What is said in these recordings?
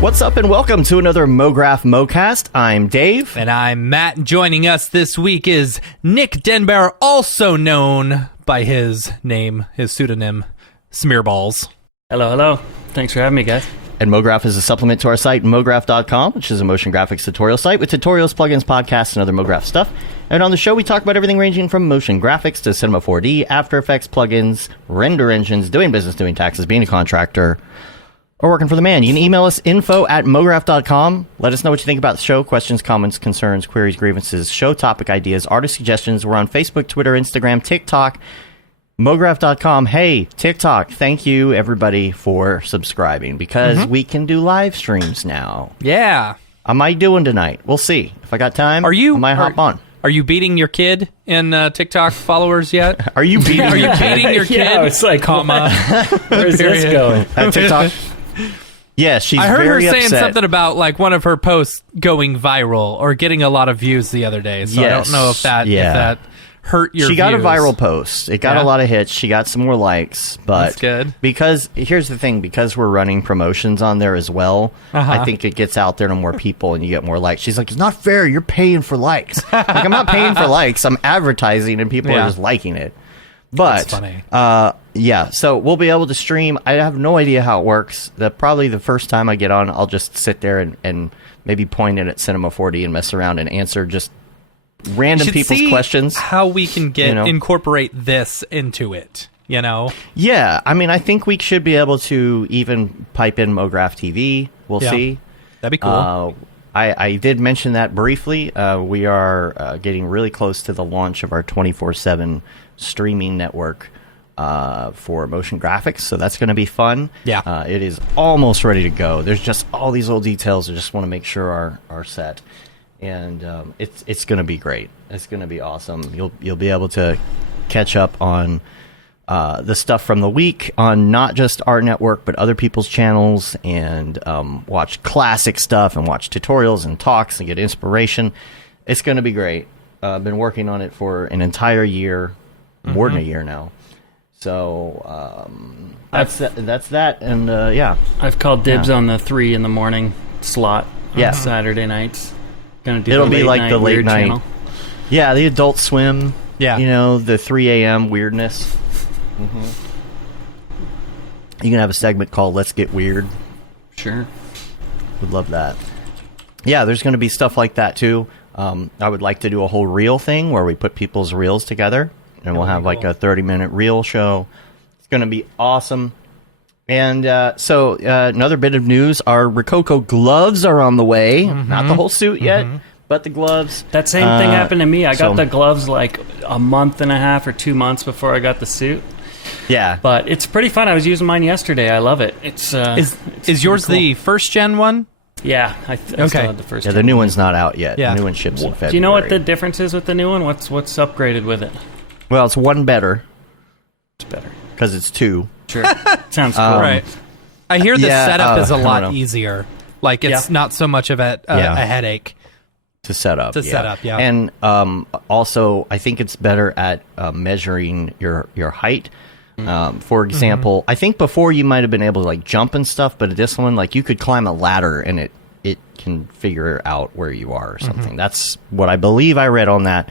What's up and welcome to another Mograph Mocast. I'm Dave. And I'm Matt. Joining us this week is Nick DenBoer, also known by his name, his pseudonym, Smearballs. Hello, hello. Thanks for having me, guys. And Mograph is a supplement to our site, Mograph.com, which is a motion graphics tutorial site with tutorials, plugins, podcasts, and other Mograph stuff. And on the show, we talk about everything ranging from motion graphics to Cinema 4D, After Effects, plugins, render engines, doing business, doing taxes, being a contractor, or working for the man. You can email us info@mograph.com. Let us know what you think about the show. Questions, comments, concerns, queries, grievances, show topic ideas, artist suggestions. We're on Facebook, Twitter, Instagram, TikTok, mograph.com. Hey, TikTok, thank you, everybody, for subscribing, because we can do live streams now. Yeah. I might do one tonight. We'll see. If I got time, I might hop on. Are you beating your kid in TikTok followers yet? Are you beating Are you beating your kid? Yeah, it's like, comma. Where's this going? TikTok? Yeah, she's very upset. I heard her saying something about like one of her posts going viral or getting a lot of views the other day. So I don't know if that hurt your views. She got a viral post. It got a lot of hits. She got some more likes. But that's good. Because here's the thing, because we're running promotions on there as well, I think it gets out there to more people and you get more likes. She's like, it's not fair. You're paying for likes. Like, I'm not paying for likes. I'm advertising and people are just liking it. But that's funny. Yeah, so we'll be able to stream. I have no idea how it works. Probably the first time I get on, I'll just sit there and maybe point in at Cinema 4D and mess around and answer just random people's questions. How we can incorporate this into it, you know? Yeah, I mean, I think we should be able to even pipe in Mograph TV. We'll see. That'd be cool. I did mention that briefly. We are getting really close to the launch of our 24/7 streaming network for motion graphics, so that's going to be fun. Yeah. It is almost ready to go. There's just all these little details I just want to make sure are set. And it's going to be great. It's going to be awesome. You'll be able to catch up on the stuff from the week on not just our network, but other people's channels, and watch classic stuff and watch tutorials and talks and get inspiration. It's going to be great. I've been working on it for an entire year, more than a year now. So that's that. And yeah. I've called dibs on the 3 in the morning slot on Saturday nights. Gonna do It'll be like the late night channel. Yeah, the Adult Swim. Yeah, you know, the 3 a.m. weirdness. You can have a segment called Let's Get Weird. Sure, would love that. Yeah, there's going to be stuff like that too. I would like to do a whole reel thing where we put people's reels together, and we'll have like a 30-minute reel show. It's going to be awesome. And so another bit of news, our Rococo gloves are on the way. Not the whole suit yet, but the gloves. That same thing happened to me. I got the gloves like a month and a half or 2 months before I got the suit. Yeah. But it's pretty fun. I was using mine yesterday. I love it. Is yours cool. the first gen one? Yeah. I still have the first gen. The new one's not out yet. Yeah. The new one ships in February. Do you know what the difference is with the new one? What's upgraded with it? Well, it's one better. It's better. Because it's 2. Sure. Sounds cool. Right. I hear the setup is a lot easier. Like, it's not so much of a headache. To set up. Yeah. And also, I think it's better at measuring your height. For example, I think before you might have been able to like jump and stuff, but this one, like you could climb a ladder and it can figure out where you are or something. That's what I believe I read on that.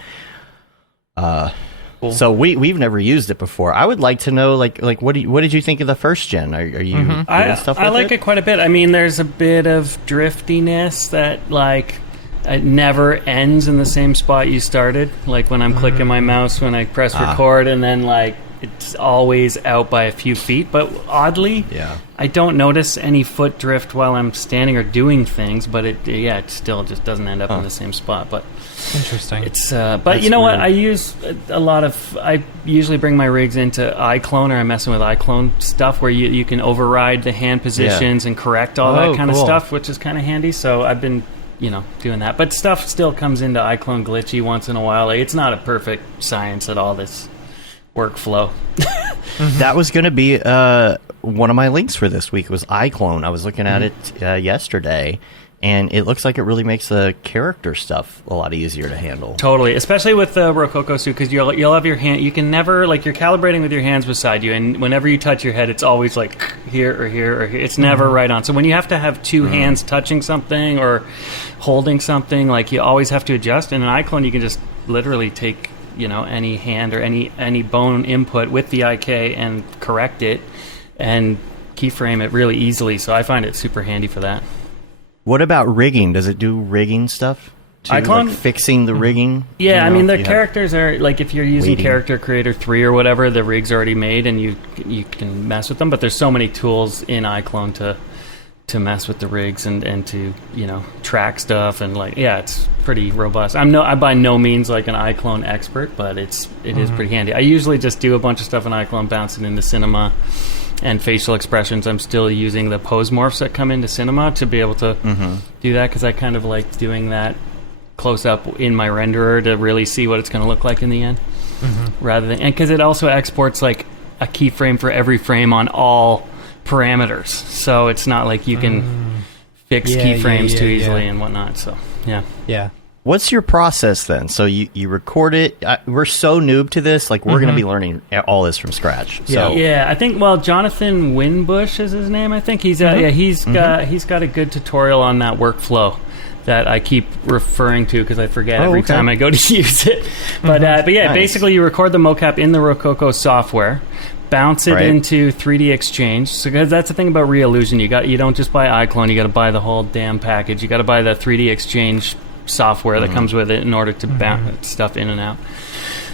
Cool. So we've never used it before. I would like to know, like what did you think of the first gen? Are you doing stuff with I like it quite a bit. I mean, there's a bit of driftiness that like it never ends in the same spot you started. Like when I'm clicking my mouse when I press record, and then like it's always out by a few feet. But oddly, I don't notice any foot drift while I'm standing or doing things. But it still just doesn't end up in the same spot. But interesting. It's but you know what? I use I usually bring my rigs into Iclone, or I'm messing with Iclone stuff where you can override the hand positions and correct all that kind of stuff, which is kind of handy. So I've been doing that. But stuff still comes into Iclone glitchy once in a while. Like, it's not a perfect science at all, this workflow. That was going to be one of my links for this week was Iclone. I was looking at it yesterday, and it looks like it really makes the character stuff a lot easier to handle. Totally, especially with the Rococo suit, because you'll have your hand. You can never, like, you're calibrating with your hands beside you, and whenever you touch your head, it's always like here or here or here. It's never right on. So when you have to have two hands touching something or holding something, like, you always have to adjust. In an Iclone, you can just literally take, you know, any hand or any bone input with the IK and correct it and keyframe it really easily. So I find it super handy for that. What about rigging? Does it do rigging stuff? Iclone? Like fixing the rigging? Yeah, you know, I mean, the characters are, like, if you're using waiting. Character Creator 3 or whatever, the rig's already made and you can mess with them. But there's so many tools in Iclone to mess with the rigs and to, you know, track stuff, and, like, yeah, it's pretty robust. I'm by no means like an Iclone expert, but it is pretty handy. I usually just do a bunch of stuff in Iclone, bounce it into Cinema, and facial expressions. I'm still using the pose morphs that come into Cinema to be able to do that, because I kind of like doing that close up in my renderer to really see what it's going to look like in the end, rather than, and because it also exports like a keyframe for every frame on all parameters, so it's not like you can fix keyframes too easily and whatnot. So yeah. What's your process then? So you record it. We're so noob to this. Like, we're going to be learning all this from scratch. So Yeah, I think, well, Jonathan Winbush is his name. I think he's got a good tutorial on that workflow that I keep referring to because I forget every time I go to use it. But yeah, nice. Basically you record the mocap in the Rococo software, bounce it into 3D Exchange. So, because that's the thing about Re-Illusion, you don't just buy Iclone, you got to buy the whole damn package. You got to buy the 3D Exchange software that comes with it in order to bounce stuff in and out.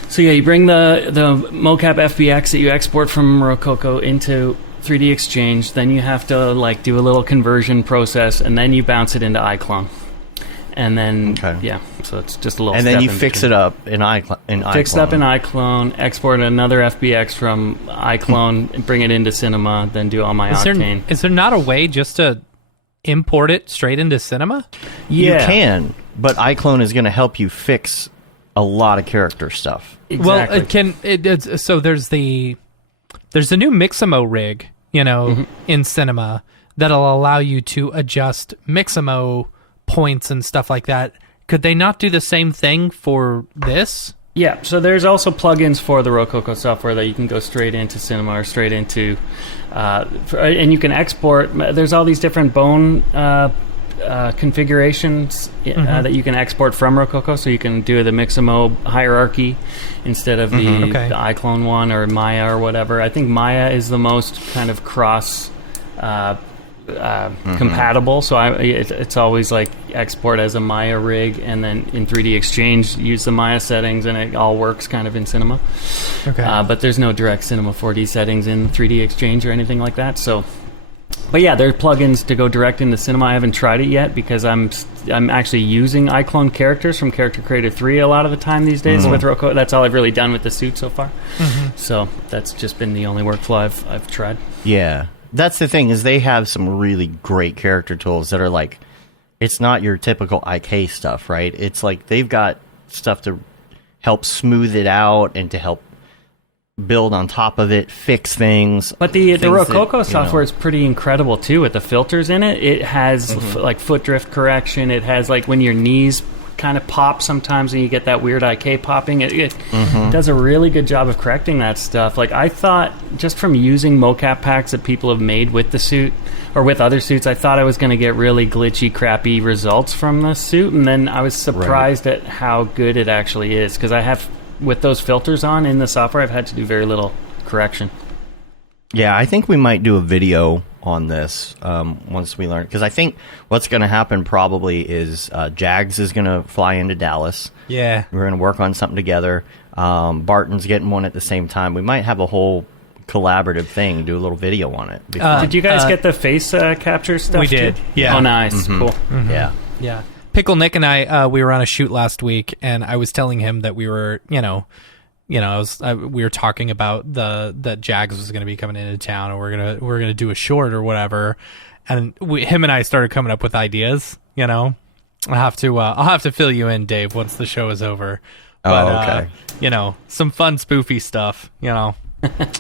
So yeah, you bring the mocap FBX that you export from Rococo into 3D Exchange, then you have to, like, do a little conversion process, and then you bounce it into Iclone. And then, so it's just a little and step then you in fix between. it up in Iclone. Fix it up in Iclone, export another FBX from Iclone, and bring it into Cinema, then do all my Octane. Is there not a way just to import it straight into Cinema? Yeah. You can, but Iclone is going to help you fix a lot of character stuff. Exactly. Well, so there's the new Mixamo rig, in Cinema that'll allow you to adjust Mixamo points and stuff like that. Could they not do the same thing for this? Yeah, so there's also plugins for the Rococo software that you can go straight into Cinema or straight into, and you can export. There's all these different bone configurations that you can export from Rococo, so you can do the Mixamo hierarchy instead of the Iclone one or Maya or whatever. I think Maya is the most kind of cross compatible, so it's always like export as a Maya rig, and then in 3D Exchange use the Maya settings, and it all works kind of in Cinema. But there's no direct Cinema 4D settings in 3D Exchange or anything like that. So, but yeah, there are plugins to go direct into Cinema. I haven't tried it yet because I'm actually using Iclone characters from Character Creator 3 a lot of the time these days with Rococo. That's all I've really done with the suit so far. So that's just been the only workflow I've tried. Yeah. That's the thing, is they have some really great character tools that are like, it's not your typical IK stuff, right? It's like they've got stuff to help smooth it out and to help build on top of it, fix things. But the Rococo software is pretty incredible too, with the filters in it. It has like foot drift correction. It has, like, when your knees kind of pop sometimes and you get that weird IK popping, it does a really good job of correcting that stuff. Like, I thought, just from using mocap packs that people have made with the suit or with other suits, I thought I was going to get really glitchy, crappy results from the suit, and then I was surprised at how good it actually is, because I have, with those filters on in the software, I've had to do very little correction. Yeah, I think we might do a video on this once we learn, because I think what's going to happen probably is Jags is going to fly into Dallas. Yeah. We're going to work on something together. Barton's getting one at the same time. We might have a whole collaborative thing, do a little video on it. Did you guys get the face capture stuff? We did. Too? Yeah. Oh, nice. Cool. Yeah. Pickle Nick and I, we were on a shoot last week, and I was telling him that we were, we were talking about that Jags was going to be coming into town, and we're gonna do a short or whatever, and him and I started coming up with ideas. I'll have to fill you in, Dave, once the show is over. But, okay. Some fun spoofy stuff.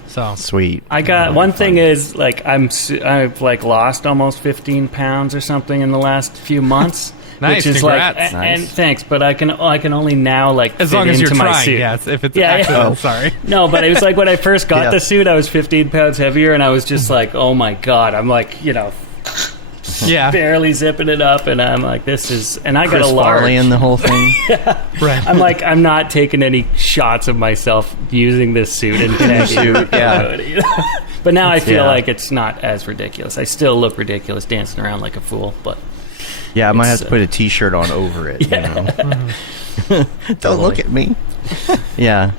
So Sweet. I got one thing is like I've like lost almost 15 pounds or something in the last few months. Nice, which is congrats. like, Nice. and thanks, but I can only now like as fit long as you're into my trying, suit. yes. If it's Yeah, accidental, yeah. sorry. No, but it was like when I first got Yeah. the suit, I was 15 pounds heavier, and I was just like, oh my god, I'm like, Yeah, barely zipping it up, and I'm like, this is, and I Chris got a large. Farley in the whole thing. right. I'm like, I'm not taking any shots of myself using this suit and Suit, yeah. But now I feel Yeah. like it's not as ridiculous. I still look ridiculous dancing around like a fool, but Yeah, I might have It's, to put a T-shirt on over it. Yeah. Don't look at me. Yeah.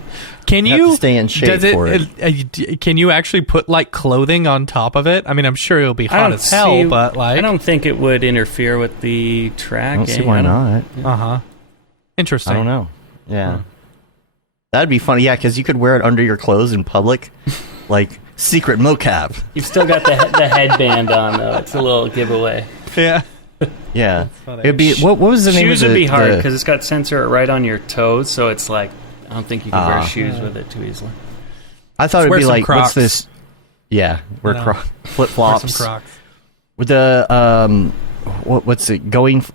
Can You have you to stay in shape does it, for it. Can you actually put like clothing on top of it? I mean, I'm sure it'll be hot as hell, but like, I don't think it would interfere with the I tracking. don't see why not. Interesting. I don't know. Yeah. That'd be funny. Yeah, because you could wear it under your clothes in public. Like, secret mocap. You've still got the headband on, though. It's a little giveaway. Yeah. Yeah. funny. It'd be, what was the name of Shoes the... would be hard the- because it's got sensor right on your toes, so it's like, I don't think you can wear Ah. shoes with it too easily. I thought Just it'd wear be some like, Crocs. what's this? Yeah, wear You know. Wear flip-flops. some Crocs. With the, what's it,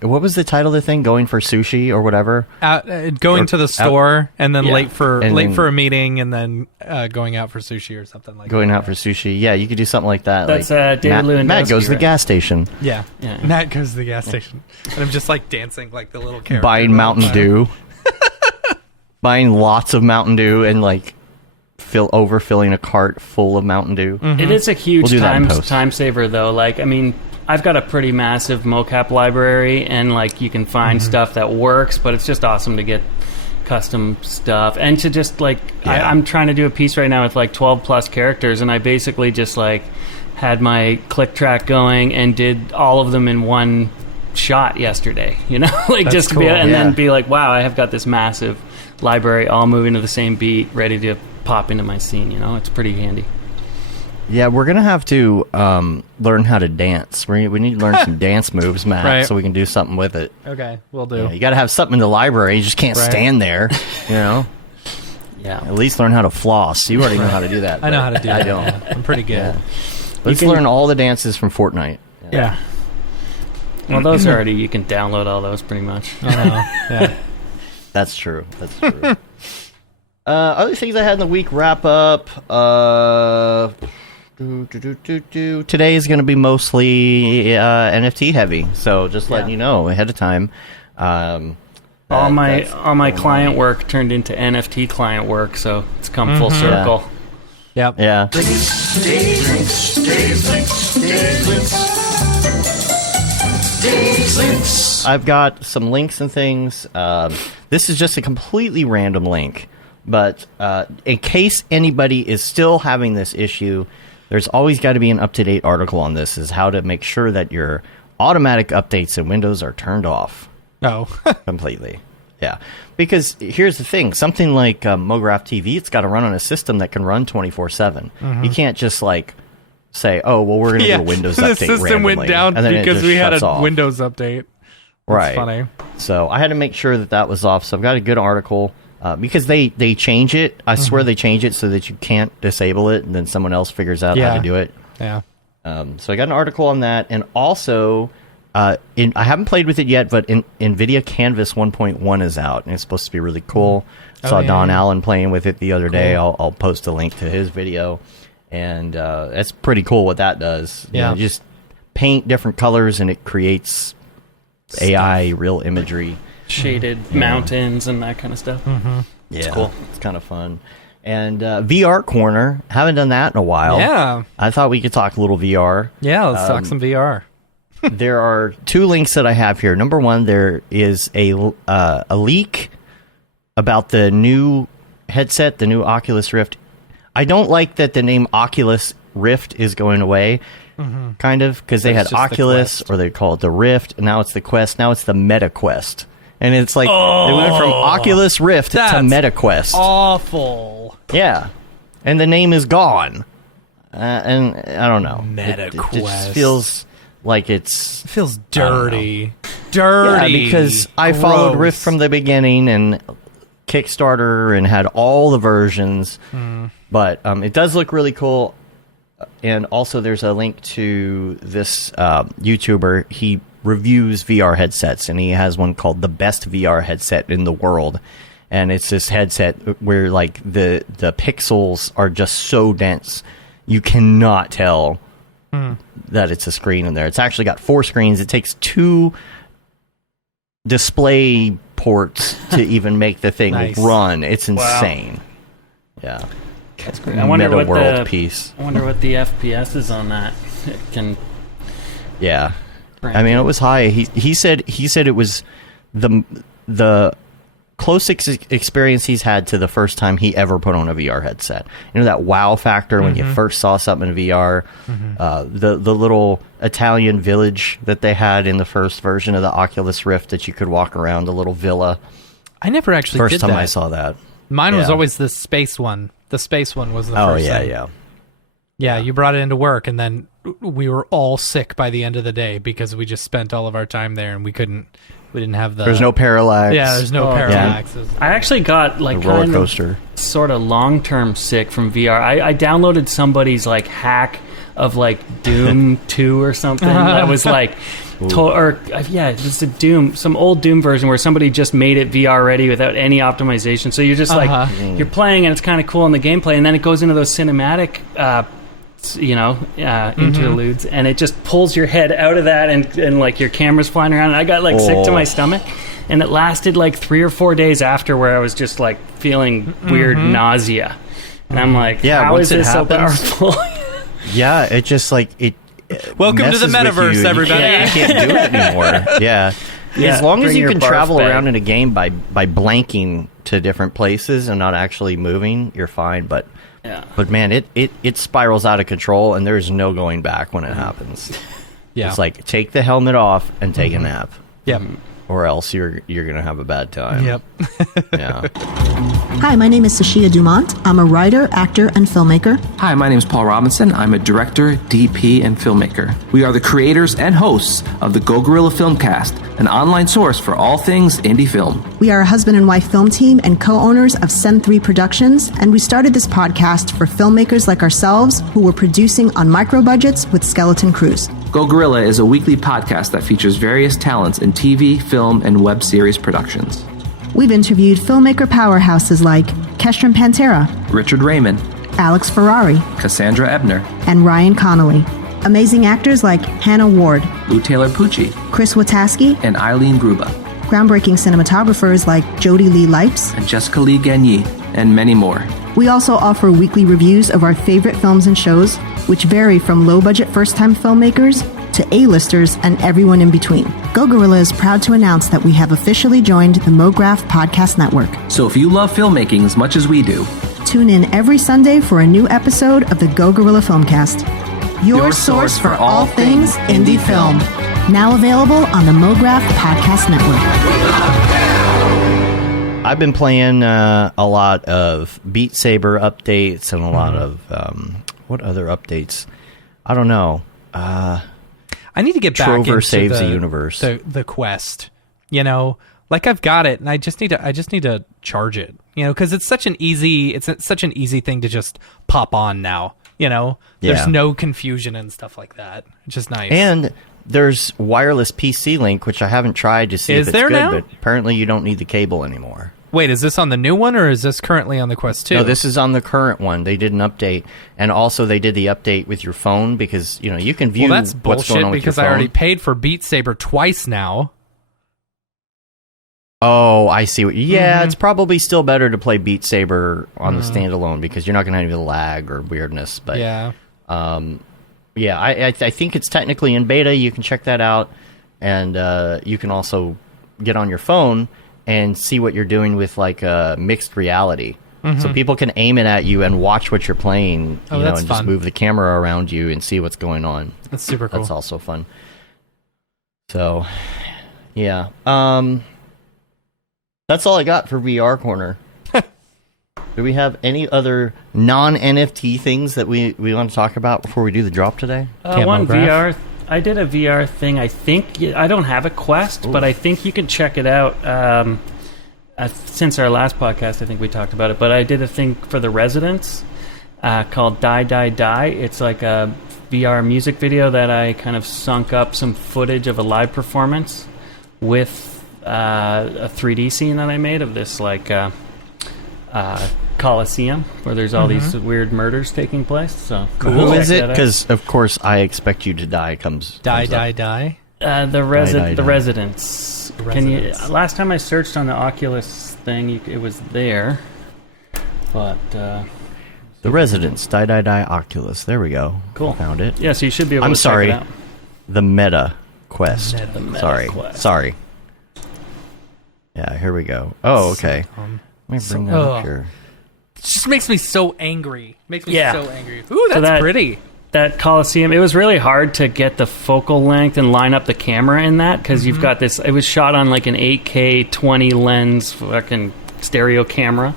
what was the title of the thing? Going for sushi or whatever? Going to the store and then Yeah. late for And then- a meeting and then going out for sushi or something like Going that. out for sushi. Yeah, you could do something like that. That's, like, David Lewandowski, Matt goes to the right? gas station. Yeah. Yeah. Matt goes to the gas station. And I'm just like dancing like the little character. Buying the whole Mountain time. Dew. Buying lots of Mountain Dew and like overfilling a cart full of Mountain Dew. It is a huge We'll do that in post. time saver, though. Like, I mean, I've got a pretty massive mocap library, and like you can find stuff that works, but it's just awesome to get custom stuff and to just like Yeah. I'm trying to do a piece right now with like 12 plus characters, and I basically just like had my click track going and did all of them in one shot yesterday. Like That's just to be, cool. and Yeah. then be like, wow, I have got this massive library all moving to the same beat, ready to pop into my scene. It's pretty handy. Yeah, we're gonna have to learn how to dance. We need to learn some dance moves, Matt, Right. so we can do something with it. Okay, we'll do. Yeah, you got to have something in the library. You just can't Right. stand there. Yeah. At least learn how to floss. You already know how to do that. I know but how to do I that. don't. Yeah. I'm pretty good. Yeah. Let's can- learn all the dances from Fortnite. Yeah. Well, those already, you can download all those pretty much. I know. Yeah. That's true. That's true. Other things I had in the week wrap up. Today is going to be mostly NFT heavy, so just letting you know ahead of time. All that's my going client on. work turned into NFT client work, so it's come full circle. Yep. Yeah. I've got some links and things. This is just a completely random link, but in case anybody is still having this issue, there's always got to be an up-to-date article on this, is how to make sure that your automatic updates in Windows are turned off Oh. completely. Yeah. Because here's the thing. Something like Mograph TV, it's got to run on a system that can run 24/7. You can't just like say, oh, well, we're going to do a Windows the update system randomly, went down and then it because just we had shuts a off. Windows update. Right. Funny. So I had to make sure that that was off. So I've got a good article because they change it. I swear they change it so that you can't disable it, and then someone else figures out how Yeah. to do it. Yeah. So I got an article on that, and also I haven't played with it yet, but NVIDIA Canvas 1.1 is out, and it's supposed to be really cool. Oh, Saw yeah, Don yeah. Allen playing with it the other day. Cool. I'll post a link to his video, and it's pretty cool what that does. You Yeah. know, just paint different colors, and it creates AI real imagery. Shaded mountains and that kind of stuff. Yeah, cool. It's kind of fun. And VR Corner, haven't done that in a while. Yeah. I thought we could talk a little VR. Yeah. Let's talk some VR. There are two links that I have here. Number one, there is a leak about the new headset, the new Oculus Rift. I don't like that the name Oculus Rift is going away, kind of, because they It's had just the Oculus, Quest. or they call it the Rift, and now it's the Quest, now it's the Meta Quest. And it's like, they went from Oculus Rift to That's Meta Quest. Awful. Yeah. And the name is gone. And I don't know. Meta It just Quest. feels like it's... It feels dirty. Yeah, Dirty. because I followed Gross. Rift from the beginning and Kickstarter and had all the versions. But it does look really cool. And also there's a link to this YouTuber. He reviews VR headsets, and he has one called the best VR headset in the world. And it's this headset where like the pixels are just so dense you cannot tell that it's a screen in there. It's actually got 4 screens. It takes 2 display ports to even make the thing run. It's insane. Yeah. That's great. I wonder what the piece. I wonder what the FPS is on that. It can. Yeah. I mean, it was high. He said it was the closest experience he's had to the first time he ever put on a VR headset. You know that wow factor when you first saw something in VR. The little Italian village that they had in the first version of the Oculus Rift that you could walk around, a little villa. I never actually first did time that. I saw that. Mine was always the space one. The space one was the first thing. Yeah, you brought it into work, and then we were all sick by the end of the day because we just spent all of our time there, and we didn't have the... There's no parallax. Yeah, there's no parallax. Yeah. I actually got like roller coaster. Sort of long-term sick from VR. I downloaded somebody's like hack of like Doom 2 or something that was like... it was a Doom, some old Doom version where somebody just made it VR ready without any optimization. So you're just like, you're playing and it's kind of cool in the gameplay, and then it goes into those cinematic, interludes, and it just pulls your head out of that, and like your camera's flying around. And I got like sick to my stomach, and it lasted like 3 or 4 days after, where I was just like feeling weird nausea, and I'm like, how is this so powerful? Yeah, it just like it. Welcome to the metaverse, everybody. You can't do it anymore. Yeah. As long as you can travel around in a game by blanking to different places and not actually moving, you're fine. But man, it spirals out of control, and there's no going back when it happens. Yeah. It's like take the helmet off and take a nap. Yep. Or else you're gonna have a bad time. Yep. Yeah. Hi, my name is Sashia Dumont. I'm a writer, actor, and filmmaker. Hi, my name is Paul Robinson. I'm a director, DP, and filmmaker. We are the creators and hosts of the Go Gorilla Filmcast, an online source for all things indie film. We are a husband and wife film team and co-owners of Sen3 Productions, and we started this podcast for filmmakers like ourselves who were producing on micro budgets with skeleton crews. Go Gorilla is a weekly podcast that features various talents in TV, film, and web series productions. We've interviewed filmmaker powerhouses like Kestrin Pantera, Richard Raymond, Alex Ferrari, Cassandra Ebner, and Ryan Connolly. Amazing actors like Hannah Ward, Lou Taylor Pucci, Chris Wataski, and Eileen Gruba. Groundbreaking cinematographers like Jody Lee Lipes, and Jessica Lee Gagné, and many more. We also offer weekly reviews of our favorite films and shows, which vary from low-budget first-time filmmakers to A-listers and everyone in between. Go Gorilla is proud to announce that we have officially joined the Mograph Podcast Network. So if you love filmmaking as much as we do, tune in every Sunday for a new episode of the Go Gorilla Filmcast, your source for all things indie film. Now available on the Mograph Podcast Network. I've been playing a lot of Beat Saber updates and a lot of what other updates? I don't know. I need to get back Trover into saves the universe. The quest. You know, like I've got it, and I just need to charge it. You know, because it's such an easy thing to just pop on now. You know, there's no confusion and stuff like that. It's just nice. And there's wireless PC link, which I haven't tried to see if it's good, but apparently you don't need the cable anymore. Wait, is this on the new one, or is this currently on the Quest 2? No, this is on the current one. They did an update, and also they did the update with your phone, because you know you can view that's what's going on with because your phone. I already paid for Beat Saber twice now. Oh, I see. It's probably still better to play Beat Saber on the standalone, because you're not going to have any lag or weirdness. But I think it's technically in beta. You can check that out, and you can also get on your phone and see what you're doing with like mixed reality. So people can aim it at you and watch what you're playing, and fun. just move the camera around you and see what's going on. That's super cool. That's also fun. So, yeah. That's all I got for VR Corner. Do we have any other non-NFT things that we want to talk about before we do the drop today? One VR. I did a VR thing. I think I don't have a Quest, but I think you can check it out. since our last podcast, I think we talked about it, but I did a thing for the residents called Die Die Die. It's like a VR music video that I kind of sunk up some footage of a live performance with a 3D scene that I made of this like Coliseum where there's all these weird murders taking place. So Who is it? Because of course, I Expect You to Die comes. Die comes Die up. Die. The residents. The Can you? Residents. Last time I searched on the Oculus thing, it was there, but The Residents, Die Die Die Oculus. There we go. Cool. Found it. yeah. So you should be able I'm to sorry. check it out. The Meta Quest. The Meta Sorry. Quest. Sorry. Yeah, here we go. Oh, okay. Let me bring that up here. It just makes me so angry. Makes me Yeah. so angry. Ooh, that's that- pretty. That Coliseum, it was really hard to get the focal length and line up the camera in that because you've got this. It was shot on like an 8K 20 lens fucking stereo camera,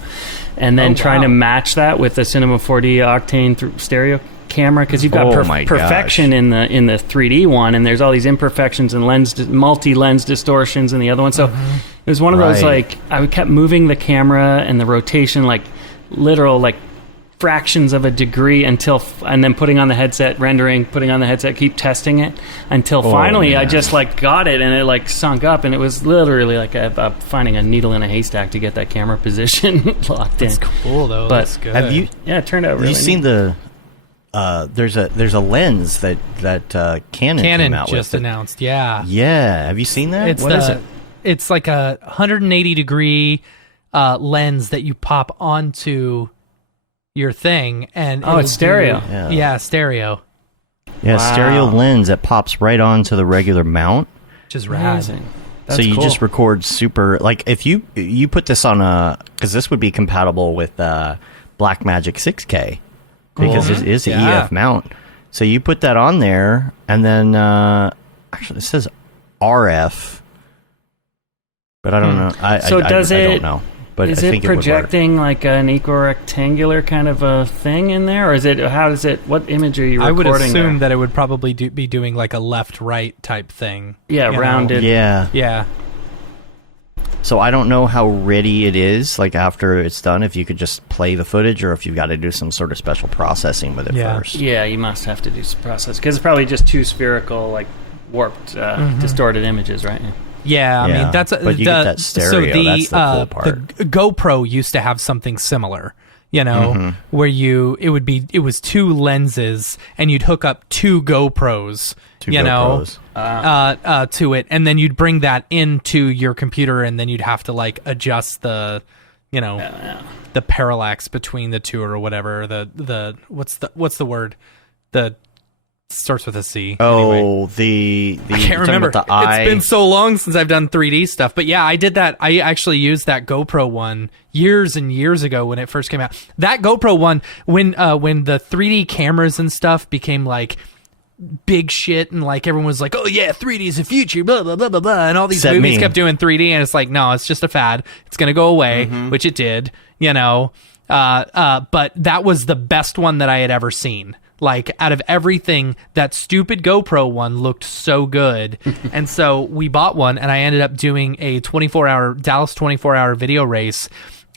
and then trying to match that with the Cinema 4D Octane stereo camera because you've got my perfection in the 3D one, and there's all these imperfections and multi-lens distortions in the other one. So it was one of those like I kept moving the camera and the rotation like literal like fractions of a degree until and then putting on the headset, rendering, putting on the headset, keep testing it until finally I just like got it and it like sunk up, and it was literally like finding a needle in a haystack to get that camera position locked in. That's cool though. But That's good. Have you Yeah, it turned out really you seen neat. there's a lens that Canon came out just with. announced. Yeah. Yeah, have you seen that? What is it? It's like a 180 degree lens that you pop onto your thing, and Oh, it's stereo. Yeah, stereo. Yeah, Wow. stereo lens that pops right onto the regular mount. Which is rad. Amazing. So That's you cool. just record super like if you put this on a because this would be compatible with Blackmagic 6K because it is an Yeah. EF mount. So you put that on there, and then actually it says RF, but I don't know. I don't know. But Is I it think it would work. projecting like an equirectangular kind of a thing in there, or is it? How does it? What image are you I recording? would assume there? that it would probably be doing like a left-right type thing. Yeah, you know? rounded. Yeah. Yeah. So I don't know how ready it is, like after it's done, if you could just play the footage or if you've got to do some sort of special processing with it Yeah. first. Yeah, you must have to do some process because it's probably just two spherical, like warped, distorted images, right? Yeah, I Yeah, mean that's but you get that stereo, So the that's the cool part. the GoPro used to have something similar, you know, where it was two lenses and you'd hook up two GoPros, Two you GoPros. know, to it, and then you'd bring that into your computer, and then you'd have to like adjust the, you know, the parallax between the two or whatever. The what's the word? The starts with a C. Oh, the I can't you're talking remember. about the eye. It's been so long since I've done 3D stuff. But yeah, I did that. I actually used that GoPro one years and years ago when it first came out. That GoPro one, when the 3D cameras and stuff became like big shit, and like everyone was like, oh yeah, 3D is the future, blah blah blah blah blah, and all these Except movies me. kept doing 3D, and it's like, no, it's just a fad. It's gonna go away, which it did, you know. But that was the best one that I had ever seen. Like, out of everything, that stupid GoPro one looked so good. And so we bought one, and I ended up doing a Dallas 24-hour video race,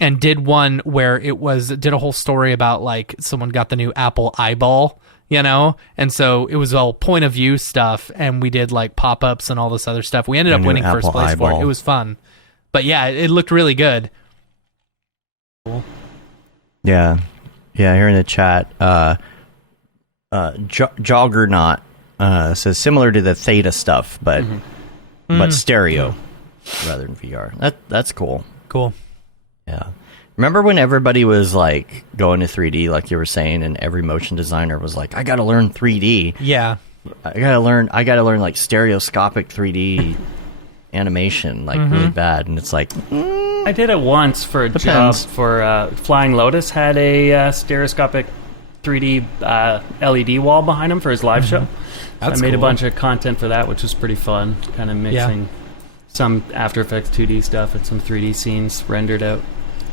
and did one where did a whole story about, like, someone got the new Apple eyeball, you know? And so it was all point of view stuff, and we did, like, pop-ups and all this other stuff. We ended up new winning first Apple place for it. eyeball. It was fun. But yeah, it looked really good. Yeah, here in the chat, Joggernaut says similar to the Theta stuff, but stereo rather than VR. That's cool. Cool. Yeah. Remember when everybody was like going to 3D, like you were saying, and every motion designer was like, "I got to learn 3D. Yeah. I got to learn like stereoscopic 3D animation, like really bad." And it's like, I did it once for a Depends. job for Flying Lotus. Had a stereoscopic 3D LED wall behind him for his live show. That's I made a cool. bunch of content for that, which was pretty fun. Kind of mixing some After Effects 2D stuff and some 3D scenes rendered out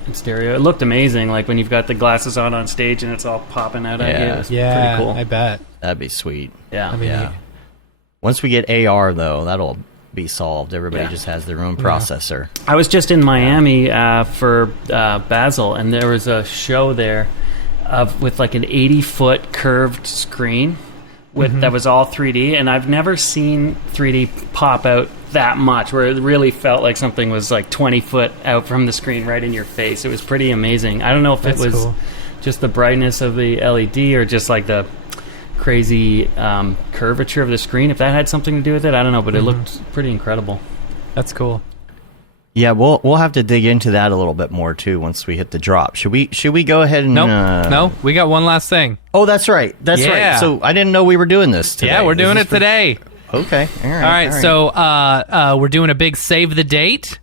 in stereo. It looked amazing, like when you've got the glasses on stage and it's all popping out at you. It was Yeah, pretty cool. I bet. that'd be sweet. Yeah. I mean, Yeah. Once we get AR though, that'll be solved. Everybody just has their own processor. I was just in Miami for Basel, and there was a show there with like an 80-foot curved screen that was all 3D, and I've never seen 3D pop out that much, where it really felt like something was like 20 foot out from the screen right in your face. It was pretty amazing. I don't know if it was just the brightness of the LED or just like the crazy curvature of the screen, if that had something to do with it. I don't know, but it looked pretty incredible. That's cool. Yeah, we'll have to dig into that a little bit more too once we hit the drop. Should we go ahead and No, we got one last thing. Oh, that's right. That's right. So I didn't know we were doing this today. Yeah, we're doing it today. Okay. All right. So we're doing a big save the date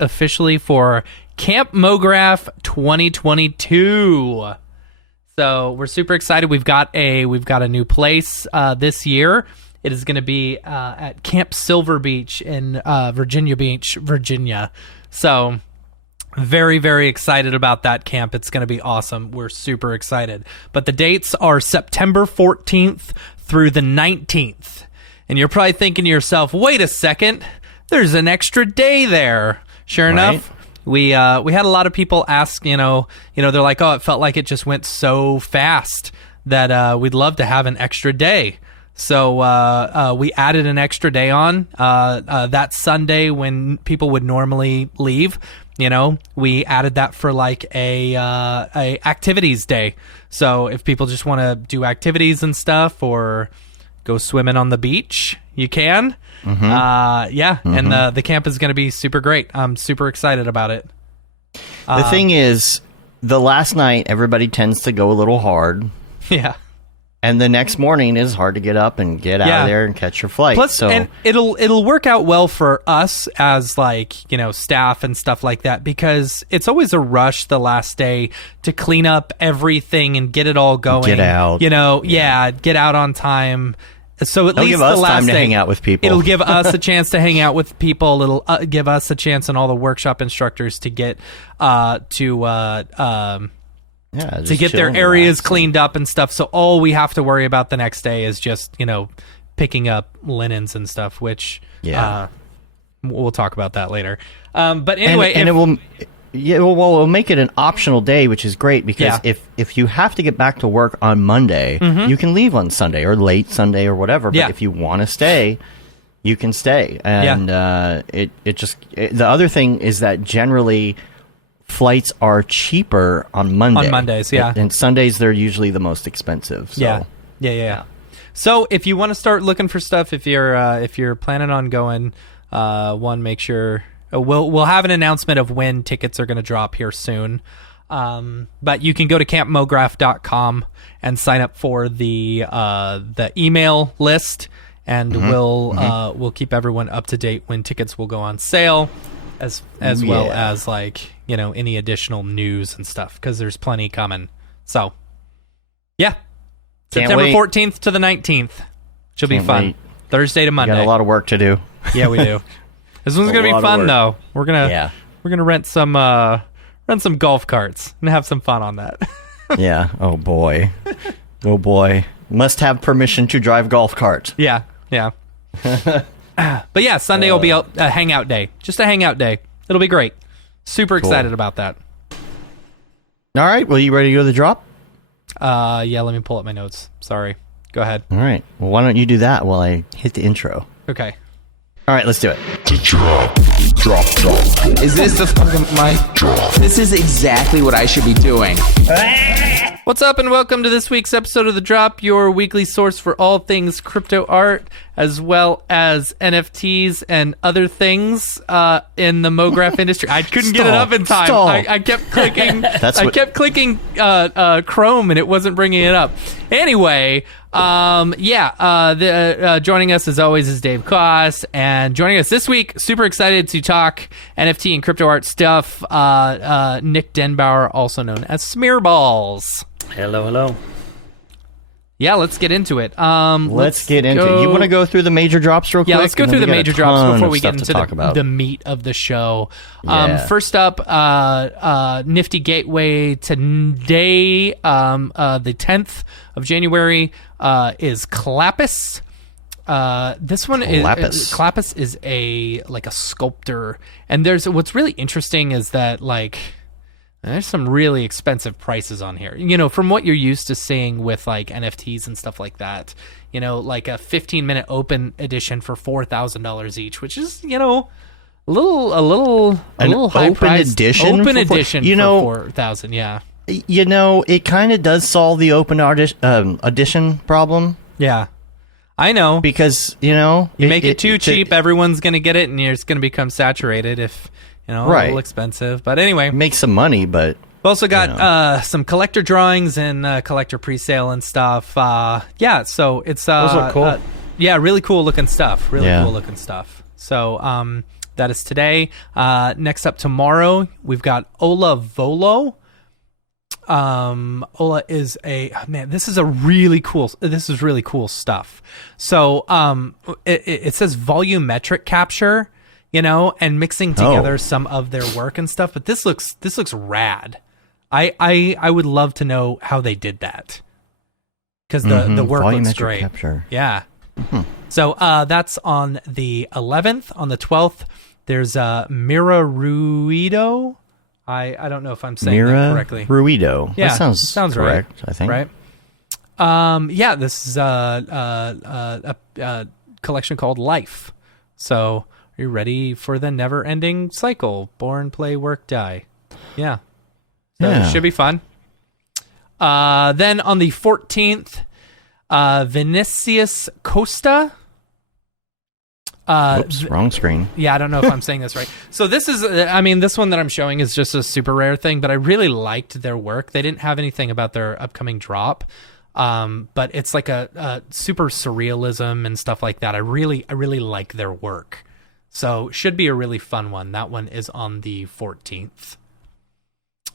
officially for Camp Mograph 2022. So we're super excited. We've got a new place this year. It is going to be at Camp Silver Beach in Virginia Beach, Virginia. So very, very excited about that camp. It's going to be awesome. We're super excited. But the dates are September 14th through the 19th. And you're probably thinking to yourself, wait a second, there's an extra day there. Sure enough, we had a lot of people ask, they're like, oh, it felt like it just went so fast that we'd love to have an extra day. So we added an extra day on that Sunday when people would normally leave. We added that for like a activities day. So if people just want to do activities and stuff or go swimming on the beach, you can. And the camp is going to be super great. I'm super excited about it. The thing is, the last night everybody tends to go a little hard. Yeah. And the next morning is hard to get up and get out of there and catch your flight. Plus, and it'll work out well for us as staff and stuff like that, because it's always a rush the last day to clean up everything and get it all going. Get out. Get out on time. So at least give us the last time day, to hang out with people. It'll give us a chance to hang out with people. It'll give us a chance and all the workshop instructors to get to get their areas cleaned up and stuff. So all we have to worry about the next day is just, picking up linens and stuff, which we'll talk about that later. But anyway, we'll make it an optional day, which is great because if you have to get back to work on Monday, you can leave on Sunday or late Sunday or whatever. But if you want to stay, you can stay. And the other thing is that generally flights are cheaper on Monday. On Mondays, yeah. And Sundays, they're usually the most expensive. So. Yeah. So if you want to start looking for stuff, if you're planning on going, make sure we'll have an announcement of when tickets are going to drop here soon. But you can go to campmograph.com and sign up for the email list, and we'll keep everyone up to date when tickets will go on sale, as well as any additional news and stuff, because there's plenty coming. So September 14th to the 19th should be fun. Thursday to Monday. We got a lot of work to do. Yeah, we do. This one's gonna be fun though. We're gonna rent some golf carts and have some fun on that. Yeah. Oh boy. Must have permission to drive golf cart. Yeah. But yeah, Sunday will be a hangout day. Just a hangout day. It'll be great. Super excited about that. All right. Well, you ready to go to the drop? Yeah, let me pull up my notes. Sorry. Go ahead. All right. Well, why don't you do that while I hit the intro? Okay. All right, let's do it. Drop. Is this the fucking mic? Drop. This is exactly what I should be doing. What's up, and welcome to this week's episode of The Drop, your weekly source for all things crypto art, as well as NFTs and other things in the Mograph industry. I couldn't get it up in time. I kept clicking. Kept clicking Chrome, and it wasn't bringing it up. Anyway, joining us as always is Dave Koss, and joining us this week, super excited to talk NFT and crypto art stuff, Nick DenBoer, also known as Smearballs. Hello. Yeah, let's get into it. Let's get into it. You want to go through the major drops real quick? Yeah, let's go through the major drops before we get into the meat of the show. Yeah. First up, Nifty Gateway today, the 10th of January, is Clapis. This one is Clapis is a sculptor, and what's really interesting is that there's some really expensive prices on here. From what you're used to seeing with NFTs and stuff like that. A 15-minute open edition for $4,000 each, which is a little high price. Open edition for 4,000. Yeah. It kind of does solve the open edition problem. Yeah. I know. Because, you make it too cheap, everyone's going to get it, and it's going to become saturated if, a little expensive. But anyway. Make some money, but... We've also got some collector drawings and collector pre-sale and stuff. So it's... Those look cool. Really cool looking stuff. Cool looking stuff. So that is today. Next up tomorrow, we've got Ola Volo. Ola is this is really cool stuff. So it says volumetric capture, and mixing together some of their work and stuff, but this looks rad. I would love to know how they did that, because the work looks great. Capture. Yeah. So that's on the 11th. On the 12th, there's Mira Ruido. I don't know if I'm saying that correctly. Ruido. Yeah, that sounds correct, right. I think. Right. This is a collection called Life. So, are you ready for the never-ending cycle? Born, play, work, die. Yeah. So it should be fun. Then on the 14th, Vinicius Costa. Oops, wrong screen. Yeah, I don't know if I'm saying this right. So this is, this one that I'm showing is just a super rare thing, but I really liked their work. They didn't have anything about their upcoming drop, but it's like a super surrealism and stuff like that. I really like their work. So should be a really fun one. That one is on the 14th.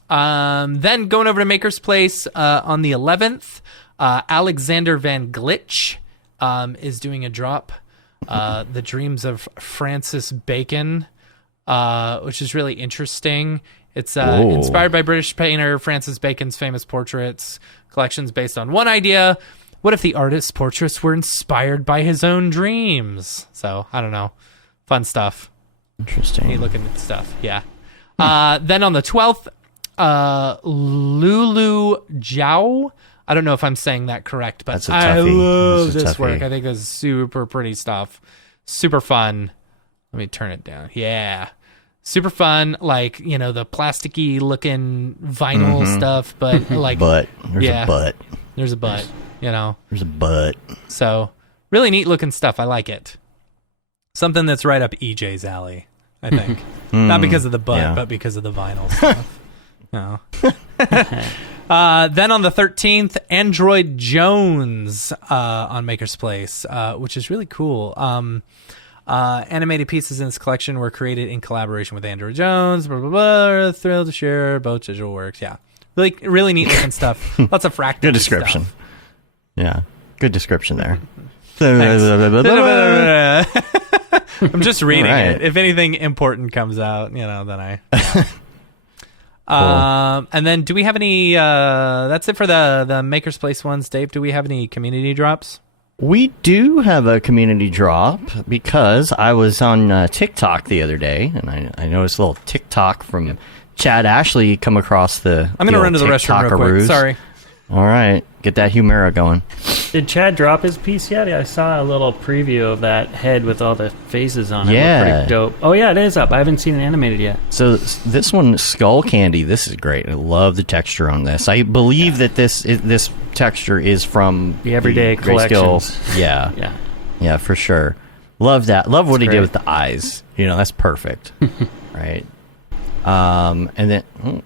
Then going over to Maker's Place on the 11th, Alexander Van Glitch is doing a drop. The Dreams of Francis Bacon, which is really interesting. It's inspired by British painter Francis Bacon's famous portraits. Collections based on one idea. What if the artist's portraits were inspired by his own dreams? So, I don't know. Fun stuff. Interesting. Neat looking stuff, yeah. Then on the 12th, Lulu Zhao. I don't know if I'm saying that correct, but I love this work. I think this is super pretty stuff. Super fun. Let me turn it down. Yeah. Super fun, the plasticky looking vinyl stuff, but There's a butt. There's a butt, There's a butt. So, really neat looking stuff. I like it. Something that's right up EJ's alley, I think. Not because of the butt, but because of the vinyl stuff. No. Then on the 13th, Android Jones on Maker's Place, which is really cool. Animated pieces in this collection were created in collaboration with Android Jones. Blah, blah, blah. Thrilled to share both digital works. Yeah, really neat looking stuff. Lots of fractal. Good description. Stuff. Yeah, good description there. I'm just reading it. If anything important comes out, then I. Yeah. Cool. And then do we have any that's it for the Maker's Place ones, Dave? Do we have any community drops? We do have a community drop, because I was on TikTok the other day, and I noticed a little TikTok from Chad Ashley come across the I'm going to run to the restroom real quick. Sorry. All right. Get that Humera going. Did Chad drop his piece yet? I saw a little preview of that head with all the faces on it. Yeah. It looked pretty dope. Oh, yeah, it is up. I haven't seen it animated yet. So this one, Skull Candy, this is great. I love the texture on this. I believe that this texture is from the Everyday Collections. Yeah. Yeah, for sure. Love that. Love what he did with the eyes. That's perfect. Right. And then,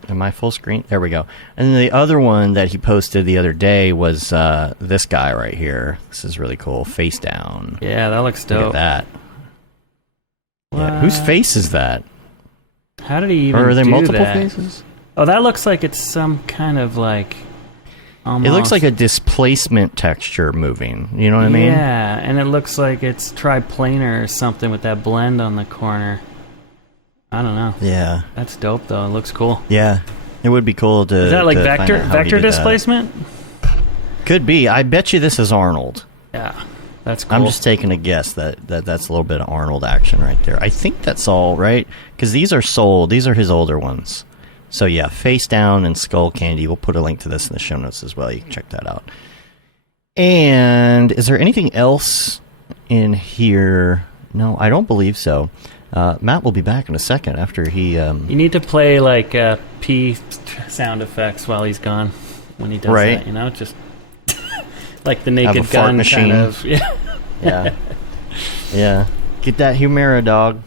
am I full screen? There we go. And then the other one that he posted the other day was this guy right here. This is really cool. Face down. Yeah, that looks dope. Look at that. Yeah. Whose face is that? How did he even do that? Or are there multiple faces? Oh, that looks like it's some kind of almost... It looks like a displacement texture moving. You know what I mean? Yeah, and it looks like it's triplanar or something with that blend on the corner. I don't know. Yeah. That's dope, though. It looks cool. Yeah. It would be cool to... Is that like vector displacement? Could be. I bet you this is Arnold. Yeah. That's cool. I'm just taking a guess that's a little bit of Arnold action right there. I think that's all right, because these are sold. These are his older ones. So yeah, Face Down and Skull Candy. We'll put a link to this in the show notes as well. You can check that out. And is there anything else in here? No, I don't believe so. Matt will be back in a second after he... You need to play like P sound effects while he's gone when he does that, you know? Just like the Naked Gun kind of. Yeah. Yeah. Yeah. Get that Humera, dog.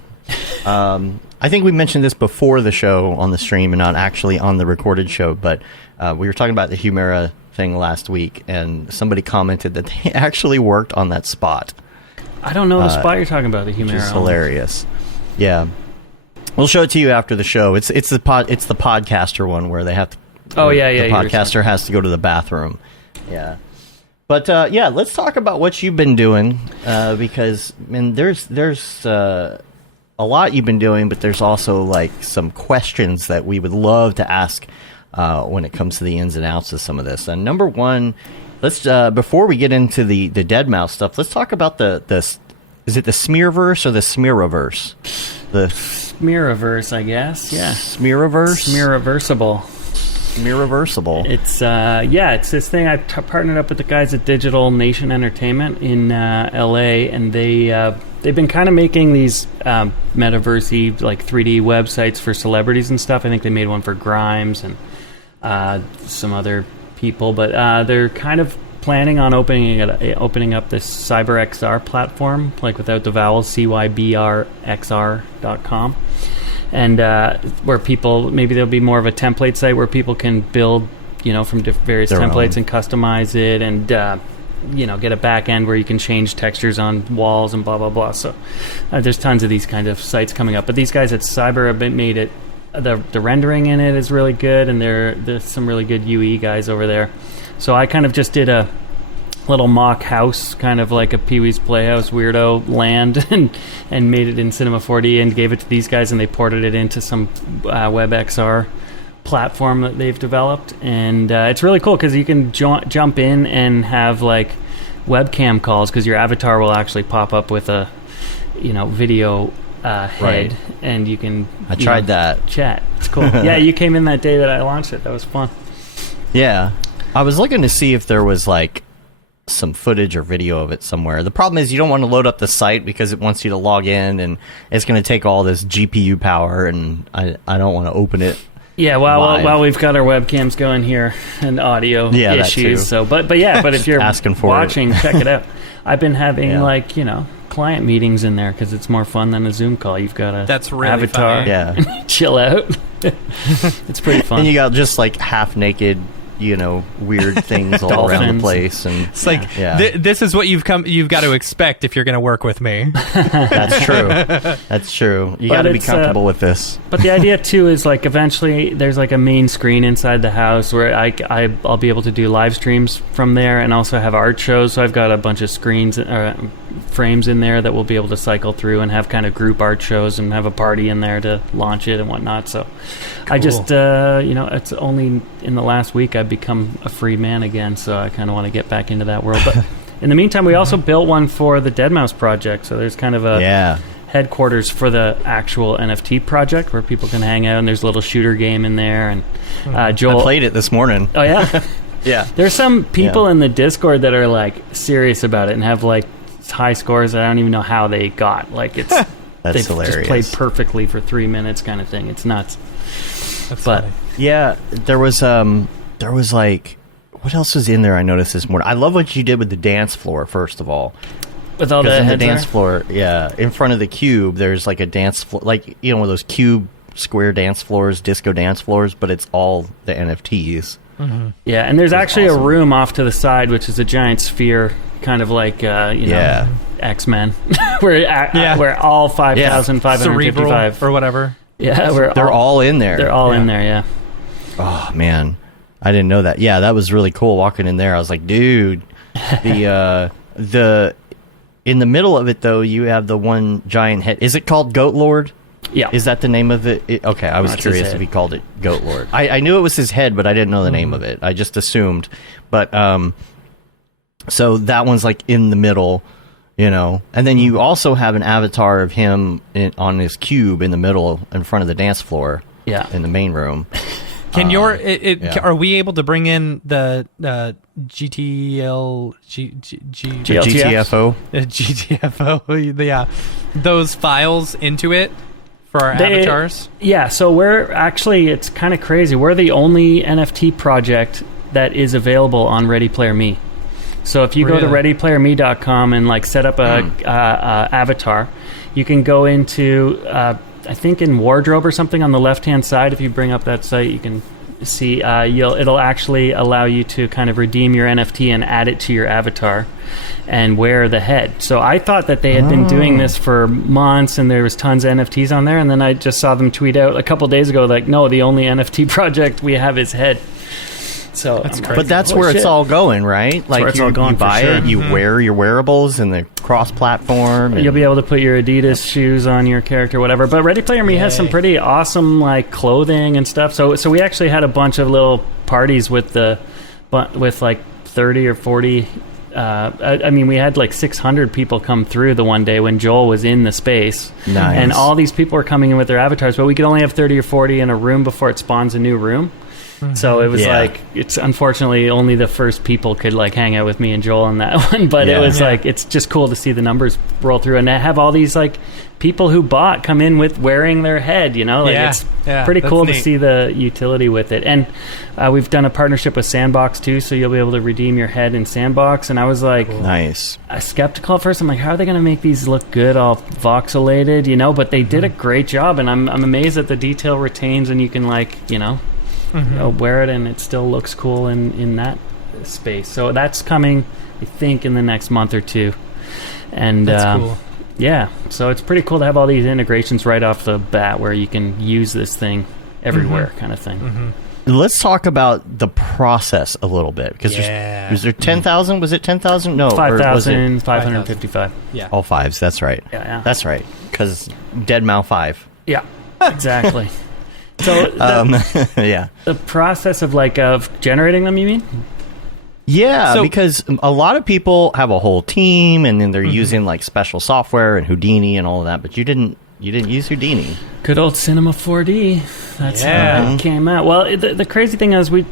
I think we mentioned this before the show on the stream and not actually on the recorded show, but we were talking about the Humera thing last week, and somebody commented that they actually worked on that spot. I don't know the spot you're talking about, the Humera. Which is hilarious. Yeah. We'll show it to you after the show. It's the podcaster one where they have to... Oh, yeah. The podcaster has to go to the bathroom. Yeah. But, yeah, let's talk about what you've been doing, because, I mean, there's a lot you've been doing, but there's also, like, some questions that we would love to ask when it comes to the ins and outs of some of this. And number one, let's before we get into the dead mouse stuff, let's talk about the is it the Smearverse or the Smeariverse? The Smeariverse, I guess. Yeah. Smeariverse? Smeariversable. It's it's this thing. I've partnered up with the guys at Digital Nation Entertainment in LA, and they've been kind of making these metaverse-y, like 3D websites for celebrities and stuff. I think they made one for Grimes and some other people, but they're kind of planning on opening up this Cyber XR platform, like without the vowels, cybrxr.com. And where people, maybe there'll be more of a template site where people can build, from various templates and customize it, and get a back end where you can change textures on walls and blah blah blah. So there's tons of these kind of sites coming up. But these guys at Saber have made it. The rendering in it is really good, and there's some really good UE guys over there. So I kind of just did a little mock house, kind of like a Pee-wee's Playhouse weirdo land, and made it in Cinema 4D and gave it to these guys, and they ported it into some WebXR platform that they've developed. And it's really cool because you can jump in and have like webcam calls, because your avatar will actually pop up with a video head, right. And you can I tried that chat. It's cool. Yeah, you came in that day that I launched it. That was fun. Yeah, I was looking to see if there was like some footage or video of it somewhere. The problem is you don't want to load up the site because it wants you to log in, and it's going to take all this GPU power, and I don't want to open it. Yeah, while we've got our webcams going here and audio issues. So, but if you're asking for watching, check it out. I've been having client meetings in there because it's more fun than a Zoom call. You've got a avatar, funny. Chill out. It's pretty fun. And you got just like half naked, weird things all around the place, and it's like this is what you've got to expect if you're going to work with me. That's true. That's true. You got to be comfortable with this. But the idea too is like eventually there's like a main screen inside the house where I'll be able to do live streams from there, and also have art shows. So I've got a bunch of screens frames in there that we'll be able to cycle through and have kind of group art shows, and have a party in there to launch it and whatnot. So cool. I just it's only in the last week I've become a free man again, so I kind of want to get back into that world. But in the meantime, we also built one for the Dead Mouse project, so there's kind of a headquarters for the actual NFT project where people can hang out, and there's a little shooter game in there. And Joel, I played it this morning. Oh yeah. Yeah, there's some people in the Discord that are like serious about it and have like high scores that I don't even know how they got. Like it's that's they've hilarious. Just played perfectly for 3 minutes kind of thing. It's nuts. That's but funny. Yeah, there was like, what else was in there I noticed this morning? I love what you did with the dance floor, first of all. With all the dance floor, in front of the cube, there's like a dance floor, like, one of those cube square dance floors, disco dance floors, but it's all the NFTs. Mm-hmm. Yeah, and there's actually awesome. A room off to the side, which is a giant sphere, kind of like, X-Men, where all 5,555 or whatever. Yeah, they're all in there. They're all in there, yeah. Oh, man. I didn't know that. Yeah, that was really cool walking in there. I was like, dude, the in the middle of it, though, you have the one giant head. Is it called Goat Lord? Yeah. Is that the name of it? Okay, I was curious if he called it Goat Lord. I knew it was his head, but I didn't know the name of it. I just assumed. But, so that one's like in the middle. You know, and then you also have an avatar of him on this cube in the middle, in front of the dance floor. Yeah. In the main room. Can are we able to bring in the GTFO? GTFO, yeah, those files into it for our avatars? Yeah, so we're actually, it's kind of crazy. We're the only NFT project that is available on Ready Player Me. So if you go to readyplayerme.com and like set up a avatar, you can go into I think in wardrobe or something on the left hand side. If you bring up that site, you can see it'll actually allow you to kind of redeem your NFT and add it to your avatar and wear the head. So I thought that they had been doing this for months and there was tons of NFTs on there, and then I just saw them tweet out a couple days ago like, no, the only NFT project we have is head. So that's crazy. But that's where it's all going, right? Like you buy it, you wear your wearables in the cross-platform. You'll be able to put your Adidas shoes on your character, whatever. But Ready Player Me has some pretty awesome like clothing and stuff. So we actually had a bunch of little parties with like 30 or 40. I mean, we had like 600 people come through the one day when Joel was in the space. Nice. And all these people were coming in with their avatars, but we could only have 30 or 40 in a room before it spawns a new room. So it was like, it's unfortunately only the first people could like hang out with me and Joel on that one, but it was like, it's just cool to see the numbers roll through and have all these like people who bought come in with wearing their head, you know, like it's pretty cool to see the utility with it. And we've done a partnership with Sandbox too, so you'll be able to redeem your head in Sandbox. And I was like, nice. Skeptical at first. I'm like, how are they going to make these look good, all voxelated, you know? But they did a great job, and I'm amazed that the detail retains, and you can like, you know, wear it and it still looks cool in that space. So that's coming, I think, in the next month or two. And that's cool. Yeah, so it's pretty cool to have all these integrations right off the bat where you can use this thing everywhere, kind of thing. Let's talk about the process a little bit, because was there 10,000? Was it 10,000? No, 5,555. Yeah, all fives. That's right. Yeah. That's right. Because Deadmau 5. Yeah, exactly. So the process of generating them, you mean? Yeah, because a lot of people have a whole team, and then they're using like special software and Houdini and all of that. But you didn't use Houdini. Good old Cinema 4D. That's how it came out. Well, the crazy thing is we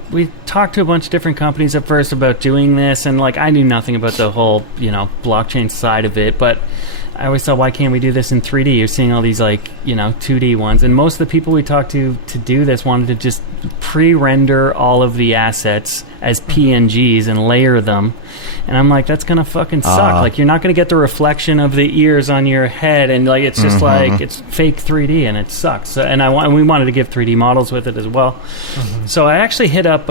talked to a bunch of different companies at first about doing this, and like I knew nothing about the whole blockchain side of it, but I always thought, why can't we do this in 3D? You're seeing all these 2D ones, and most of the people we talked to do this wanted to just pre-render all of the assets as PNGs and layer them. And I'm like, that's gonna fucking suck. Like, you're not gonna get the reflection of the ears on your head, and like it's just like it's fake 3D, and it sucks. So, and we wanted to give 3D models with it as well. So I actually hit up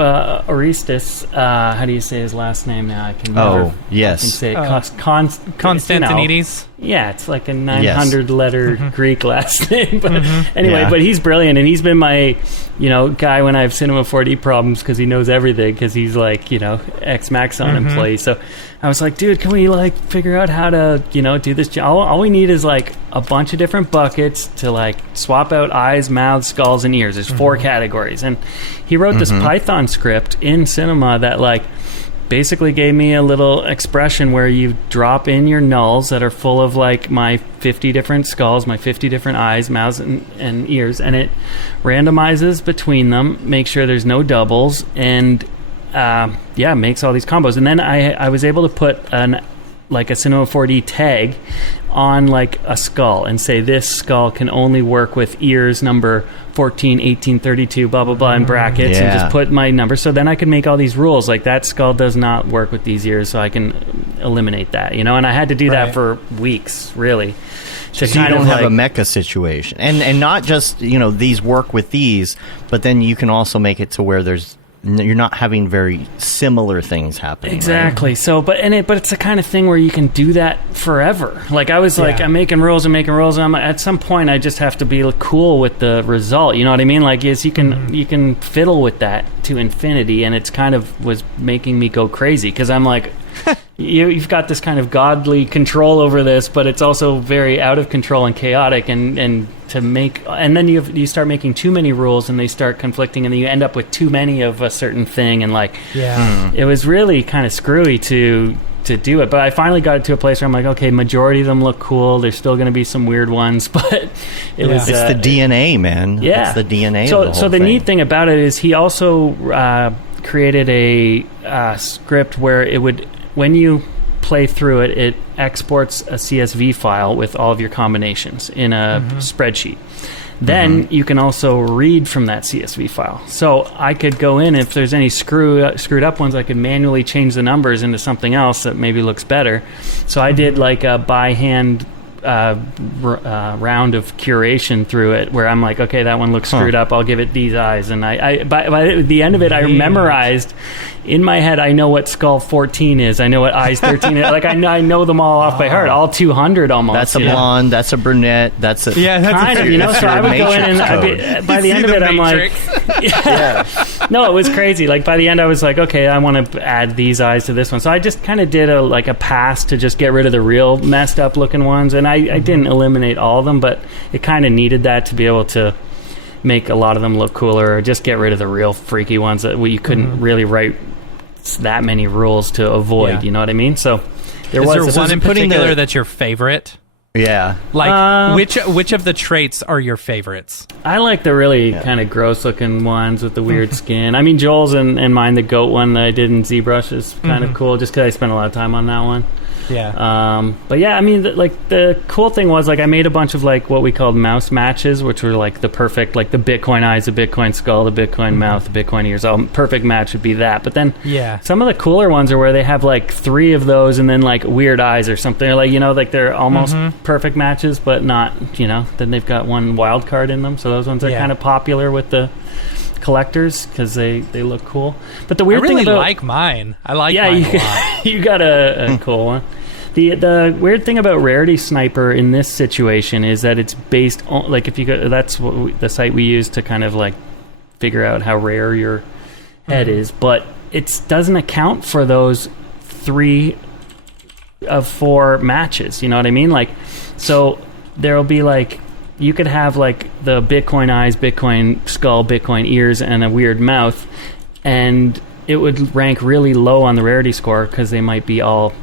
Orestes. How do you say his last name now? I can never say it. Constantinides. Yeah, it's like a 900-letter Greek last name. But anyway, but he's brilliant, and he's been my, guy when I have Cinema 4D problems, because he knows everything, because he's like, ex-Maxon employee. So I was like, dude, can we figure out how to, do this? All we need is a bunch of different buckets to swap out eyes, mouths, skulls, and ears. There's 4 categories. And he wrote this Python script in Cinema that basically gave me a little expression where you drop in your nulls that are full of my 50 different skulls, my 50 different eyes, mouths, and ears, and it randomizes between them, makes sure there's no doubles, and makes all these combos. And then I was able to put a Cinema 4D tag on a skull and say this skull can only work with ears number 14, 18, 32, blah, blah, blah, in brackets, and just put my number. So then I can make all these rules. That skull does not work with these ears, so I can eliminate that, And I had to do that for weeks, really. So you don't have a mecha situation. And not just, these work with these, but then you can also make it to where you're not having very similar things happening. Exactly. Right? So, but it's the kind of thing where you can do that forever. I was I'm making rules, and at some point I just have to be cool with the result. You know what I mean? You can fiddle with that to infinity, and it's kind of was making me go crazy, because I'm like, you've got this kind of godly control over this, but it's also very out of control and chaotic, and then you start making too many rules, and they start conflicting, and then you end up with too many of a certain thing, and it was really kind of screwy to to do it. But I finally got it to a place where I'm like, okay, majority of them look cool. There's still going to be some weird ones, but it was... It's the DNA, man. Yeah. It's the DNA of the whole So the neat thing about it is he also created a script where it would, when you play through it, it exports a CSV file with all of your combinations in a spreadsheet. Then you can also read from that CSV file. So I could go in, if there's any screwed up ones, I could manually change the numbers into something else that maybe looks better. So I did like a by hand round of curation through it, where I'm like, okay, that one looks screwed up, I'll give it these eyes. And I by the end of it, I memorized in my head, I know what skull 14 is, I know what eyes 13 is. Like I know them all off by heart, all 200 almost. That's a blonde, that's a brunette, that's a... Yeah, that's kind of, so I would go in and by the end of it, I'm like... No, it was crazy. Like by the end, I was like, okay, I want to add these eyes to this one. So I just kind of did a pass to just get rid of the real messed up looking ones. And I didn't eliminate all of them, but it kind of needed that to be able to make a lot of them look cooler, or just get rid of the real freaky ones that you couldn't really write that many rules to avoid. You know what I mean? So is there one in particular that's your favorite? Yeah. Like, which of the traits are your favorites? I like the really kind of gross-looking ones with the weird skin. I mean, Joel's and mine, the goat one that I did in ZBrush is kind of cool, just because I spent a lot of time on that one. Yeah. But yeah, I mean, the cool thing was, like, I made a bunch of, like, what we called mouse matches, which were, like, the perfect, like, the Bitcoin eyes, the Bitcoin skull, the Bitcoin mouth, the Bitcoin ears. Perfect match would be that. But then some of the cooler ones are where they have, like, 3 of those and then, like, weird eyes or something. Or, like, like, they're almost perfect matches, but not, then they've got one wild card in them. So those ones are kind of popular with the collectors because they look cool. But the weird thing about... like mine. I like mine a lot. You got a cool one. The weird thing about Rarity Sniper in this situation is that it's based on, like, if you go, that's what the site we use to kind of like figure out how rare your head is, but it doesn't account for those 3 of 4 matches. You know what I mean? Like, so there'll be like, you could have like the Bitcoin eyes, Bitcoin skull, Bitcoin ears, and a weird mouth, and it would rank really low on the rarity score because they might be all,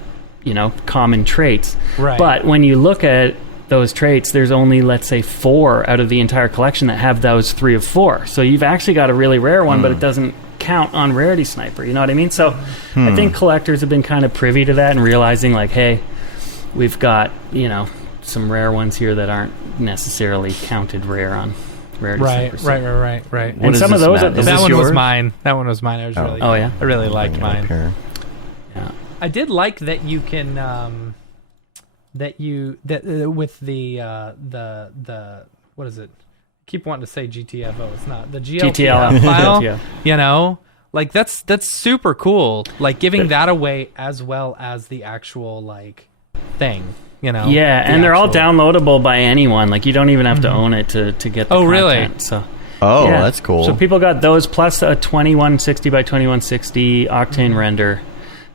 common traits. Right. But when you look at those traits, there's only, let's say, 4 out of the entire collection that have those 3 of 4. So you've actually got a really rare one, but it doesn't count on Rarity Sniper. You know what I mean? So I think collectors have been kind of privy to that and realizing, like, hey, we've got, some rare ones here that aren't necessarily counted rare on Rarity Sniper. Right. And some of those... That one was mine. That one was mine. I really liked mine. Yeah. I did like that you can with the what is it? I keep wanting to say GTFO. It's not the GLTF file. Like that's super cool. Like giving that away as well as the actual like thing. Yeah, and they're all downloadable by anyone. Like you don't even have to own it to get the content. Really? So that's cool. So people got those plus a 2160 by 2160 Octane render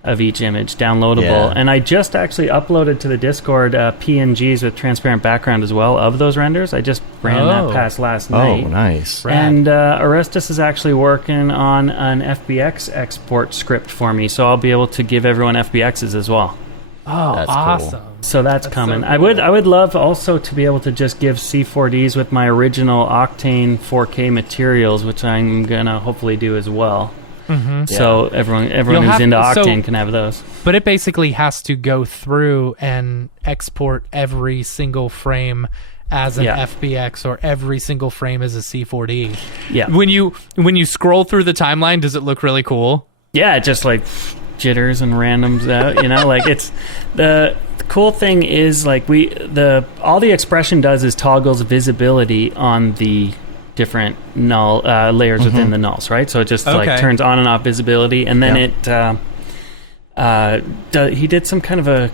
of each image downloadable. And I just actually uploaded to the Discord PNGs with transparent background as well of those renders. I just ran that past last night. Oh, nice. And Orestes is actually working on an FBX export script for me, so I'll be able to give everyone FBXs as well. Oh, that's awesome. Cool. So that's coming. So cool. I would love also to be able to just give C4Ds with my original Octane 4K materials, which I'm going to hopefully do as well. So everyone who's into Octane can have those. But it basically has to go through and export every single frame as an FBX or every single frame as a C4D. Yeah. When you scroll through the timeline, does it look really cool? Yeah, it just like jitters and randoms out, like it's the cool thing is like all the expression does is toggles visibility on the different null layers within the nulls, right? So it just like turns on and off visibility, and then he did some kind of a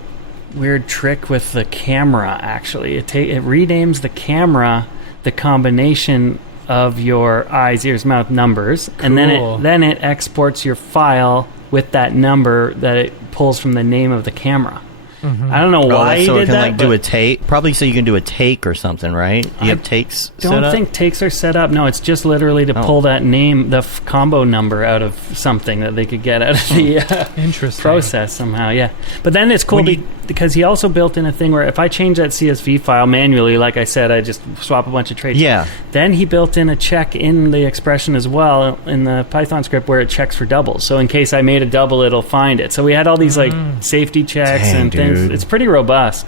weird trick with the camera. Actually, it renames the camera the combination of your eyes, ears, mouth, numbers, and then it exports your file with that number that it pulls from the name of the camera. I don't know why he so did it can that. like do a take. Probably so you can do a take or something, right? You have takes. Don't think takes are set up. No, it's just literally to pull that name, the combo number out of something that they could get out of the process somehow. Yeah, but then it's cool because he also built in a thing where if I change that CSV file manually, like I said, I just swap a bunch of traits. Yeah. Then he built in a check in the expression as well in the Python script where it checks for doubles. So in case I made a double, it'll find it. So we had all these like safety checks and things. It's pretty robust.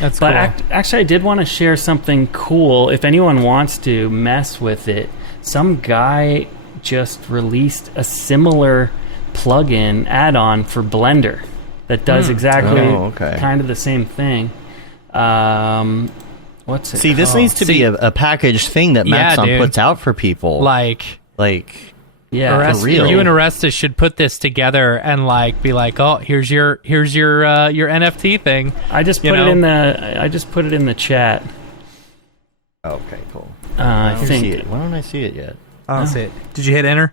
That's cool. Actually, I did want to share something cool. If anyone wants to mess with it, some guy just released a similar plugin add-on for Blender that does exactly kind of the same thing. What's it See, called? this needs to be a packaged thing that Maxon puts out for people. Yeah, for real. You and Orestes should put this together and like be like, oh, here's your NFT thing. I just put it in the chat. Okay, cool. I think. See it. Why don't I see it yet? I don't see it. Did you hit enter?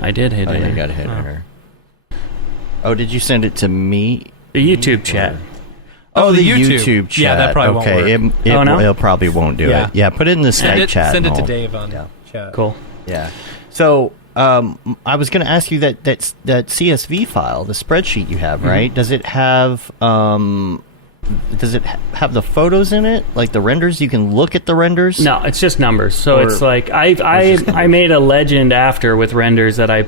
I did hit enter. I got to hit enter. Oh, did you send it to me? The YouTube chat. Oh, the YouTube chat. Yeah, that probably won't work. It probably won't do it. Yeah, put it in the Skype chat. Send it to Dave on chat. Cool. Yeah. So I was going to ask you that CSV file, the spreadsheet you have, right? Does it have the photos in it, like the renders? You can look at the renders. No, it's just numbers. So it's like I made a legend after with renders that I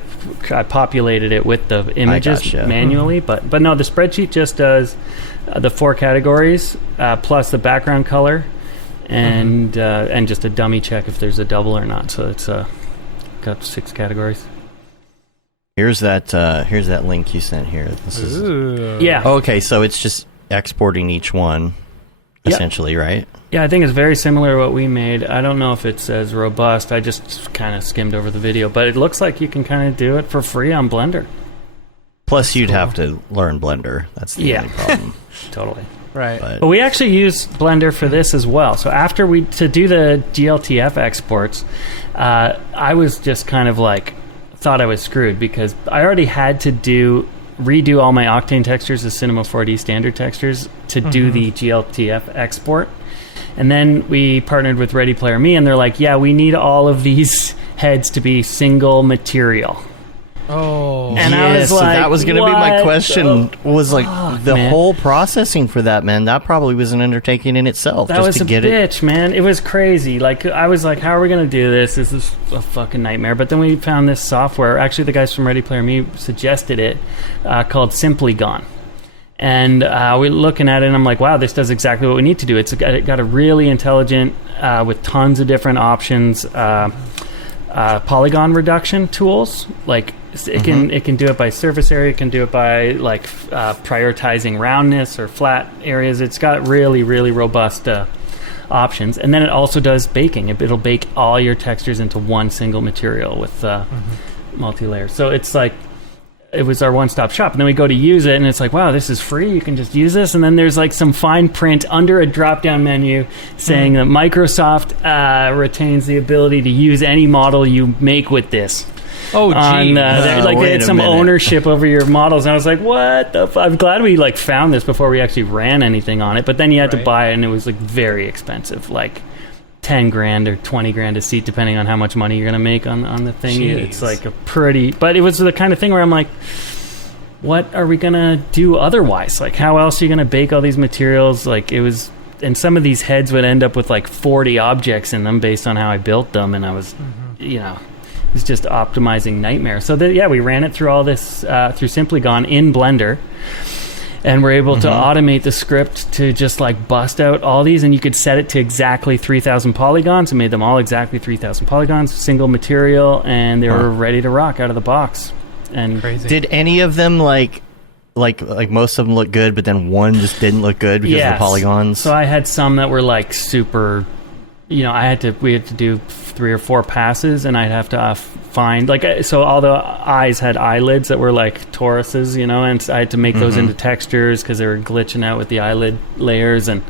populated it with the images manually, but no, the spreadsheet just does the 4 categories plus the background color and just a dummy check if there's a double or not. So it's got 6 categories. Here's that link you sent here. This is yeah. Okay, so it's just exporting each one, essentially, right? Yeah, I think it's very similar to what we made. I don't know if it's as robust. I just kind of skimmed over the video, but it looks like you can kind of do it for free on Blender. Plus, you'd have to learn Blender. That's the only problem. Totally. Right. But we actually use Blender for this as well. So after to do the GLTF exports, I was just kind of like, thought I was screwed because I already had to redo all my Octane textures as Cinema 4D standard textures to do the GLTF export. And then we partnered with Ready Player Me, and they're like, yeah, we need all of these heads to be single material. Oh, and I was so like, that was going to be my question. Was like the whole processing for that, man. That probably was an undertaking in itself. That was a bitch, man. It was crazy. Like I was like, how are we going to do this? This is a fucking nightmare. But then we found this software. Actually, the guys from Ready Player Me suggested it, called Simply Gone. And we're looking at it, and I'm like, wow, this does exactly what we need to do. It got a really intelligent, with tons of different options, polygon reduction tools. Like it can do it by surface area, it can do it by like prioritizing roundness or flat areas. It's got really, really robust options. And then it also does baking. It'll bake all your textures into one single material with multi-layers. So it's like, it was our one-stop shop. And then we go to use it, and it's like, wow, this is free. You can just use this. And then there's like some fine print under a drop-down menu saying that Microsoft retains the ability to use any model you make with this. Oh, geez. Like they had some ownership over your models. And I was like, what the fuck? I'm glad we like found this before we actually ran anything on it. But then you had to buy it, and it was like very expensive, like 10 grand or 20 grand a seat, depending on how much money you're going to make on the thing. Jeez. It's like a pretty, but it was the kind of thing where I'm like, what are we going to do otherwise? Like, how else are you going to bake all these materials? Like, it was, and some of these heads would end up with like 40 objects in them based on how I built them. And I was, you know, it was just optimizing nightmare. So we ran it through all this, through Simply Gone in Blender. And we're able to automate the script to just like bust out all these, and you could set it to exactly 3,000 polygons and made them all exactly 3,000 polygons, single material, and they were ready to rock out of the box. And crazy. Did any of them like most of them look good, but then one just didn't look good because of the polygons? So I had some that were like super, you know, we had to do 3 or 4 passes, and I'd have to find like, so all the eyes had eyelids that were like toruses, you know, and I had to make those into textures because they were glitching out with the eyelid layers. And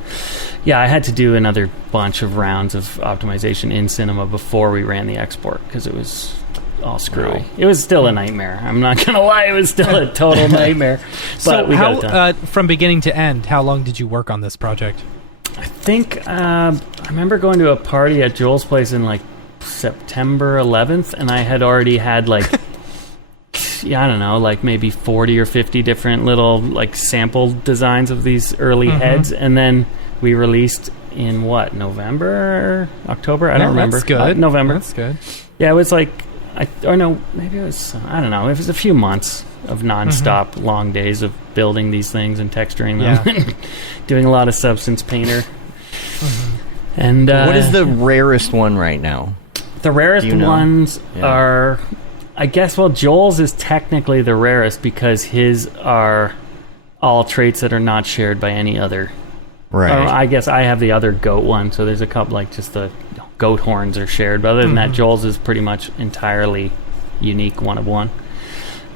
yeah, I had to do another bunch of rounds of optimization in Cinema before we ran the export because it was all screwy. It was still a nightmare. I'm not gonna lie, it was still a total nightmare. But So we got it done. from beginning to end, how long did you work on this project? I think I remember going to a party at Joel's place in like September 11th, and I had already had like I don't know, like maybe 40 or 50 different little like sample designs of these early heads, and then we released in November, October? I don't remember. That's good. November. That's good. Yeah, it was like maybe it was, I don't know, it was a few months of nonstop long days of building these things and texturing them and doing a lot of substance painter. And what is the rarest one right now? The rarest ones are, I guess, Joel's is technically the rarest because his are all traits that are not shared by any other. Right. I guess I have the other goat one, so there's a couple, like just the goat horns are shared. But other than that, Joel's is pretty much entirely unique, one of one.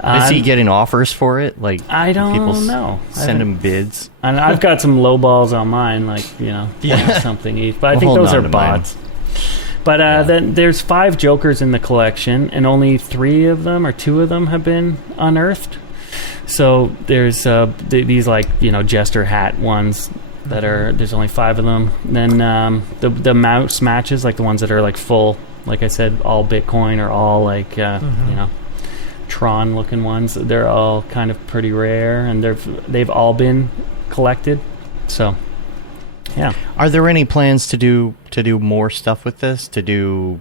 Is he getting offers for it? Like, I don't people know. Send him bids. And I've got some low balls on mine, like, something each. But I think those are bots. But then there's 5 Jokers in the collection, and only 3 of them or 2 of them have been unearthed. So there's these like jester hat ones that are, there's only 5 of them. And then the mouse matches, like the ones that are like full, like I said, all Bitcoin or all like Tron looking ones, they're all kind of pretty rare, and they've all been collected. So yeah. Are there any plans to do more stuff with this? To do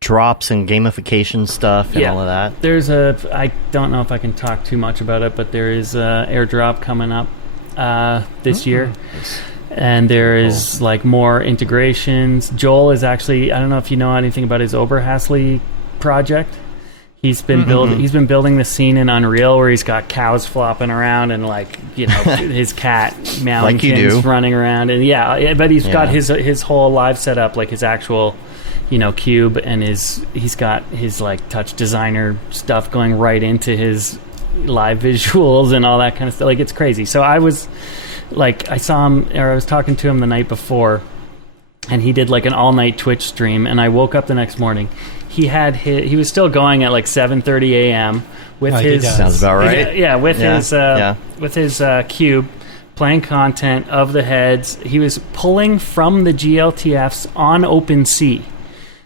drops and gamification stuff and all of that? There's I don't know if I can talk too much about it, but there is a airdrop coming up this year. And there is like more integrations. Joel is actually, I don't know if you know anything about his Oberhasli project. He's been building the scene in Unreal where he's got cows flopping around and like his cat Mallingtons running around, and but he's got his whole live setup, like his actual cube, and he's got his like touch designer stuff going right into his live visuals and all that kind of stuff. Like, it's crazy. So I was like, I was talking to him the night before, and he did like an all-night Twitch stream, and I woke up the next morning. He was still going at like 7:30 a.m. with his sounds about right. With his cube, playing content of the heads. He was pulling from the GLTFs on OpenSea,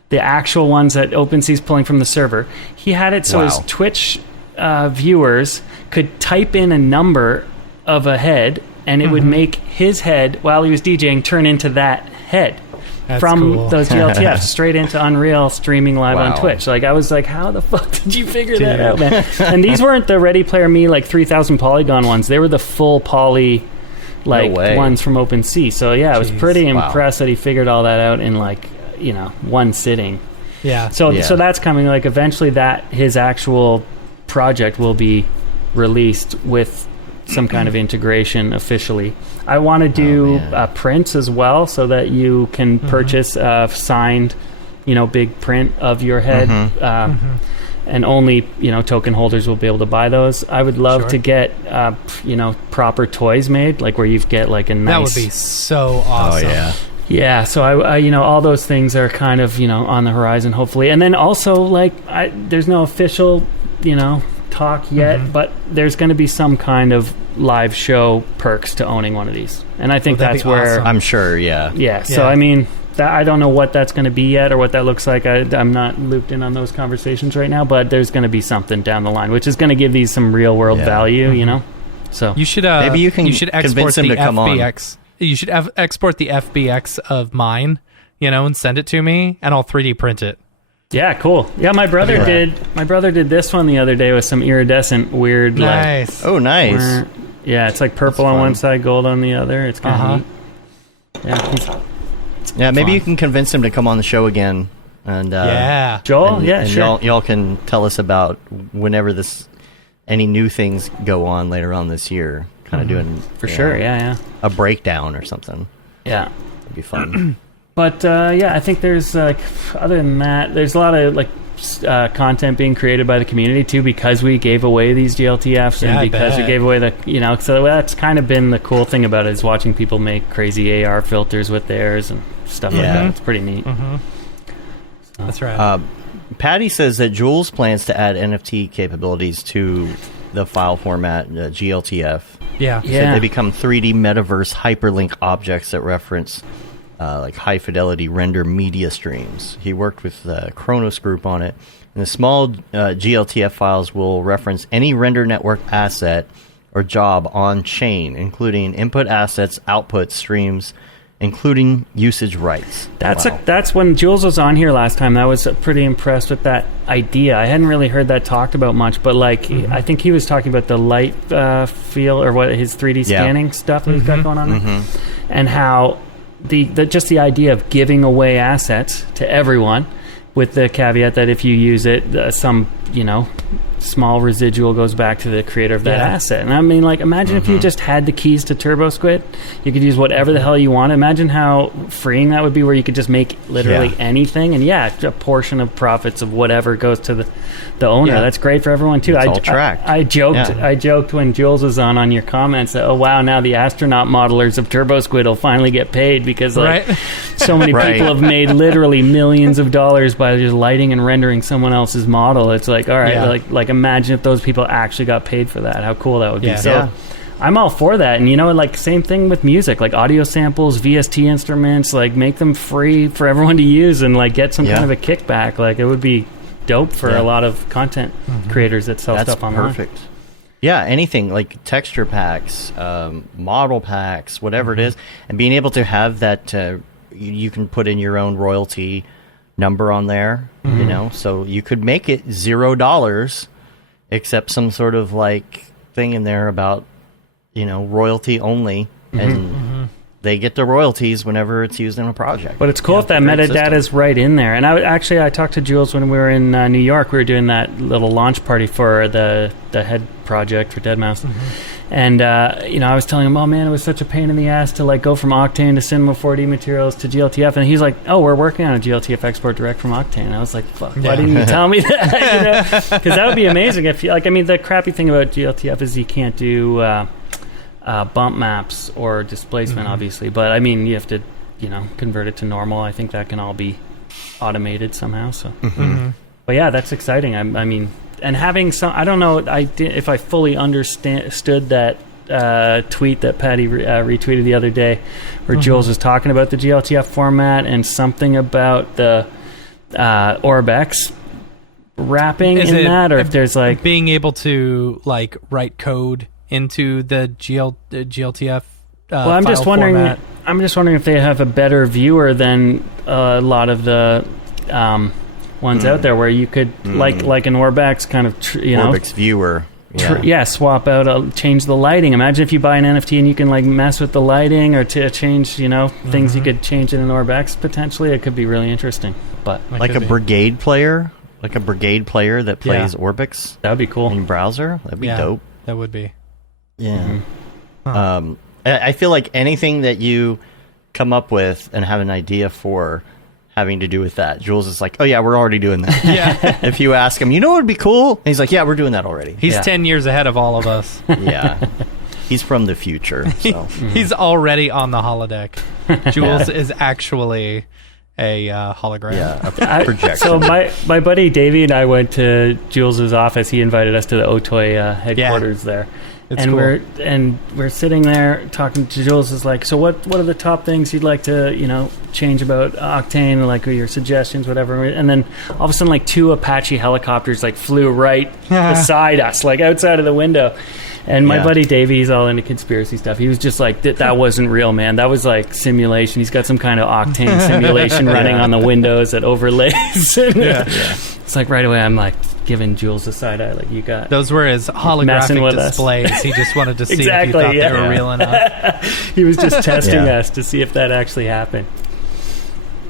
the actual ones that OpenSea's pulling from the server. He had it so his Twitch viewers could type in a number of a head, and it would make his head while he was DJing turn into that head. That's from cool. Those GLTFs straight into Unreal, streaming live on Twitch. Like, I was like, how the fuck did you figure that out, man? And these weren't the Ready Player Me like 3,000 polygon ones. They were the full poly ones from OpenSea. So yeah, I was pretty impressed that he figured all that out in like one sitting. Yeah. So that's coming. Like, eventually his actual project will be released with some kind of integration officially. I want to do prints as well, so that you can purchase a signed, big print of your head, and only token holders will be able to buy those. I would love to get proper toys made, like where you get like a nice. That would be so awesome. Oh yeah. Yeah, so I all those things are kind of on the horizon, hopefully, and then also like there's no official talk yet, but there's going to be some kind of live show perks to owning one of these, and I think that's where I'm sure. So I mean, I don't know what that's going to be yet or what that looks like. I'm not looped in on those conversations right now, but there's going to be something down the line which is going to give these some real world value. So you should maybe you can export him the to come FBX. You should export the FBX of mine, and send it to me, and I'll 3D print it. Yeah, cool. Yeah, my brother did. My brother did this one the other day with some iridescent weird. Nice. Nice. Yeah, it's like purple on one side, gold on the other. It's kind of neat. Yeah, maybe you can convince him to come on the show again. And Joel. And sure. Y'all can tell us about whenever any new things go on later on this year. Kind of doing for sure. Yeah. A breakdown or something. Yeah, it'd be fun. But I think there's other than that, there's a lot of content being created by the community too, because we gave away these GLTFs and because we gave away so that's kind of been the cool thing about it, is watching people make crazy AR filters with theirs and stuff like that. It's pretty neat. That's right. Patty says that Jules plans to add NFT capabilities to the file format, GLTF. Yeah. So they become 3D metaverse hyperlink objects that reference like high fidelity render media streams. He worked with the Kronos group on it. And the small GLTF files will reference any render network asset or job on chain, including input assets, output streams, including usage rights. That's when Jules was on here last time. I was pretty impressed with that idea. I hadn't really heard that talked about much, but like I think he was talking about the light feel or what his 3D scanning stuff that he's got going on there. And how just the idea of giving away assets to everyone, with the caveat that if you use it, some small residual goes back to the creator of that asset. And I mean, like, imagine if you just had the keys to Turbo Squid. You could use whatever the hell you want. Imagine how freeing that would be, where you could just make literally anything. And a portion of profits of whatever goes to the owner. Yeah. That's great for everyone too. It's all tracked. I joked when Jules was on your comments that, oh wow, now the astronaut modelers of Turbo Squid will finally get paid, because so many people have made literally millions of dollars by just lighting and rendering someone else's model. It's like, all right, like imagine if those people actually got paid for that. How cool that would be. So I'm all for that. And like same thing with music, like audio samples, VST instruments, like make them free for everyone to use and like get some kind of a kickback. Like it would be dope for a lot of content creators that sell stuff online. Perfect. Yeah, anything like texture packs, model packs, whatever it is, and being able to have that, you can put in your own royalty number on there, so you could make it $0, except some sort of like thing in there about, royalty only, and they get the royalties whenever it's used in a project. But it's cool if that metadata is right in there. And I talked to Jules when we were in New York. We were doing that little launch party for the Head project for deadmau5. And, I was telling him, oh, man, it was such a pain in the ass to, like, go from Octane to Cinema 4D materials to GLTF. And he's like, oh, we're working on a GLTF export direct from Octane. And I was like, fuck, why didn't you tell me that? Because that would be amazing. If the crappy thing about GLTF is you can't do bump maps or displacement, obviously. But, I mean, you have to, convert it to normal. I think that can all be automated somehow. So, But, yeah, that's exciting. I mean... And having some, I don't know if I fully understood that tweet that Patty retweeted the other day, where Jules was talking about the GLTF format and something about the Orbex wrapping in that, or if there's like being able to like write code into the GLTF. Well, I'm just wondering. Format. I'm just wondering if they have a better viewer than a lot of the. Ones out there where you could like an Orbex kind of Orbex viewer swap out change the lighting. Imagine if you buy an NFT and you can like mess with the lighting or to change things you could change in an Orbex. Potentially it could be really interesting. But like a brigade player that plays Orbex, that would be cool in browser. That'd be dope. That would be I feel like anything that you come up with and have an idea for having to do with that, Jules is like, oh yeah, we're already doing that. If you ask him, what would be cool? And he's like, yeah, we're doing that already. He's 10 years ahead of all of us. He's from the future. So. He's already on the holodeck. Jules is actually a hologram. A projection. So my buddy Davey and I went to Jules's office. He invited us to the Otoy headquarters there. It's and cool. we're sitting there talking to Jules. Is like, so what are the top things you'd like to change about Octane, like your suggestions, whatever. And then all of a sudden, like 2 Apache helicopters like flew right beside us, like outside of the window. And my buddy Davey, he's all into conspiracy stuff. He was just like, that wasn't real, man. That was like simulation. He's got some kind of Octane simulation running on the windows that overlays. It's like right away I'm like giving Jules a side eye, like, you got those were his holographic displays. He just wanted to see if you thought they were real enough. He was just testing us to see if that actually happened.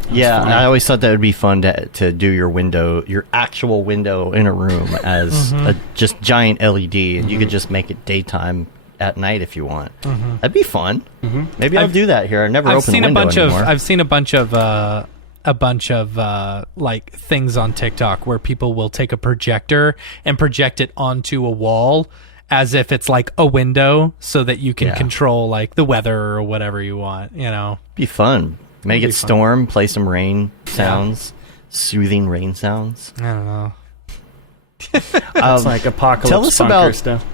Funny. I always thought that would be fun to do your actual window in a room as a just giant LED, and you could just make it daytime at night if you want. That'd be fun. Maybe I'll do that here. I never open the window anymore. I've seen a bunch of like things on TikTok where people will take a projector and project it onto a wall as if it's like a window, so that you can control like the weather or whatever you want. Be fun. Make it storm, play some rain sounds, soothing rain sounds. I don't know. It's like apocalypse tell us bunker about stuff.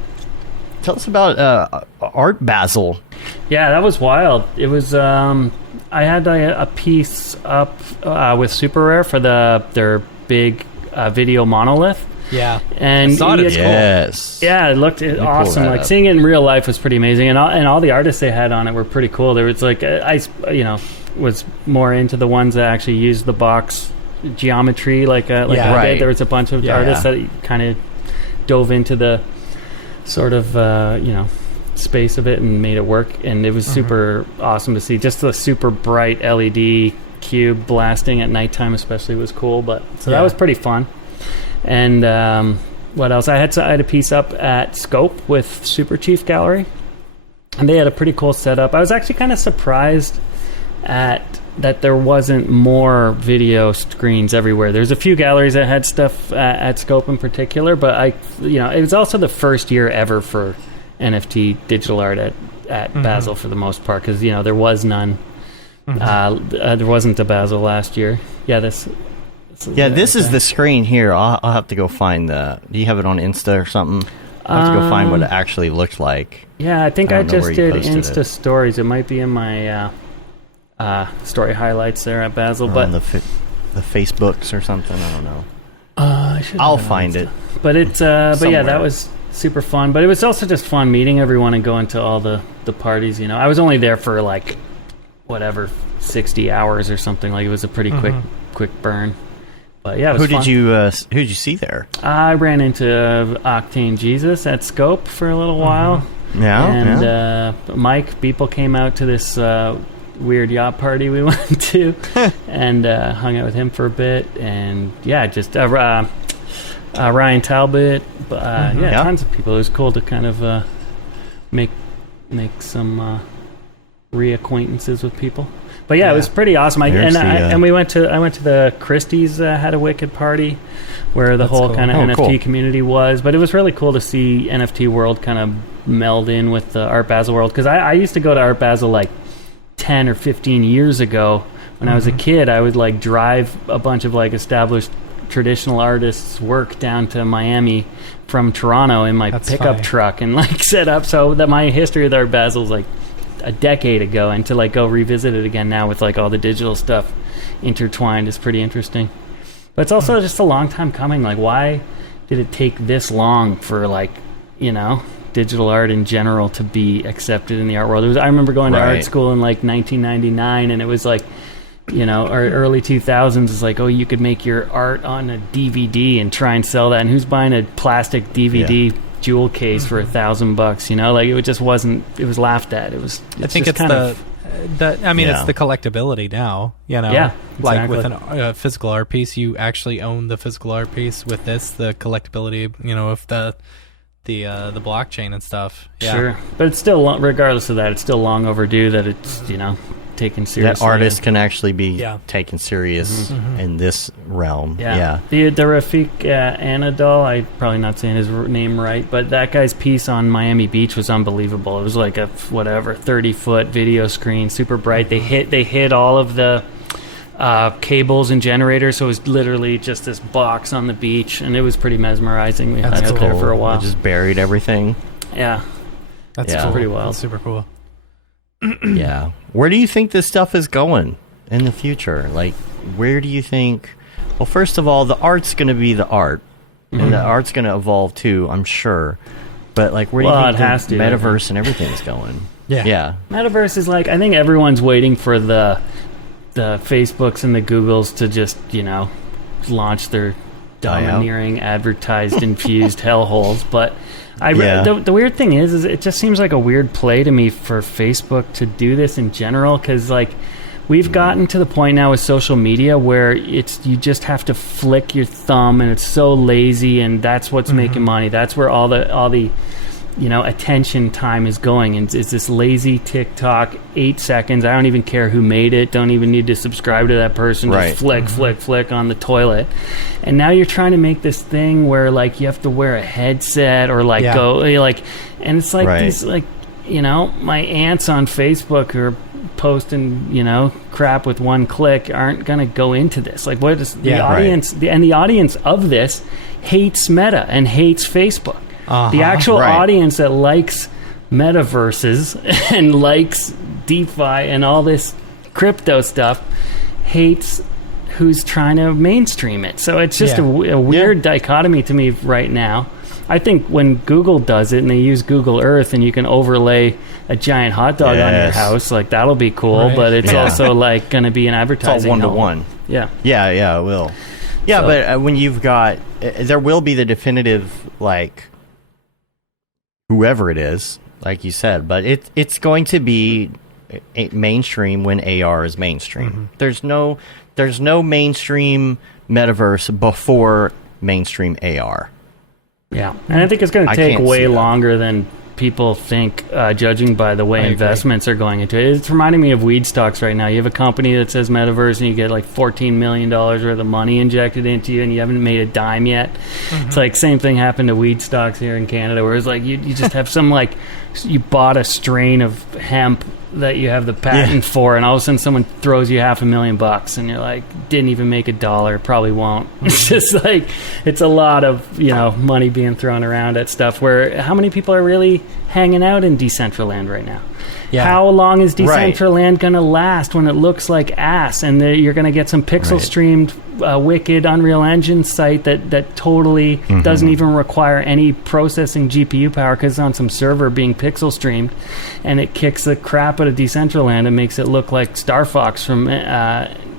Tell us about Art Basel. Yeah, that was wild. It was. I had a piece up with Super Rare for their big video monolith. Yeah, and I saw it. It's yes, cool. Yeah, it looked awesome. Like seeing it in real life was pretty amazing, and all the artists they had on it were pretty cool. There was like I was more into the ones that actually used the box geometry, I did. There was a bunch of artists that kind of dove into the sort of space of it and made it work, and it was super awesome to see. Just the super bright LED cube blasting at nighttime especially was cool, but that was pretty fun. And what else? I had a piece up at Scope with Super Chief Gallery, and they had a pretty cool setup. I was actually kind of surprised at that there wasn't more video screens everywhere. There's a few galleries that had stuff at Scope in particular, but it was also the first year ever for NFT digital art at Basel for the most part, because there was none. There wasn't a Basel last year. This is the screen here. I'll have to go find do you have it on Insta or something? I'll have to go find what it actually looked like. Yeah, I think I just did Insta stories. It might be in my story highlights there at Basel, but on the Facebooks or something. I don't know. I'll find it. But it's that was super fun. But it was also just fun meeting everyone and going to all the parties. I was only there for 60 hours or something. Like, it was a pretty quick burn. But yeah, it was fun. Who did you see there? I ran into Octane Jesus at Scope for a little while. And Mike Beeple came out to this weird yacht party we went to, and hung out with him for a bit. And just Ryan Talbot, tons of people. It was cool to kind of make some reacquaintances with people. But it was pretty awesome. I went to the Christie's had a wicked party where the whole kind of NFT community was. But it was really cool to see NFT world kind of meld in with the Art Basel world, because I used to go to Art Basel 10 or 15 years ago when I was a kid. I would drive a bunch of established traditional artists' work down to Miami from Toronto in my pickup truck and set up. So that my history with Art Basel is a decade ago, and to go revisit it again now with all the digital stuff intertwined is pretty interesting. But it's also just a long time coming. Why did it take this long for digital art in general to be accepted in the art world? I remember going to art school in 1999, and it was or early 2000s is you could make your art on a DVD and try and sell that, and who's buying a plastic DVD jewel case for $1,000? It just wasn't. It was laughed at. I think it's it's the collectability now. Exactly. With a physical art piece, you actually own the physical art piece. With this, the collectability, of the blockchain and stuff. Sure, but it's still, regardless of that, it's still long overdue that it's taken seriously. That artists can actually be taken serious in this realm. The Rafik Anadol, I'm probably not saying his name right, but that guy's piece on Miami Beach was unbelievable. It was a 30-foot video screen, super bright. They hit all of the cables and generators, so it was literally just this box on the beach, and it was pretty mesmerizing. We had it there for a while. They just buried everything. That's pretty wild. That's super cool. Where do you think this stuff is going in the future? Where do you think... Well, first of all, the art's going to be the art, and the art's going to evolve too, I'm sure. But where do you think the metaverse and everything's going? Metaverse is I think everyone's waiting for the Facebooks and the Googles to just launch their domineering advertised infused hellholes. But the weird thing is it just seems like a weird play to me for Facebook to do this in general, because we've gotten to the point now with social media where you just have to flick your thumb, and it's so lazy, and that's what's making money. That's where all the attention time is going, and it's this lazy TikTok, 8 seconds. I don't even care who made it. Don't even need to subscribe to that person. Just flick on the toilet. And now you're trying to make this thing where you have to wear a headset or go and it's these my aunts on Facebook who are posting, crap with one click aren't going to go into this. Like, what is the audience? And the audience of this hates Meta and hates Facebook. The actual audience that likes metaverses and likes DeFi and all this crypto stuff hates who's trying to mainstream it. So it's just a weird dichotomy to me right now. I think when Google does it and they use Google Earth and you can overlay a giant hot dog on your house, like, that'll be cool. Right. But it's also like going to be an advertising. It's all 1-to-1. Yeah. Yeah, it will. Yeah, so, but when you've got, there will be the definitive, like, whoever it is, like you said, but it's going to be mainstream when AR is mainstream. Mm-hmm. There's no mainstream metaverse before mainstream AR. Yeah, and I think it's going to take way longer than people think, judging by the way investments are going into it. It's reminding me of weed stocks right now. You have a company that says metaverse and you get like $14 million worth of money injected into you and you haven't made a dime yet. Mm-hmm. It's like same thing happened to weed stocks here in Canada, where it's like you just have some, like, you bought a strain of hemp that you have the patent for, and all of a sudden someone throws you $500,000 and you're like, didn't even make $1, probably won't. It's just like, it's a lot of money being thrown around at stuff where how many people are really hanging out in Decentraland right now? How long is Decentraland going to last when it looks like ass and you're going to get some pixel streamed wicked Unreal Engine site that totally doesn't even require any processing GPU power because it's on some server being pixel streamed, and it kicks the crap out of Decentraland and makes it look like Star Fox from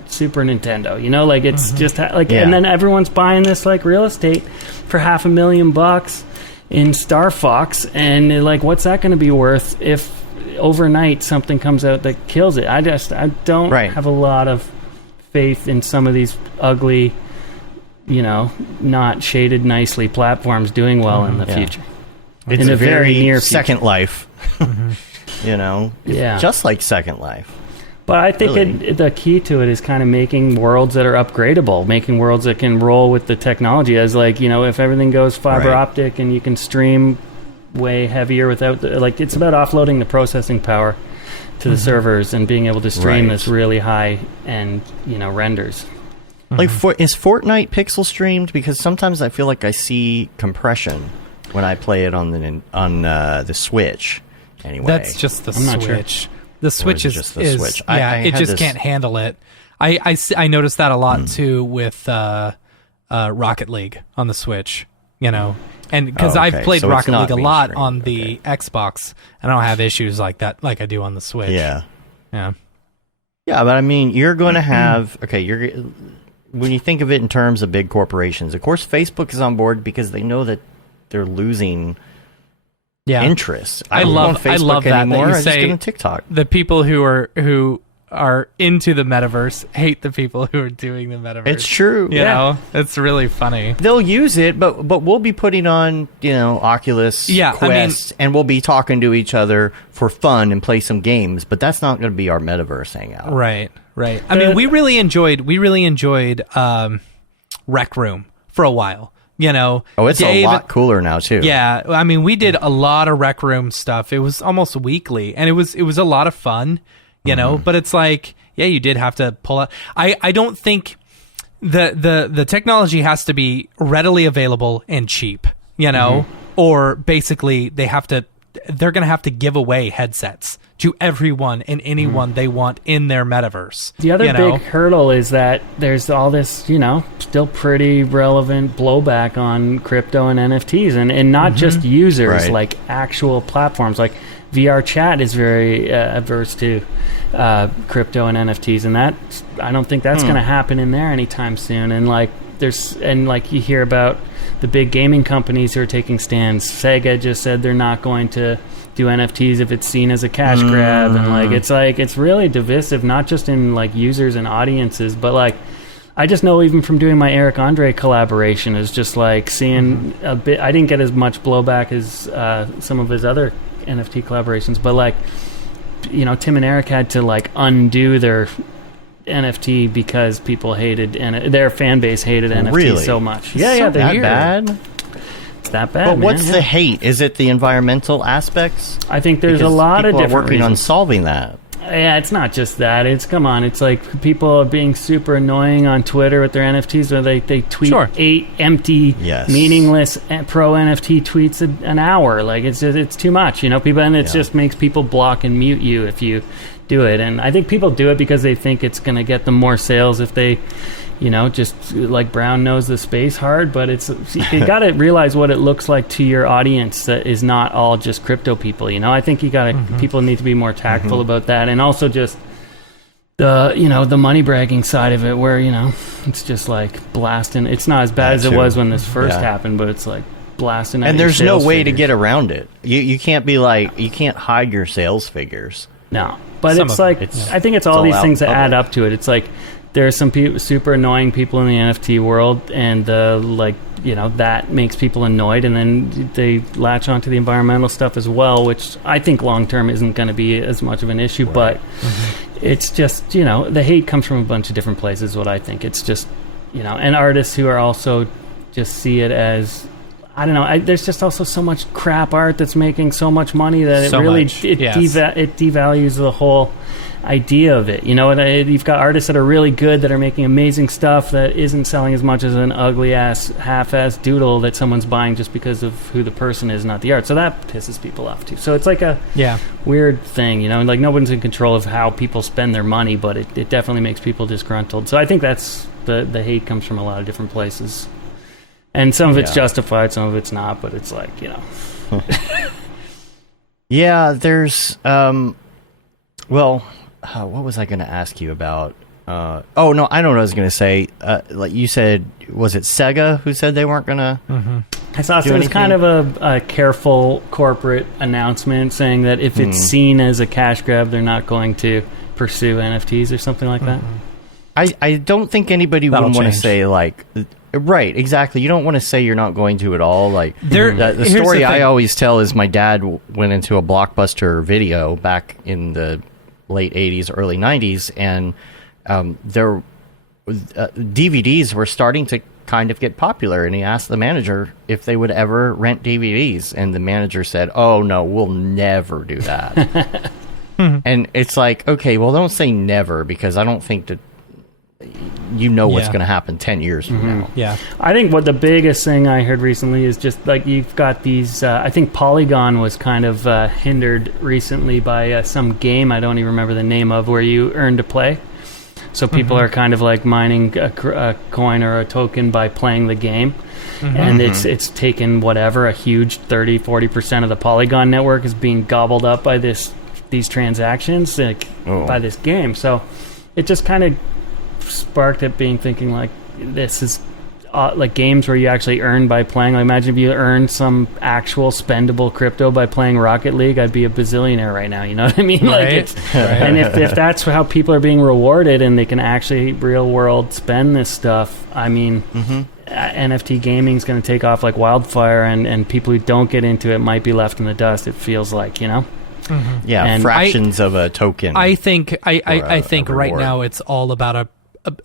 Super Nintendo. Like, it's just like, and then everyone's buying this like real estate for $500,000 in Star Fox, and like, what's that going to be worth if overnight something comes out that kills it? I don't have a lot of faith in some of these ugly, not shaded nicely platforms doing well in the future. It's in a very near future. Second Life. Just like Second Life. But I think the key to it is kind of making worlds that are upgradable, making worlds that can roll with the technology. As like, if everything goes fiber optic and you can stream way heavier without it's about offloading the processing power to the servers and being able to stream this really high end renders. Like, is Fortnite pixel streamed? Because sometimes I feel like I see compression when I play it on the Switch. Anyway, that's just the Switch. The Switch is just the Switch. It just can't handle it. I noticed that a lot too with Rocket League on the Switch. And because I've played Rocket League a lot on the Xbox, and I don't have issues like that like I do on the Switch. Yeah, but I mean, you're going to have when you think of it in terms of big corporations, of course, Facebook is on board because they know that they're losing interest. I love Facebook anymore. That you say I just get on TikTok. The people who are into the metaverse hate the people who are doing the metaverse. It's true. You know, it's really funny. They'll use it, but we'll be putting on, Oculus Quest, and we'll be talking to each other for fun and play some games, but that's not going to be our metaverse hangout. Right. I mean, we really enjoyed Rec Room for a while. It's a lot cooler now too. Yeah, I mean, we did a lot of Rec Room stuff. It was almost weekly, and it was a lot of fun. But it's like, you did have to pull out. I don't think the technology has to be readily available and cheap, or basically they're going to have to give away headsets to everyone and anyone they want in their metaverse. The other big hurdle is that there's all this, still pretty relevant blowback on crypto and NFTs and not just users, like actual platforms. Like VR chat is very averse to crypto and NFTs, and that I don't think that's going to happen in there anytime soon. And you hear about the big gaming companies who are taking stands. Sega just said they're not going to do NFTs if it's seen as a cash grab, and it's really divisive, not just in users and audiences, but I just know even from doing my Eric Andre collaboration is just seeing a bit. I didn't get as much blowback as some of his other NFT collaborations, but Tim and Eric had to undo their NFT because people hated and their fan base hated NFT so much. They're bad. that bad. But what's man. the hate? Is it the environmental aspects? I think there's Because a lot of people different are working on reasons. solving that. Yeah, it's not just that. It's like people are being super annoying on Twitter with their NFTs, where they tweet Sure. 8 empty, Yes. meaningless pro NFT tweets an hour. Like it's too much, people, and it just makes people block and mute you if you do it. And I think people do it because they think it's going to get them more sales if they, just like Brown knows the space hard. But you got to realize what it looks like to your audience that is not all just crypto people. I think people need to be more tactful about that, and also just the money bragging side of it, where it's just like blasting. It's not as bad as it was when this first happened, but it's like blasting. And there's no way to get around it. You can't be like, you can't hide your sales figures. No, but Some it's of like it. I think it's all these things that add up to it. It's like there are some super annoying people in the NFT world, and that makes people annoyed, and then they latch onto the environmental stuff as well, which I think long term isn't going to be as much of an issue. Right. But it's just the hate comes from a bunch of different places. Is what I think. It's just and artists who are also just see it as. I don't know. There's just also so much crap art that's making so much money that it devalues the whole idea of it. You've got artists that are really good that are making amazing stuff that isn't selling as much as an ugly ass half-ass doodle that someone's buying just because of who the person is, not the art. So that pisses people off too. So it's like a weird thing. Like no one's in control of how people spend their money, but it definitely makes people disgruntled. So I think that's the hate comes from a lot of different places. And some of it's justified, some of it's not, but it's like, Yeah, there's, what was I going to ask you about? No, I don't know what I was going to say. Like you said, was it Sega who said they weren't going to I saw it was kind of a careful corporate announcement saying that if it's seen as a cash grab, they're not going to pursue NFTs or something like that. I don't think anybody would want to say, like... Right, exactly. You don't want to say you're not going to at all. Like the story I always tell is my dad went into a Blockbuster video back in the late 80s, early 90s, and DVDs were starting to kind of get popular, and he asked the manager if they would ever rent DVDs, and the manager said, "Oh no, we'll never do that." And it's like, okay, well, don't say never, because I don't think that what's going to happen 10 years from now. Yeah. I think what the biggest thing I heard recently is just like you've got these, I think Polygon was kind of hindered recently by some game, I don't even remember the name of, where you earn to play. So people are kind of like mining a coin or a token by playing the game. And it's taken a huge 30-40% of the Polygon network is being gobbled up by these transactions by this game. So it just kind of sparked at thinking like this is like games where you actually earn by playing. Like imagine if you earned some actual spendable crypto by playing Rocket League, I'd be a bazillionaire right now. You know what I mean? Right. And if that's how people are being rewarded and they can actually real world spend this stuff, I mean, NFT gaming is going to take off like wildfire, and people who don't get into it might be left in the dust. It feels like, Yeah, and fractions of a token. I think I think a right reward. now it's all about a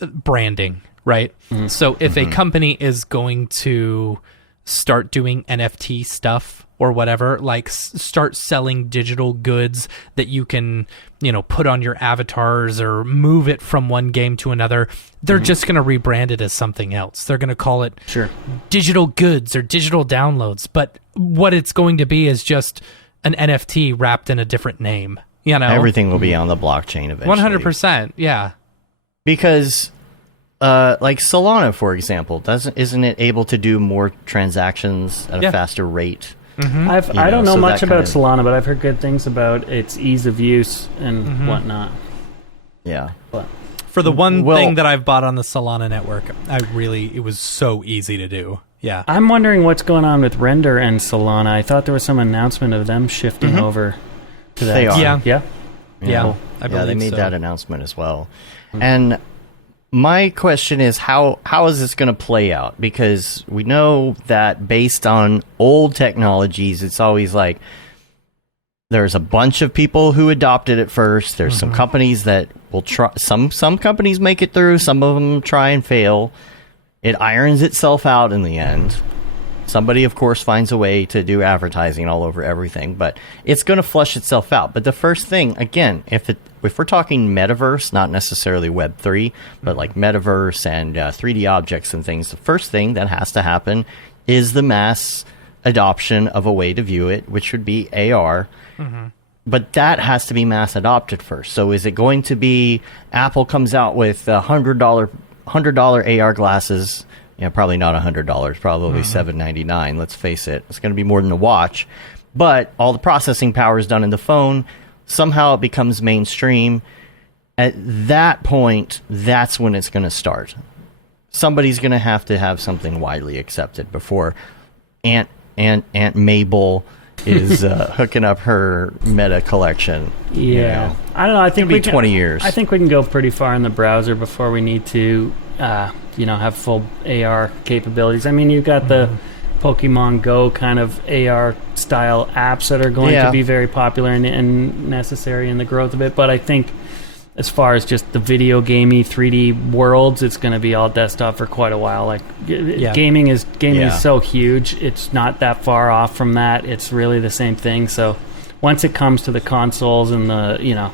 branding, right? So if a company is going to start doing NFT stuff or whatever, like start selling digital goods that you can, put on your avatars or move it from one game to another, they're just going to rebrand it as something else. They're going to call it digital goods or digital downloads, but what it's going to be is just an NFT wrapped in a different name. Everything will be on the blockchain eventually. 100%, yeah. Because, like Solana, for example, isn't it able to do more transactions at a faster rate? I don't know so much that about kind of- Solana, but I've heard good things about its ease of use and whatnot. Yeah. But For the one Well- thing that I've bought on the Solana network, it was so easy to do. Yeah. I'm wondering what's going on with Render and Solana. I thought there was some announcement of them shifting over to that. They are. Yeah. Yeah. Yeah. I Yeah, they believe made so. that announcement as well. And my question is, how is this going to play out? Because we know that based on old technologies, it's always like there's a bunch of people who adopted it first. There's some companies that will try. Some companies make it through. Some of them try and fail. It irons itself out in the end. Somebody, of course, finds a way to do advertising all over everything, but it's going to flush itself out. But the first thing, again, if we're talking metaverse, not necessarily Web3, but like metaverse and 3D objects and things, the first thing that has to happen is the mass adoption of a way to view it, which would be AR. But that has to be mass adopted first. So is it going to be Apple comes out with $100 AR glasses? Yeah, probably not $100, probably $799. Let's face it. It's going to be more than a watch. But all the processing power is done in the phone. Somehow it becomes mainstream. At that point, that's when it's going to start. Somebody's going to have something widely accepted before Aunt Mabel is hooking up her Meta collection. Yeah. You know. I don't know. I think It'll be 20 years. I think we can go pretty far in the browser before we need to, have full AR capabilities. I mean, you've got the Pokemon Go kind of AR style apps that are going to be very popular and necessary in the growth of it. But I think as far as just the video gamey 3D worlds, it's going to be all desktop for quite a while. Like gaming is so huge. It's not that far off from that. It's really the same thing. So once it comes to the consoles and the,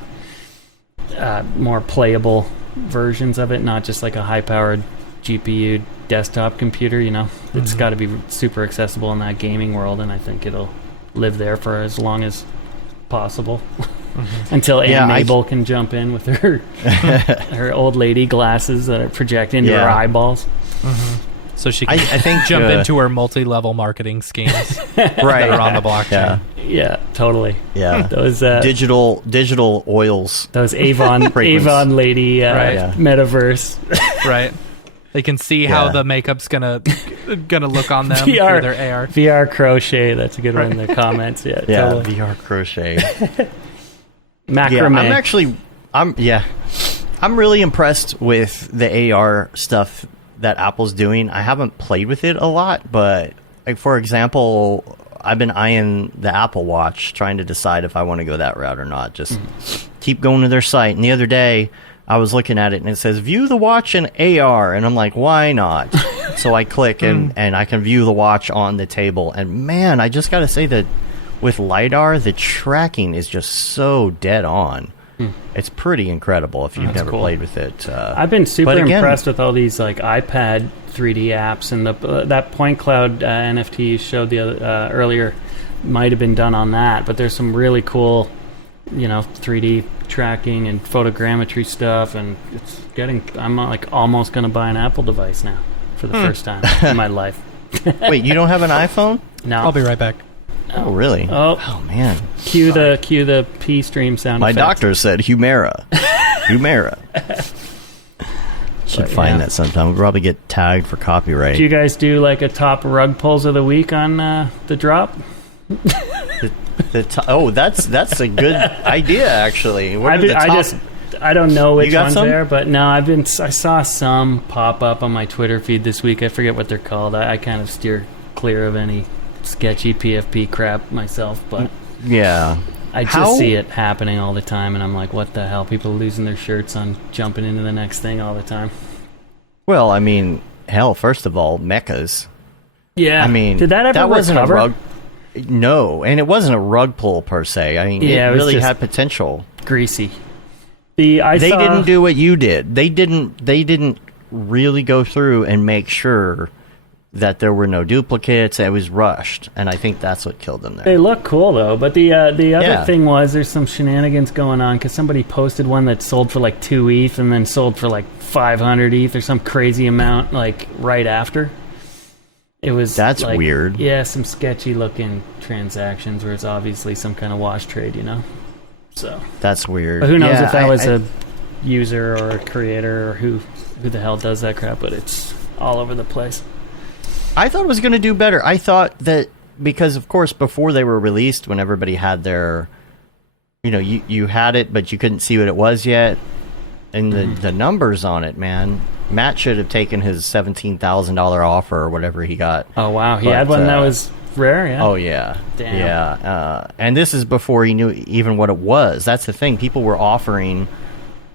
more playable versions of it, not just like a high-powered GPU desktop computer, it's got to be super accessible in that gaming world, and I think it'll live there for as long as possible. Until Aunt Mabel can jump in with her her old lady glasses that are project into her eyeballs. So she can, I think, jump into her multi-level marketing schemes that are on the blockchain. Yeah, totally. Yeah, those digital oils. Those Avon lady metaverse. Right. They can see how the makeup's gonna look on them through their AR. VR crochet. That's a good one in the comments. Yeah, totally. VR crochet. Macrame. I'm really impressed with the AR stuff that Apple's doing. I haven't played with it a lot, but like, for example, I've been eyeing the Apple Watch, trying to decide if I want to go that route or not. Just keep going to their site. And the other day, I was looking at it, and it says, view the watch in AR. And I'm like, why not? So I click, and I can view the watch on the table. And, man, I just got to say that with LiDAR, the tracking is just so dead on. It's pretty incredible if you've never played with it. I've been super impressed with all these like iPad 3D apps, and that Point Cloud NFT you showed earlier might have been done on that, but there's some really cool 3D tracking and photogrammetry stuff, and I'm like almost going to buy an Apple device now for the first time in my life. Wait, you don't have an iPhone? No. I'll be right back. Oh, really? Oh man. Cue the P stream sound My effects. doctor said Humera. Humera. Should find that sometime. We'll probably get tagged for copyright. Do you guys do like a top rug pulls of the week on the drop? That's a good idea, actually. I don't know which one's some? there, but no, I saw some pop up on my Twitter feed this week. I forget what they're called. I kind of steer clear of any sketchy PFP crap myself, but I just see it happening all the time, and I'm like, what the hell? People losing their shirts on jumping into the next thing all the time. Well, I mean, hell, first of all, mechas. Yeah. I mean, did that ever wasn't recover? a rug. No, and it wasn't a rug pull per se. I mean, it really had potential. Greasy. They didn't do what you did. They didn't really go through and make sure that there were no duplicates. It was rushed, and I think that's what killed them there. They look cool though, but the other thing was there's some shenanigans going on because somebody posted one that sold for like 2 ETH and then sold for like 500 ETH or some crazy amount like right after. That's like, weird. Yeah, some sketchy looking transactions where it's obviously some kind of wash trade, So that's weird. But who knows if that was a user or a creator or who the hell does that crap? But it's all over the place. I thought it was going to do better. I thought that because, of course, before they were released, when everybody had their, you had it, but you couldn't see what it was yet, and the numbers on it, man. Matt should have taken his $17,000 offer or whatever he got. Oh wow, he had one that was rare. Yeah. Oh yeah. Damn. Yeah. And this is before he knew even what it was. That's the thing. People were offering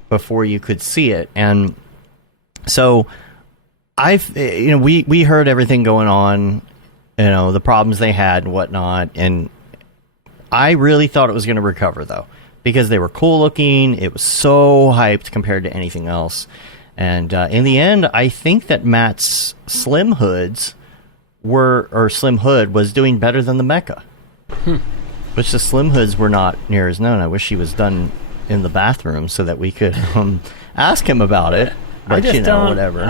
before you could see it, and so. We heard everything going on the problems they had and whatnot. And I really thought it was going to recover, though, because they were cool looking. It was so hyped compared to anything else. And in the end, I think that Matt's slim hoods Slim Hood was doing better than the Mecha. Which the slim hoods were not near as known. I wish he was done in the bathroom so that we could ask him about it. But, I just don't, whatever.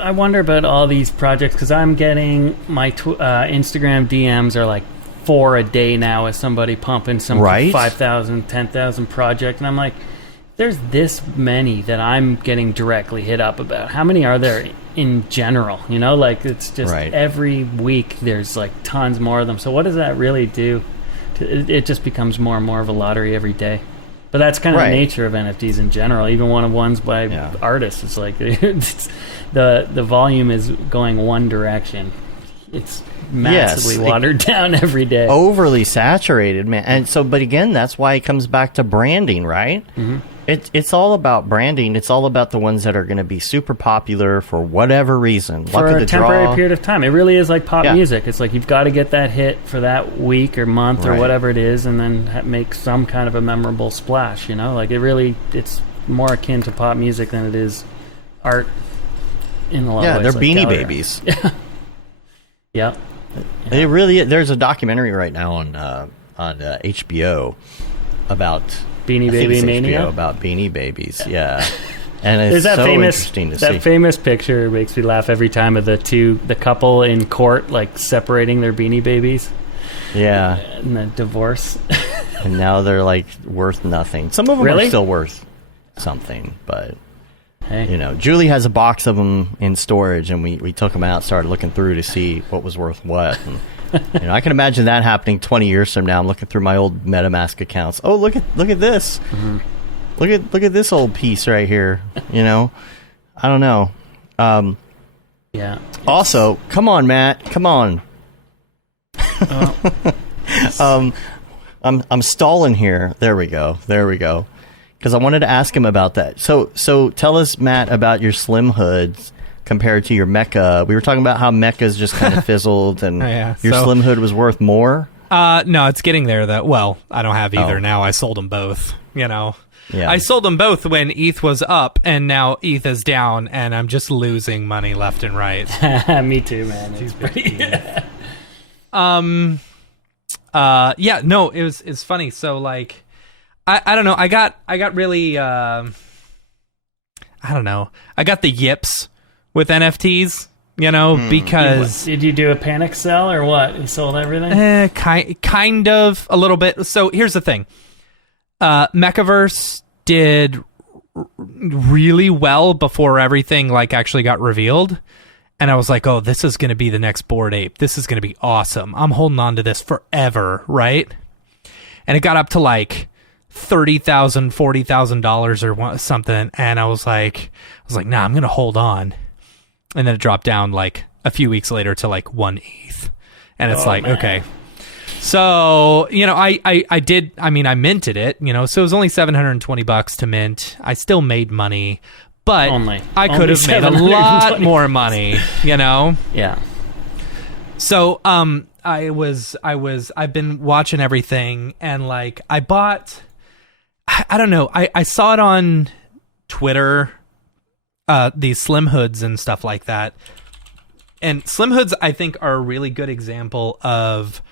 I wonder about all these projects because I'm getting my Instagram DMs are like 4 a day now with somebody pumping some 5,000, 10,000 project. And I'm like, there's this many that I'm getting directly hit up about. How many are there in general? Like it's just every week there's like tons more of them. So what does that really do? It just becomes more and more of a lottery every day. But that's kind of the nature of NFTs in general. Even ones by artists, it's like the volume is going one direction. It's massively watered down every day. Overly saturated, man. And so, but again, that's why it comes back to branding, right? Mm-hmm. It's all about branding. It's all about the ones that are going to be super popular for whatever reason. For a temporary period of time. It really is like pop music. It's like you've got to get that hit for that week or month or whatever it is, and then make some kind of a memorable splash. Like it's more akin to pop music than it is art in a lot of ways. They're like Beanie Babies. Yeah. It really. There's a documentary right now on HBO about Beanie Baby Mania about Beanie Babies. Yeah, and it's interesting to see. That famous picture makes me laugh every time of the couple in court like separating their Beanie Babies. Yeah, and the divorce. And now they're like worth nothing. Some of them are still worth something, but. Hey. Julie has a box of them in storage, and we took them out, started looking through to see what was worth what. And, I can imagine that happening 20 years from now. I'm looking through my old MetaMask accounts. Oh, look at this! Mm-hmm. Look at this old piece right here. I don't know. Yeah. Also, come on, Matt. Come on. I'm stalling here. There we go. Because I wanted to ask him about that. So tell us, Matt, about your slim hoods compared to your Mecha. We were talking about how Mecha's just kind of fizzled, and your slim hood was worth more. No, it's getting there. Well, I don't have either now. I sold them both. I sold them both when ETH was up, and now ETH is down, and I'm just losing money left and right. Me too, man. It's pretty. It's funny. So like. I don't know. I got really I don't know. I got the yips with NFTs, because did you do a panic sell or what? You sold everything? Kind of a little bit. So here's the thing. Mechaverse did really well before everything like actually got revealed. And I was like, oh, this is going to be the next Bored Ape. This is going to be awesome. I'm holding on to this forever, right? And it got up to like $30,000, $40,000 or something, and I was like, nah, I'm gonna hold on. And then it dropped down like a few weeks later to like 1 ETH, and it's okay. So I minted it, so it was only $720 to mint. I still made money, but I could have made a lot more money, Yeah. So I've been watching everything, and like I bought. I don't know. I saw it on Twitter, these slim hoods and stuff like that. And slim hoods, I think, are a really good example of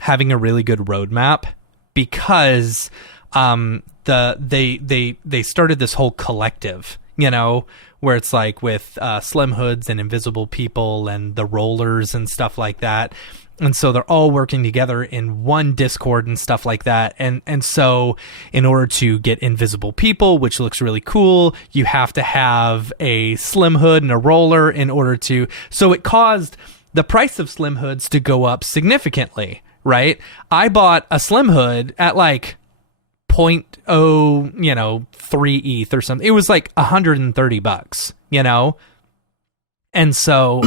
having a really good roadmap because they started this whole collective, where it's like with slim hoods and invisible people and the rollers and stuff like that. And so they're all working together in one Discord and stuff like that. And so in order to get invisible people, which looks really cool, you have to have a slim hood and a roller in order to... So it caused the price of slim hoods to go up significantly, right? I bought a slim hood at like 0.3 ETH or something. It was like $130, And so...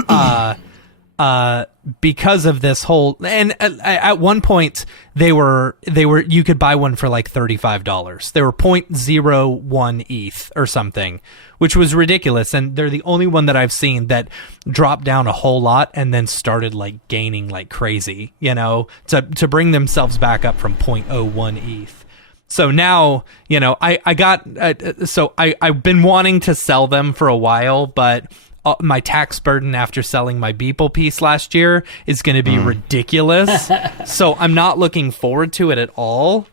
because of this whole, and at one point they were you could buy one for like $35. They were 0.01 ETH or something, which was ridiculous, and they're the only one that I've seen that dropped down a whole lot and then started like gaining like crazy, you know, to bring themselves back up from 0.01 ETH. So now, you know, I've been wanting to sell them for a while, but my tax burden after selling my Beeple piece last year is going to be ridiculous. So I'm not looking forward to it at all.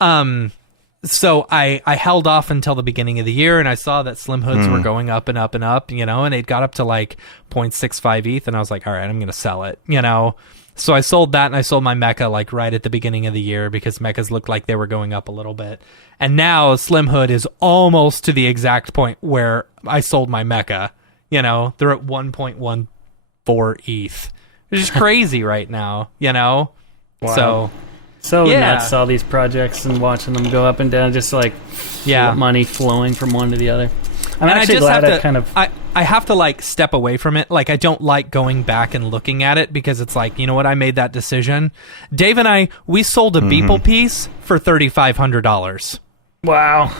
So I held off until the beginning of the year, and I saw that slim hoods were going up and up and up, you know, and it got up to like 0.65 ETH, and I was like, all right, I'm going to sell it, you know. So I sold that, and I sold my Mecha like right at the beginning of the year because Mechas looked like they were going up a little bit. And now Slim Hood is almost to the exact point where I sold my Mecha. You know, they're at 1.14 ETH, which is crazy right now, you know? Wow. So yeah. nuts, all these projects and watching them go up and down, just like money flowing from one to the other. I'm actually glad I have to like step away from it. Like, I don't like going back and looking at it because it's like, you know what, I made that decision. Dave and we sold a Beeple piece for $3,500. Wow.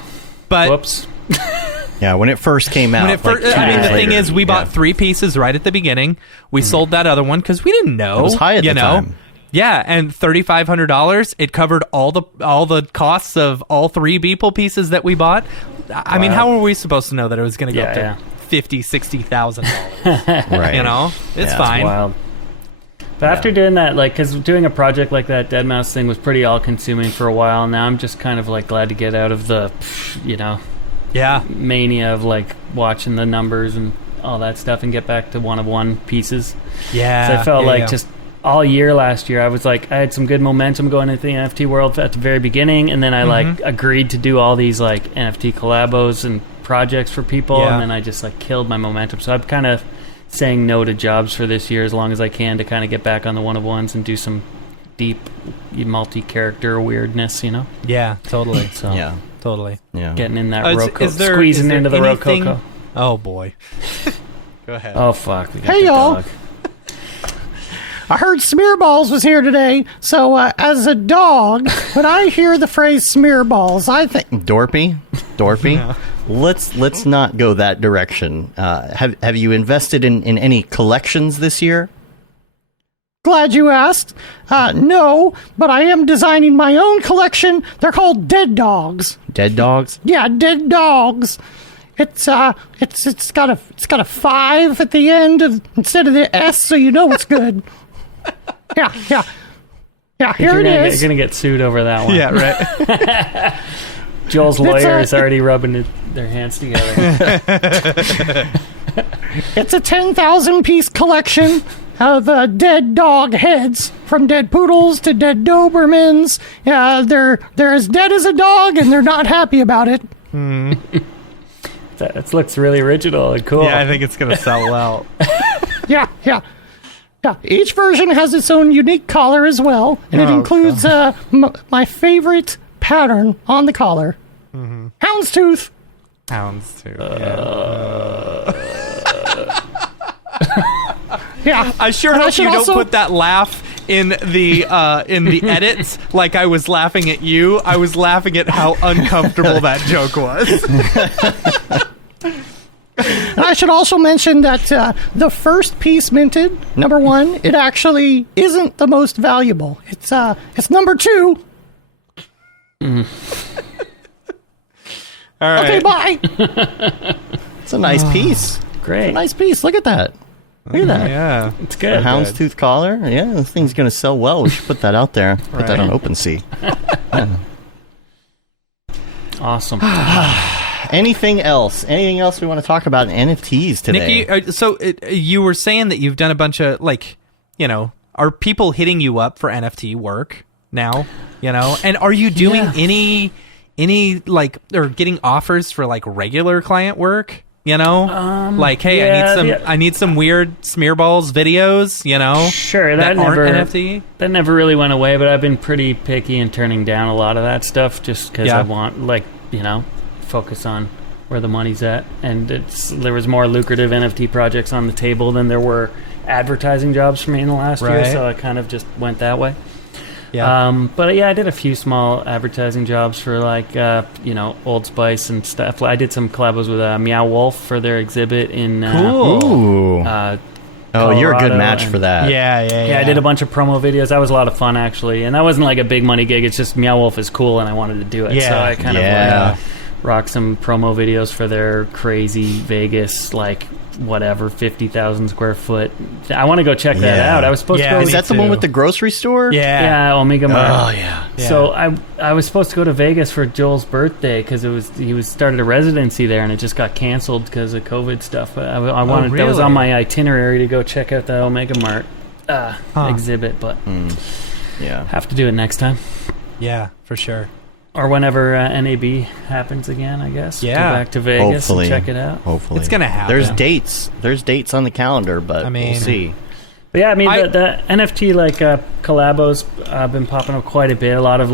But whoops. Yeah, when it first came out. The thing is, we bought 3 pieces right at the beginning. We sold that other one because we didn't know. It was high at the time. Yeah, and $3,500. It covered all the costs of all 3 Beeple pieces that we bought. I mean, how were we supposed to know that it was going to go up to $50,000-$60,000? Right. You know, it's fine. Wild. But after doing that, like, because doing a project like that Dead Mouse thing was pretty all-consuming for a while. Now I'm just kind of like glad to get out of the, you know. Mania of like watching the numbers and all that stuff and get back to one-of-one pieces. Yeah. So I felt just all year last year I was like, I had some good momentum going into the NFT world at the very beginning, and then I like agreed to do all these like NFT collabos and projects for people, and then I just like killed my momentum. So I'm kind of saying no to jobs for this year as long as I can to kind of get back on the one-of-ones and do some deep multi-character weirdness, you know? Yeah, totally. So yeah. Totally. Yeah. Getting in that squeezing into the Rococo. Oh boy. Go ahead. Oh fuck. Hey y'all. Dog. I heard Smearballs was here today, so as a dog, when I hear the phrase Smearballs, I think Dorpy. Yeah. Let's not go that direction. Have you invested in any collections this year? Glad you asked. No, but I am designing my own collection. They're called Dead Dogs. Dead Dogs? Yeah, Dead Dogs. It's got a 5 at the end instead of the S, so you know it's good. Yeah. Here it is. You're gonna get sued over that one. Yeah, right. Joel's lawyer is already rubbing their hands together. It's a 10,000 piece collection of dead dog heads, from dead poodles to dead Dobermans. They're as dead as a dog, and they're not happy about it. That looks really original and cool. Yeah, I think it's going to sell well. Yeah. Each version has its own unique collar as well, and it includes my favorite pattern on the collar. Houndstooth. Yeah. I sure hope you don't put that laugh in the edits like I was laughing at you. I was laughing at how uncomfortable that joke was. And I should also mention that the first piece minted, number 1, it actually isn't the most valuable. It's number 2. All right. Okay, bye. It's a nice piece. Great. It's a nice piece. Look at that. Look at that. Yeah. It's good. A houndstooth collar. Yeah, this thing's going to sell well. We should put that out there. Put that on OpenSea. Awesome. Anything else? Anything else we want to talk about in NFTs today? Nikki, you were saying that you've done a bunch of, like, you know, are people hitting you up for NFT work now? You know? And are you doing any like, or getting offers for like regular client work? You know, like, hey, I need some weird Smearballs videos. You know, sure, that aren't NFT. That never really went away, but I've been pretty picky and turning down a lot of that stuff just because I want, like, you know, focus on where the money's at. And there was more lucrative NFT projects on the table than there were advertising jobs for me in the last year, Right. so I kind of just went that way. Yeah. But yeah, I did a few small advertising jobs for like Old Spice and stuff. I did some collabos with Meow Wolf for their exhibit in Cool. Ooh. You're a good Colorado, match and- for that. Yeah, I did a bunch of promo videos. That was a lot of fun, actually. And that wasn't like a big money gig. It's just Meow Wolf is cool, and I wanted to do it. Yeah. So I kind Yeah. of rocked some promo videos for their crazy Vegas, like, whatever, 50,000 square foot. I want to go check that Yeah. out. I was supposed Yeah, to go... me Is that the one too. with the grocery store? Yeah, Omega Mart. Oh, yeah. Yeah. So I was supposed to go to Vegas for Joel's birthday because he was started a residency there, and it just got canceled because of COVID stuff. But I wanted that was really? on my itinerary to go check out the Omega Mart exhibit, but Yeah. have to do it next time Yeah, for sure. or whenever NAB happens again. I guess. Yeah. Go back to Vegas Hopefully. and check it out. Hopefully. It's gonna happen. There's dates. There's dates on the calendar, but I mean- we'll see. But yeah, I mean I- the NFT collabos been popping up quite a bit. A lot of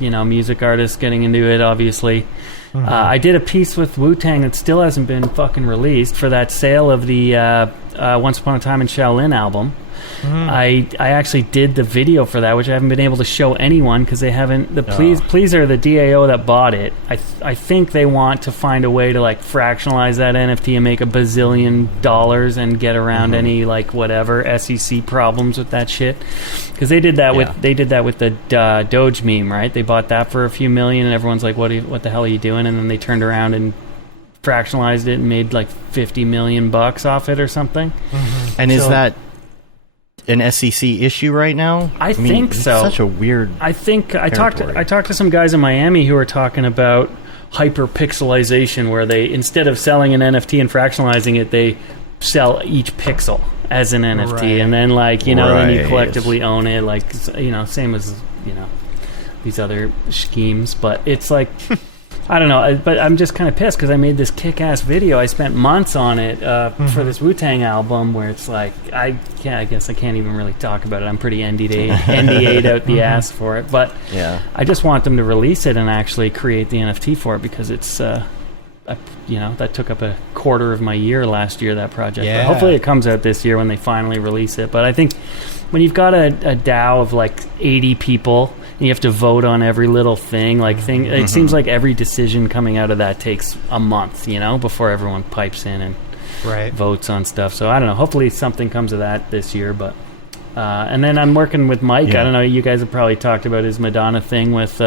music artists getting into it. Obviously, I did a piece with Wu-Tang that still hasn't been fucking released for that sale of the Once Upon a Time in Shaolin album. I actually did the video for that, which I haven't been able to show anyone because they haven't. Pleaser, the DAO that bought it, I think they want to find a way to like fractionalize that NFT and make $1 bazillion and get around any like whatever SEC problems with that shit. Because they did that with the Doge meme, right? They bought that for a few million, and everyone's like, "What the hell are you doing?" And then they turned around and fractionalized it and made like $50 million off it or something. And is So- that an SEC issue right now? I mean, think it's so. Such a weird. I think I territory. talked to some guys in Miami who were talking about hyperpixelization, where they, instead of selling an NFT and fractionalizing it, they sell each pixel as an NFT, Right. and then then you Right. collectively own it, same as these other schemes. But it's like I don't know, but I'm just kind of pissed because I made this kick-ass video. I spent months on it for this Wu-Tang album, where it's like I guess I can't even really talk about it. I'm pretty NDA'd out the ass for it, but Yeah. I just want them to release it and actually create the NFT for it, because it's that took up a quarter of my year last year, that project. Yeah. But hopefully it comes out this year when they finally release it. But I think when you've got a DAO of like 80 people and you have to vote on every little thing, it seems like every decision coming out of that takes a month, before everyone pipes in and Right. votes on stuff. So I don't know. Hopefully something comes of that this year. But and then I'm working with Mike. Yeah. I don't know. You guys have probably talked about his Madonna thing with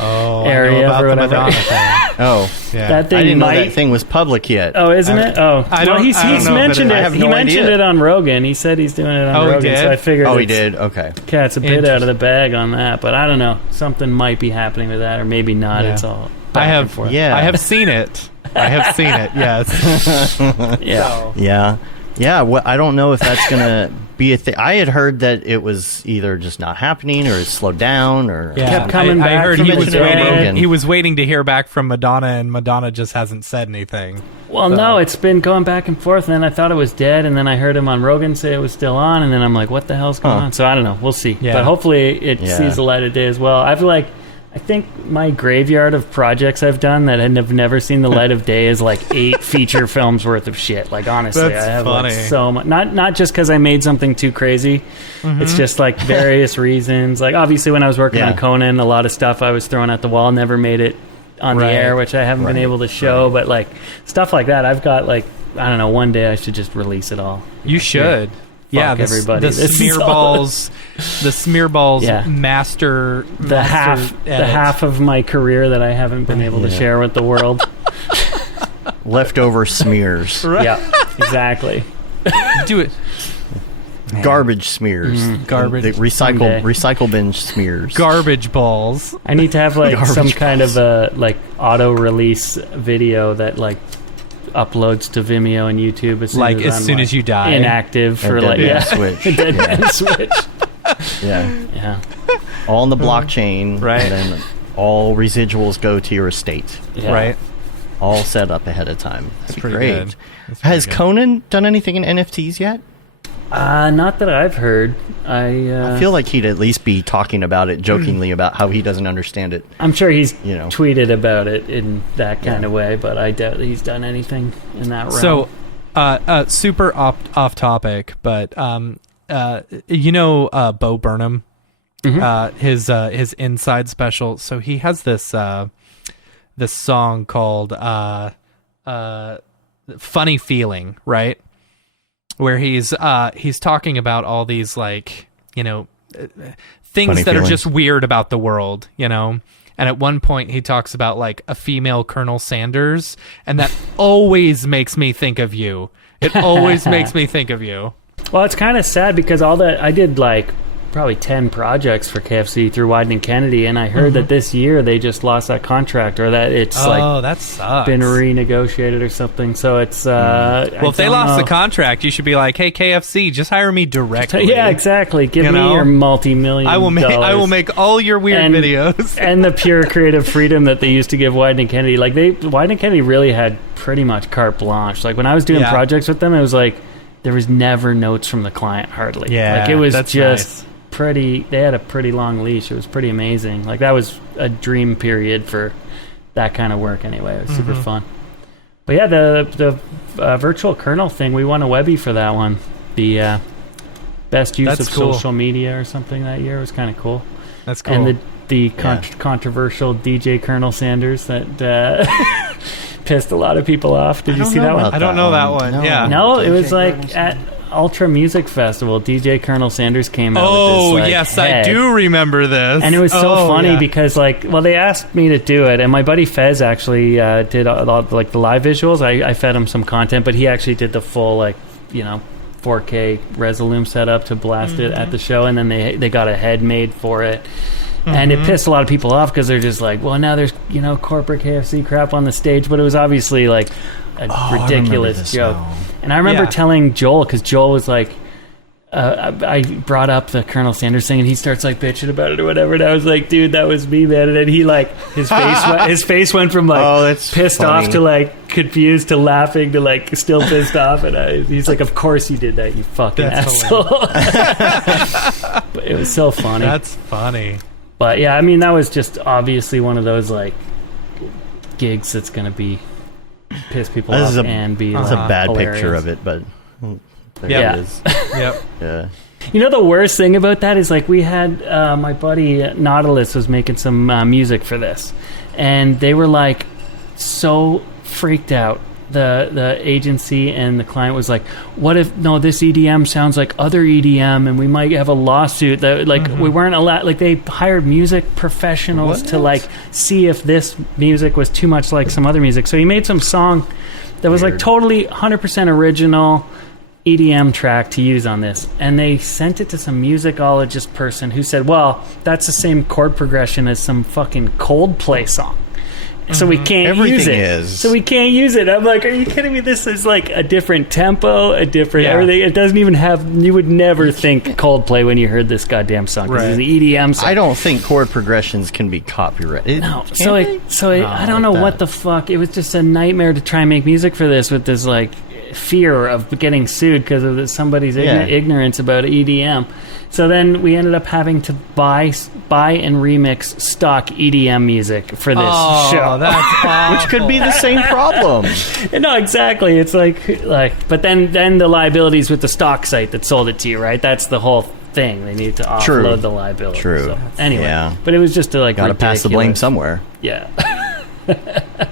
Oh, Area I know about or the whatever. Madonna thing. Oh, Yeah. that thing. I didn't know might, that thing was public yet. Oh, isn't it? Oh, I don't- he's I don't know if it mentioned is. it. I have He no mentioned idea. it on Rogan. He said he's doing it on Oh, he Rogan. did? So I figured. Oh, he it's- did. Okay. Cat's a bit out of the bag on that, but I don't know. Something might be happening with that, or maybe not. Yeah. It's all. I back and have. forth. Yeah. I have seen it. I have seen it. Yes. Yeah. Yeah. Well, I don't know if that's gonna be a thing. I had heard that it was either just not happening, or it slowed down, or Yeah. Kept coming I back heard from he the was Joe waiting. Rogan. He was waiting to hear back from Madonna, and Madonna just hasn't said anything. Well, no, it's been going back and forth, and then I thought it was dead, and then I heard him on Rogan say it was still on, and then I'm like, what the hell's going Huh. on? So I don't know. We'll see. Yeah. But hopefully it Yeah. sees the light of day as well. I think my graveyard of projects I've done that have never seen the light of day is like 8 feature films worth of shit. Like, honestly, That's I have funny. like so much. Not just because I made something too crazy. It's just like various reasons. Like, obviously, when I was working Yeah. on Conan, a lot of stuff I was throwing at the wall never made it on Right. the air, which I haven't been Right. able to show. But like stuff like that, I've got like, I don't know. One day I should just release it all. You should. Yeah, Fuck everybody. The This is all- Smearballs Yeah. master. The half of my career that I haven't been able to Yeah. share with the world. leftover smears, Yeah, exactly. Do it. garbage smears, Garbage. the Someday. recycle bin smears. Garbage balls. I need to have like Garbage some kind balls. of a like auto release video that like uploads to Vimeo and YouTube as soon Like, as, as I'm, soon like, as you die. inactive for A like dead man yeah, switch. a dead Yeah. man switch. Yeah, Yeah, all on the blockchain, Right. And then all residuals go to your estate, yeah. Right. all set up ahead of time. That's pretty great. good. That's pretty Has good. Conan done anything in NFTs yet? Not that I've heard. I feel like he'd at least be talking about it jokingly about how he doesn't understand it. I'm sure he's You know. tweeted about it in that kind of way, but I doubt he's done anything in that realm. So, Super off topic, but Bo Burnham, his Inside special. So he has this song called "Funny Feeling," right? Where he's talking about all these things Funny that are feeling. just weird about the world, And at one point he talks about like a female Colonel Sanders, and that always makes me think of you. It always makes me think of you. Well, it's kind of sad because I did like probably 10 projects for KFC through Wieden & Kennedy, and I heard that this year they just lost that contract, or that it's that sucks. been renegotiated or something. So it's well, if they lost the contract, you should be like, hey, KFC, just hire me directly. Yeah, exactly. Give me your multi-million I will make all your weird videos. And the pure creative freedom that they used to give Wieden & Kennedy. Like Wieden & Kennedy really had pretty much carte blanche. Like when I was doing projects with them, it was like there was never notes from the client hardly. Yeah, like it was that's just nice. Pretty. They had a pretty long leash. It was pretty amazing. Like that was a dream period for that kind of work. Anyway, it was super fun. But yeah, the virtual kernel thing, we won a Webby for that one. The best use of social media or something that year. It was kind of cool. That's cool. And the controversial DJ Colonel Sanders that pissed a lot of people off. Did you see that one? I don't know that one. No. Yeah. No, it was like at Ultra Music Festival, DJ Colonel Sanders came out with this, yes, head. I do remember this. And it was so funny yeah. because, they asked me to do it, and my buddy Fez actually did a lot, like the live visuals. I fed him some content, but he actually did the full, 4K Resolume setup to blast it at the show, and then they got a head made for it. And it pissed a lot of people off because they're just like, well, now there's, corporate KFC crap on the stage, but it was obviously like a ridiculous joke. now. And I remember telling Joel, because Joel was like, I brought up the Colonel Sanders thing, and he starts like bitching about it or whatever, and I was like, dude, that was me, man. And then he his face went from that's pissed funny. off to confused to laughing to still pissed off, and he's like, of course you did that, you fucking asshole. But it was so funny. That's funny. But yeah, I mean, that was just obviously one of those gigs that's gonna be piss people off and be That's a bad hilarious. picture of it, but there it is. Yep. Yeah. The worst thing about that is we had my buddy Nautilus was making some music for this, and they were so freaked out. The agency and the client was like, what if this EDM sounds like other EDM and we might have a lawsuit that we weren't allowed. They hired music professionals to see if this music was too much like some other music. So he made some song that was totally 100% original EDM track to use on this, and they sent it to some musicologist person who said, well, that's the same chord progression as some fucking Coldplay song, so we can't use Everything it. is. So we can't use it. I'm like, are you kidding me? This is a different tempo, a different everything. It doesn't even have. You would never think Coldplay when you heard this goddamn song. 'Cause it's an EDM song. I don't think chord progressions can be copyrighted. No. Can they? I don't know what the fuck. It was just a nightmare to try and make music for this with this fear of getting sued because of somebody's ignorance about EDM. So then we ended up having to buy and remix stock EDM music for this show. That's awful. Which could be the same problem. No, exactly. It's but then the liabilities with the stock site that sold it to you, right? That's the whole thing. They need to offload the liability. True. So, anyway, Yeah. but it was just Gotta pass the blame ridiculous. somewhere. Yeah.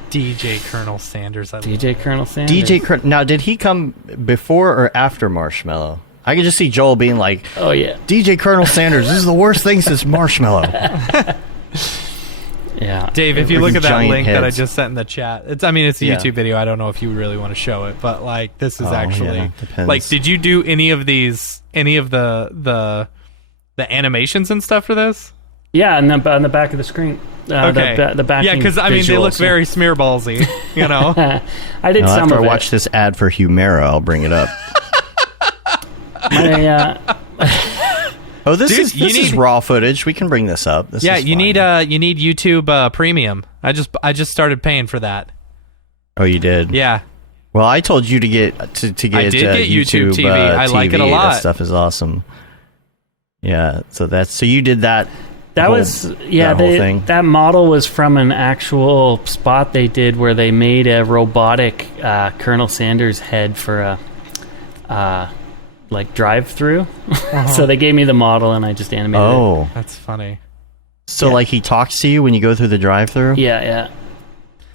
DJ Colonel Sanders. DJ Colonel Sanders. Now, did he come before or after Marshmallow? I could just see Joel being like, Oh yeah. DJ Colonel Sanders, this is the worst thing since Marshmallow. Yeah. Dave, if you look at that Giant link that I heads. just sent in the chat, it's a YouTube video. I don't know if you really want to show it, but this is actually depends. did you do any of the animations and stuff for this? Yeah, and on the back of the screen. Okay. The back. Yeah, because they look very smearballsy. I did some After I of watch it. this ad for Humera, I'll bring it up. This is raw footage. We can bring this up. This is you fine. need YouTube Premium. I just started paying for that. Oh, you did? Yeah. Well, I told you to get to get I did get YouTube TV. I like it a TV. lot. That stuff is awesome. Yeah. So you did that That whole- was that whole thing. that model was from an actual spot they did where they made a robotic Colonel Sanders head for a like drive-through. So they gave me the model and I just animated it. Oh, That's funny. so like he talks to you when you go through the drive-through? Yeah.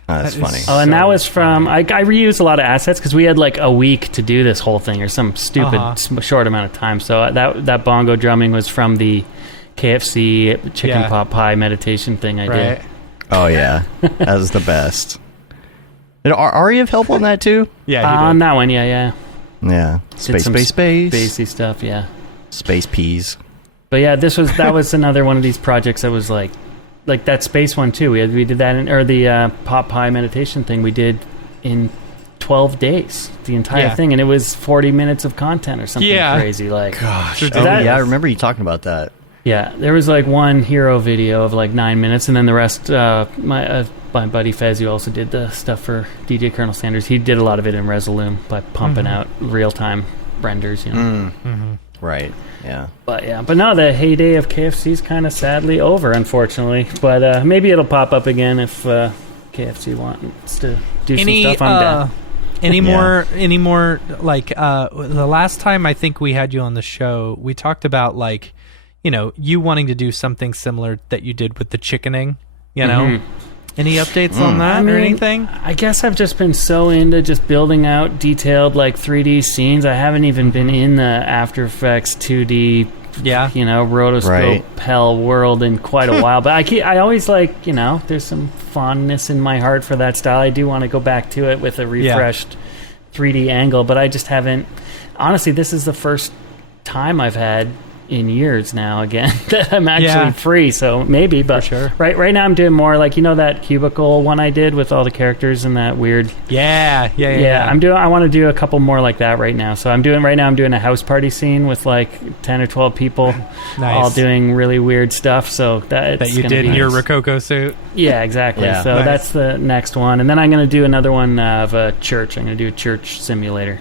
That's That is funny. Oh, and So that was from I reused a lot of assets because we had like a week to do this whole thing or some stupid short amount of time. So that bongo drumming was from the KFC chicken pot pie meditation thing I did. Right. Oh yeah, that was the best. Did Ari have help on that too? Yeah. On that one, yeah. Yeah, Did space, some space, space, Spacey stuff, yeah. space peas. But yeah, that was another one of these projects that was like that space one too. We did that or the pot pie meditation thing we did in 12 days, the entire thing, and it was 40 minutes of content or something crazy. Like, Gosh, that- yeah, I remember you talking about that. yeah, there was like one hero video of like 9 minutes, and then the rest. My buddy Fez, who also did the stuff for DJ Colonel Sanders, he did a lot of it in Resolume by pumping out real time renders. You know. Right. Yeah. But no, the heyday of KFC is kind of sadly over, unfortunately. But maybe it'll pop up again if KFC wants to do some stuff. I'm down. Any more like the last time I think we had you on the show, we talked about like, you wanting to do something similar that you did with the chickening, Any updates on that or anything? I guess I've just been so into just building out detailed like 3D scenes. I haven't even been in the After Effects 2D, rotoscope hell world in quite a while. But I always like, there's some fondness in my heart for that style. I do want to go back to it with a refreshed 3D angle, but I just haven't. Honestly, this is the first time I've had in years now again that I'm actually free, so maybe, but sure. right now I'm doing more like that cubicle one I did with all the characters and that weird Yeah. I want to do a couple more like that right now. So I'm doing a house party scene with like 10 or 12 people all doing really weird stuff, so that you did in your Rococo suit. Yeah, exactly. Yeah. So that's the next one, and then I'm going to do another one of a church. I'm going to do a church simulator,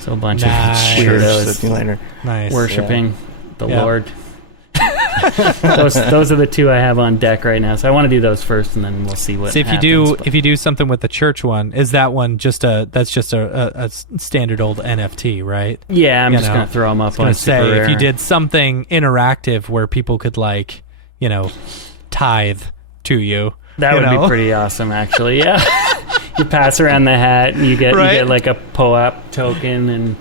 so a bunch of weirdos Nice. worshiping the Lord. those are the two I have on deck right now. So I want to do those first, and then we'll see what. So if you do something with the church one, is that one just a standard old NFT, right? Yeah, I'm just gonna throw them up on Super Rare. If you did something interactive where people could tithe to you, that would be pretty awesome, actually. Yeah. You pass around the hat, and you get like a POAP token, and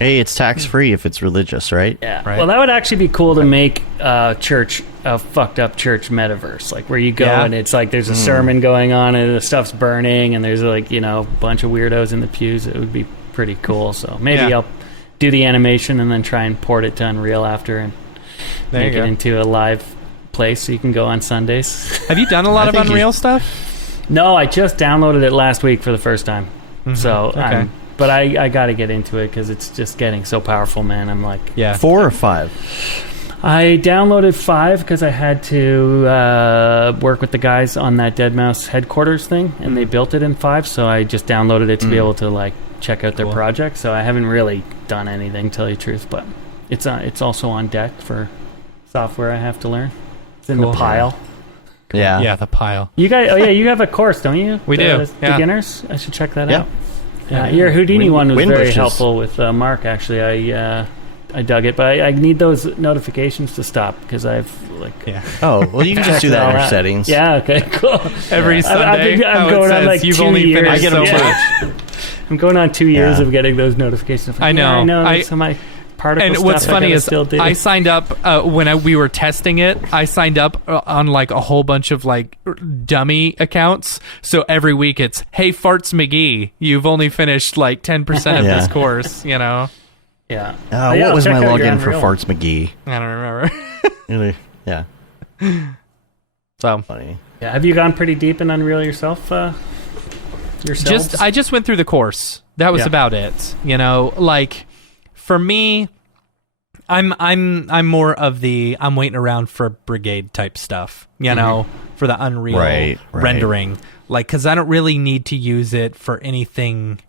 Hey, it's tax-free if it's religious, right? Yeah. Right. Well, that would actually be cool to make church a fucked up church metaverse, like where you go and it's like there's a sermon going on and the stuff's burning and there's like a bunch of weirdos in the pews. It would be pretty cool. So maybe I'll do the animation and then try and port it to Unreal after and make it into a live place so you can go on Sundays. Have you done a lot of Unreal stuff? No, I just downloaded it last week for the first time. So but I got to get into it because it's just getting so powerful, man. I'm like... Yeah. 4 or 5? I downloaded 5 because I had to work with the guys on that Deadmau5 headquarters thing, and they built it in 5, so I just downloaded it to be able to check out their project. So I haven't really done anything, to tell you the truth, but it's also on deck for software I have to learn. It's in the pile. Yeah. Yeah, the pile. You guys, you have a course, don't you? We do. Beginners? I should check that Yeah. out. Your Houdini one was very Windbushes. helpful with Mark. Actually, I dug it, but I need those notifications to stop because I've Oh, well, you can just do that in your settings. Yeah. Okay. Cool. Every Sunday, I'm going on like you've 2 only years. finished I get them so too. much. I'm going on 2 years of getting those notifications. I know. I know. Some of my particle And stuff what's funny is still do. I signed up when we were testing it. I signed up on like a whole bunch of like dummy accounts. So every week it's, hey, Farts McGee, you've only finished like 10% of this course, Yeah. What was my login for Farts McGee? I don't remember. Really? Yeah. So Funny. Yeah. Have you gone pretty deep in Unreal yourself? Yourselves? I just went through the course. That was about it. Like for me, I'm more of the I'm waiting around for brigade type stuff, for the Unreal Right. rendering, like because I don't really need to use it for anything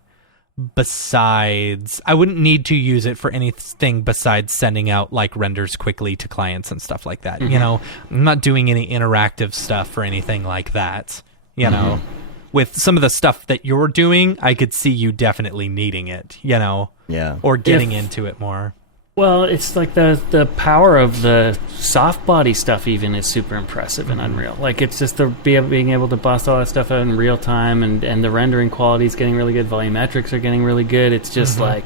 besides, I wouldn't need to use it for anything besides sending out like renders quickly to clients and stuff like that. You know, I'm not doing any interactive stuff or anything like that. You know, with some of the stuff that you're doing, I could see you definitely needing it, you know, or getting into it more. Well, it's like the power of the soft body stuff even is super impressive in Unreal. Like, it's just being able to bust all that stuff out in real time, and the rendering quality is getting really good. Volumetrics are getting really good. It's just like,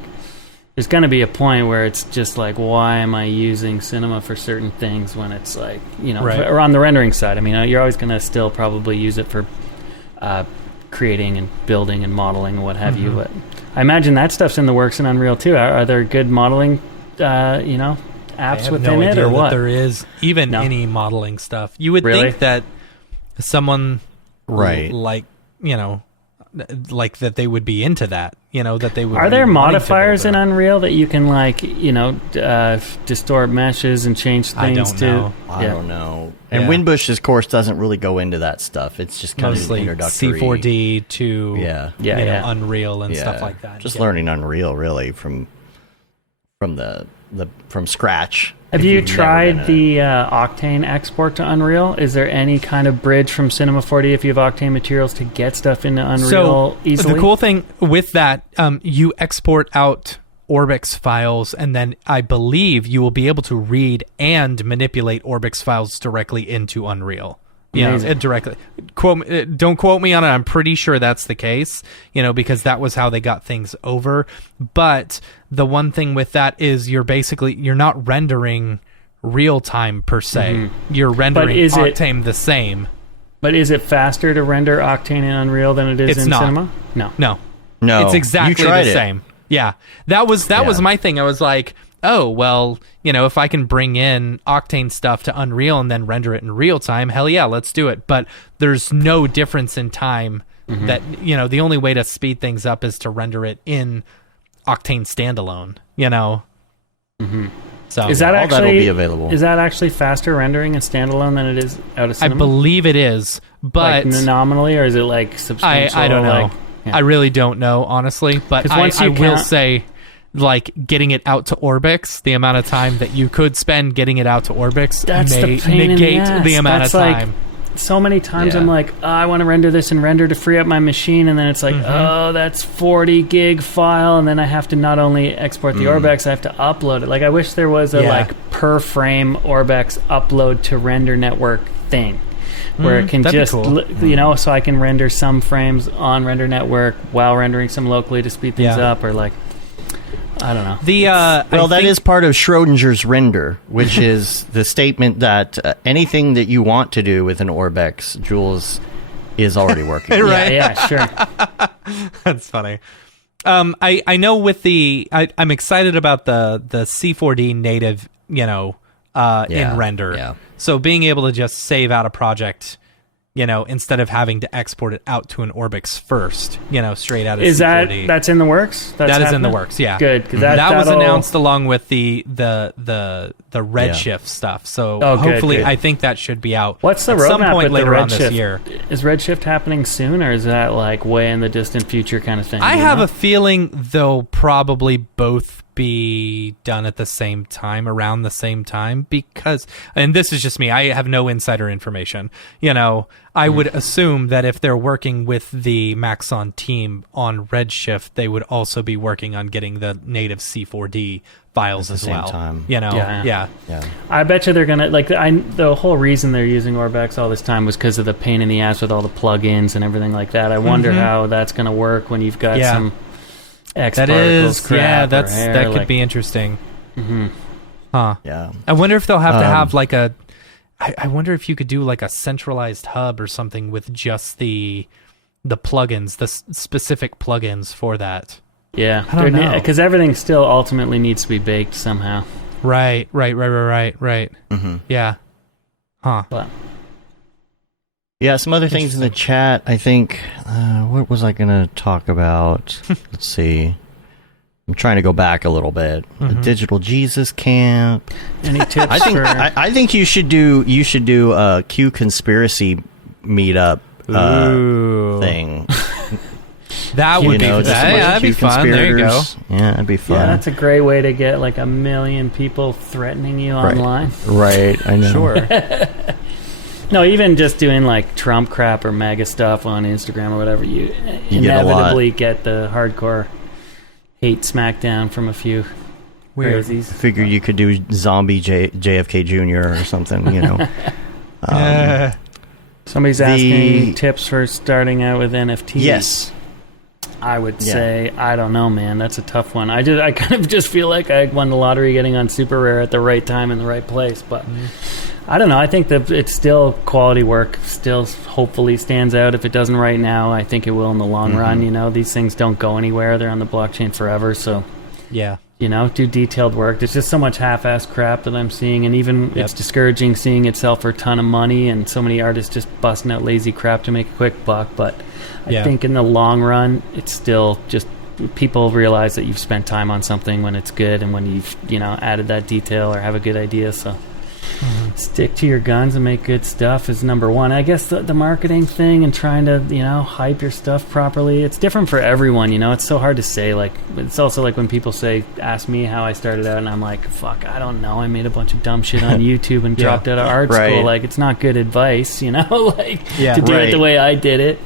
there's going to be a point where it's just like, why am I using Cinema for certain things when it's like, you know, or on the rendering side. I mean, you're always going to still probably use it for creating and building and modeling and what have you. But I imagine that stuff's in the works in Unreal too. Are there good modeling you know, apps within it, or what? There is even any modeling stuff. You would think that someone like, you know, like that they would be into that, you know, that they would. Are there modifiers in Unreal that you can, like, you know, distort meshes and change things to? I don't know. And Winbush's course doesn't really go into that stuff. It's just kind mostly of introductory. C4D to you know, Unreal and stuff like that. Just learning Unreal really from scratch. Have you tried the Octane export to Unreal? Is there any kind of bridge from Cinema 4D if you have Octane materials to get stuff into Unreal easily? The cool thing with that, you export out Orbx files, and then I believe you will be able to read and manipulate Orbx files directly into Unreal. Yeah, directly. Don't quote me on it. I'm pretty sure that's the case, you know, because that was how they got things over. But the one thing with that is you're not rendering real time per se. You're rendering Octane the same. But is it faster to render Octane in Unreal than it is in Cinema? No. It's exactly the same. Yeah. That was my thing. I was like, oh, well, you know, if I can bring in Octane stuff to Unreal and then render it in real time, hell yeah, let's do it. But there's no difference in time that, you know, the only way to speed things up is to render it in Octane standalone, you know? So is that that'll be available. Is that actually faster rendering in standalone than it is out of Cinema? I believe it is, but... Like nominally, or is it like substantial? I don't know. I really don't know, honestly, but I will say... like getting it out to Orbx, the amount of time that you could spend getting it out to Orbx may negate the amount of time. Like, so many times I'm like, oh, I want to render this and render to free up my machine, and then it's like, oh, that's 40 gig file, and then I have to not only export the Orbx, I have to upload it. Like, I wish there was a like per frame Orbx upload to render network thing. Where it can just, you know, so I can render some frames on render network while rendering some locally to speed things up, or like, I don't know. That is part of Schrodinger's render, which is the statement that anything that you want to do with an Orbx, Jules, is already working. Right? Yeah, sure. That's funny. I know with I'm excited about the C4D native, you know, in render. Yeah. So being able to just save out a project, you know, instead of having to export it out to an Orbx first, you know, straight out of C4D. That's in the works? That is in the works, yeah. Good, because that was announced along with the Redshift stuff. So hopefully, good. I think that should be out. What's the at roadmap some point with later the on this year. Is Redshift happening soon, or is that like way in the distant future kind of thing? I have a feeling they'll probably both be done at the same time, around the same time, because, and this is just me, I have no insider information, you know, I would assume that if they're working with the Maxon team on Redshift, they would also be working on getting the native C4D files as well. Time. You know, yeah. I bet you they're gonna the whole reason they're using Orbx all this time was because of the pain in the ass with all the plugins and everything like that. I wonder how that's gonna work when you've got some X particles crap. That could be interesting. Huh. Yeah. I wonder if they'll have to have like a. I wonder if you could do like a centralized hub or something with just the plugins, the specific plugins for that. Yeah, I don't know, because everything still ultimately needs to be baked somehow. Right. Yeah. Huh. But. Yeah, some other things in the chat. I think, what was I going to talk about? Let's see. I'm trying to go back a little bit. The Digital Jesus Camp. Any tips? I think you should do a Q conspiracy meetup thing. That would be that'd be fun. There you go. Yeah, that'd be fun. Yeah, that's a great way to get like 1 million people threatening you online. Right, I know. Sure. No, even just doing like Trump crap or MAGA stuff on Instagram or whatever, you inevitably get the hardcore hate smackdown from a few crazies. I figured you could do zombie JFK Jr. or something, you know. Somebody's asking tips for starting out with NFTs. Yes. I would say, I don't know, man. That's a tough one. I kind of just feel like I won the lottery getting on Super Rare at the right time in the right place. But I don't know. I think that it's still quality work. Still hopefully stands out. If it doesn't right now, I think it will in the long run. You know, these things don't go anywhere. They're on the blockchain forever. So, yeah. You know, do detailed work. There's just so much half-assed crap that I'm seeing, and even it's discouraging seeing it sell for a ton of money, and so many artists just busting out lazy crap to make a quick buck. But I think in the long run, it's still just people realize that you've spent time on something when it's good, and when you've added that detail or have a good idea. So stick to your guns and make good stuff is number one. I guess the marketing thing and trying to hype your stuff properly, it's different for everyone. It's so hard to say. Like, it's also like when people ask me how I started out, and I'm like, fuck, I don't know, I made a bunch of dumb shit on YouTube and dropped out of art school. Like, it's not good advice, to do it the way I did it.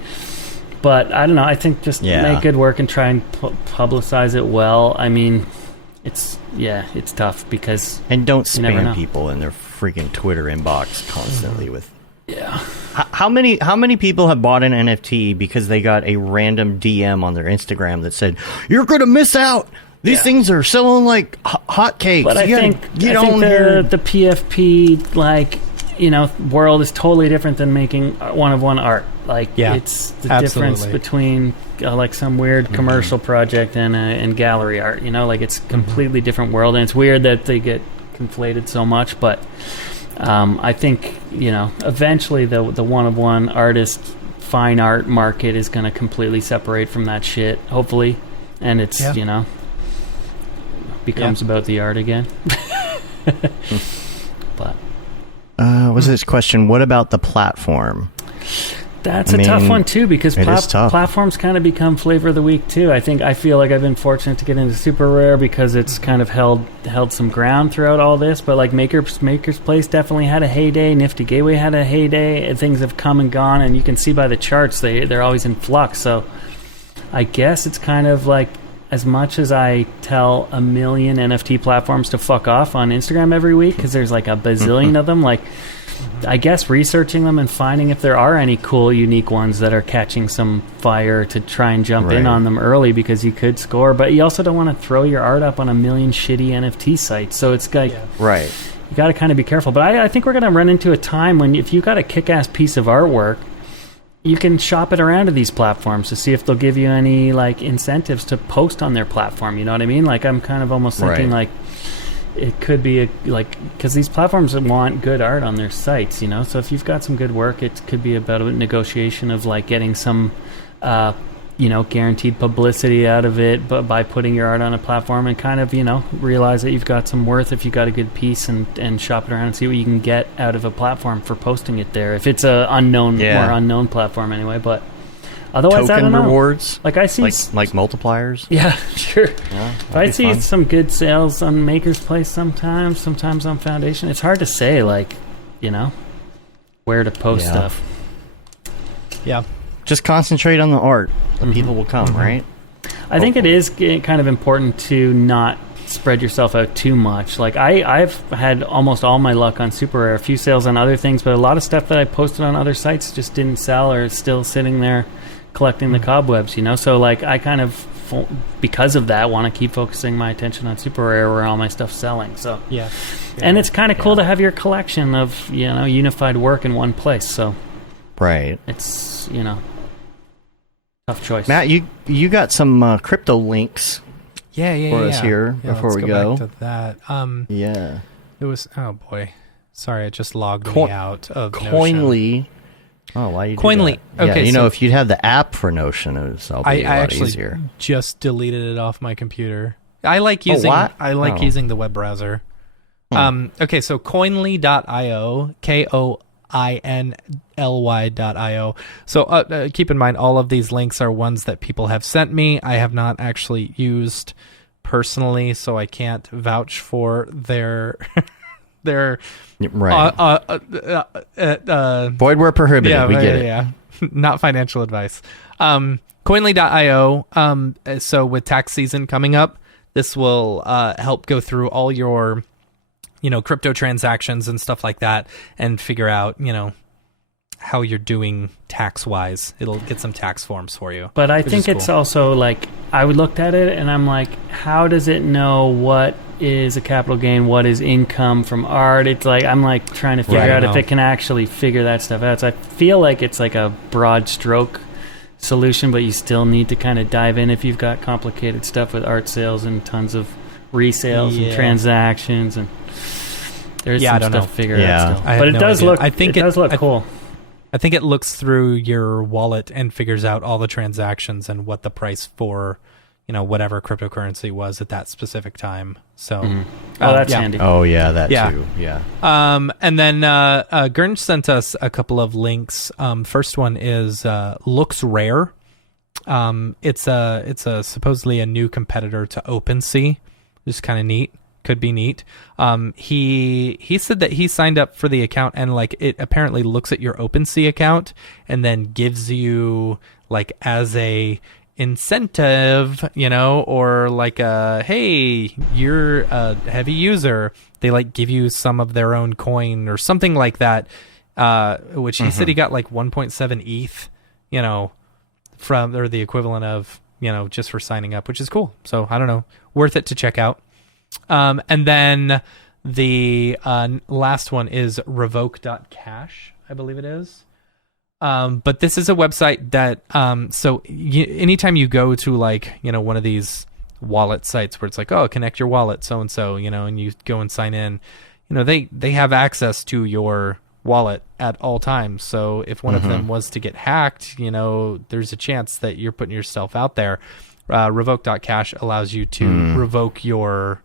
But I don't know, I think just make good work and try and publicize it well. I mean, it's tough because and don't spam people in their freaking Twitter inbox constantly with how many people have bought an NFT because they got a random DM on their Instagram that said, you're gonna miss out, these things are selling like hotcakes. But I think the PFP world is totally different than making one-of-one art. Like, it's the difference between like some weird commercial project and gallery art. Like, it's a completely different world, and it's weird that they get conflated so much. But I think eventually the one-of-one artist fine art market is going to completely separate from that shit, hopefully, and it's becomes about the art again. But was this question, what about the platform? That's a tough one too, because platforms kind of become flavor of the week too. I feel like I've been fortunate to get into Super Rare because it's kind of held some ground throughout all this. But like Maker's Place definitely had a heyday. Nifty Gateway had a heyday. And things have come and gone, and you can see by the charts they're always in flux. So I guess it's kind of like, as much as I tell 1 million NFT platforms to fuck off on Instagram every week because there's like a bazillion of them, like, I guess researching them and finding if there are any cool, unique ones that are catching some fire to try and jump in on them early, because you could score. But you also don't want to throw your art up on 1 million shitty NFT sites. So it's like, you got to kind of be careful. But I think we're going to run into a time when if you got a kick-ass piece of artwork, you can shop it around to these platforms to see if they'll give you any like incentives to post on their platform. You know what I mean? Like, I'm kind of almost thinking like, it could be because these platforms want good art on their sites, so if you've got some good work, it could be about a negotiation of like getting some guaranteed publicity out of it, but by putting your art on a platform and kind of realize that you've got some worth if you got a good piece, and shop it around and see what you can get out of a platform for posting it there, if it's a more unknown platform anyway. But otherwise, token I don't know. Rewards, like I see like multipliers. Yeah, sure. Yeah, I see some good sales on Maker's Place sometimes on Foundation. It's hard to say, like, where to post stuff. Yeah, just concentrate on the art. The people will come, right? I think it is kind of important to not spread yourself out too much. Like, I've had almost all my luck on Super Rare, a few sales on other things, but a lot of stuff that I posted on other sites just didn't sell, or is still sitting there collecting the cobwebs, so like I kind of, because of that, want to keep focusing my attention on Super Rare where all my stuff's selling. So and it's kind of cool to have your collection of unified work in one place. So it's tough choice. Matt, you got some crypto links for us here before we go. Back to that. It was, oh boy, sorry, it just logged me out of Coinly. Notion. Oh, why you do Coinly. that? Okay, so if you'd have the app for Notion, it would be a lot actually easier. Just deleted it off my computer. I like using using the web browser. Okay, so Coinly.io, INLY.io. So keep in mind, all of these links are ones that people have sent me. I have not actually used personally, so I can't vouch for their Right. Void where prohibited. Yeah, we get it. Yeah. Not financial advice. Coinly.io. So with tax season coming up, this will help go through all your, crypto transactions and stuff like that, and figure out, how you're doing tax wise. It'll get some tax forms for you. But I think it's also like, I looked at it and I'm like, how does it know what is a capital gain, what is income from art? It's like, I'm like trying to figure out if it can actually figure that stuff out. So I feel like it's like a broad stroke solution, but you still need to kind of dive in if you've got complicated stuff with art sales and tons of resales and transactions, and there's some stuff to figure out still. But it does look, it does look cool. I think it looks through your wallet and figures out all the transactions and what the price for, whatever cryptocurrency was at that specific time. So, that's handy. Oh yeah, that too. Yeah. And then Gurn sent us a couple of links. First one is Looks Rare. It's a supposedly a new competitor to OpenSea, which is kind of neat. Could be neat. He said that he signed up for the account, and like it apparently looks at your OpenSea account and then gives you like as a incentive, or like a, hey, you're a heavy user, they like give you some of their own coin or something like that, which he said he got like 1.7 ETH, from, or the equivalent of, just for signing up, which is cool. So I don't know, worth it to check out. And then the last one is Revoke.cash, I believe it is. But this is a website that, anytime you go to like, one of these wallet sites where it's like, oh, connect your wallet, so-and-so, and you go and sign in, they have access to your wallet at all times. So if one of them was to get hacked, there's a chance that you're putting yourself out there. Revoke.cash allows you to revoke your,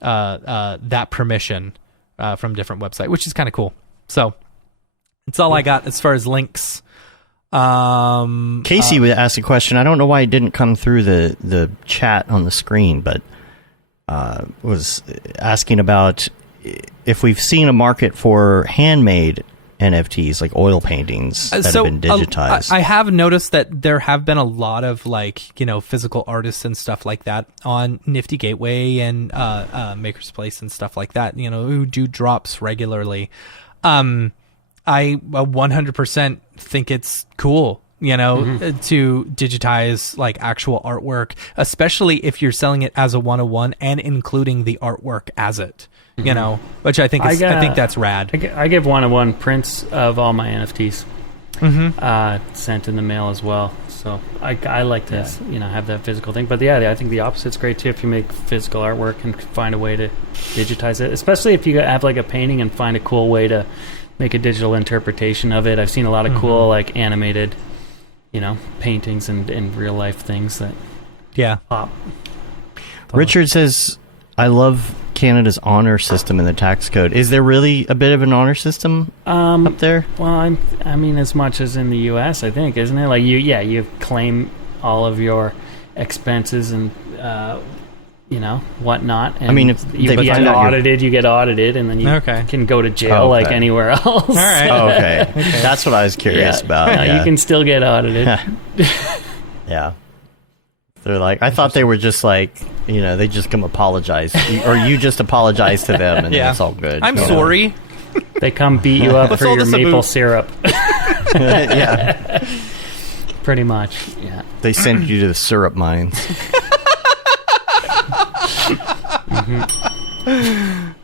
that permission from different website, which is kind of cool. So it's all I got as far as links. Casey would ask a question. I don't know why it didn't come through the chat on the screen, but was asking about if we've seen a market for handmade NFTs, like oil paintings that have been digitized. I have noticed that there have been a lot of like, physical artists and stuff like that on Nifty Gateway and Maker's Place and stuff like that, who do drops regularly. I 100% think it's cool, to digitize like actual artwork, especially if you're selling it as a 101 and including the artwork as it. Which I think I think that's rad. I give 101 prints of all my NFTs sent in the mail as well. So I like to have that physical thing. But I think the opposite's great too if you make physical artwork and find a way to digitize it. Especially if you have like a painting and find a cool way to make a digital interpretation of it. I've seen a lot of cool like animated, paintings and real life things that pop. Richard says, I love Canada's honor system in the tax code. Is there really a bit of an honor system up there? Well, I mean, as much as in the U.S., I think, isn't it? Like you claim all of your expenses and whatnot. And I mean, if you get audited, you get audited, and then you can go to jail like anywhere else. All right. Okay. That's what I was curious about. No, you can still get audited. Yeah. They're like, I thought they were just like, they just come apologize, or you just apologize to them, and it's all good. I'm sorry. They come beat you up for your maple syrup. Yeah. Pretty much, yeah. They send you to the syrup mines.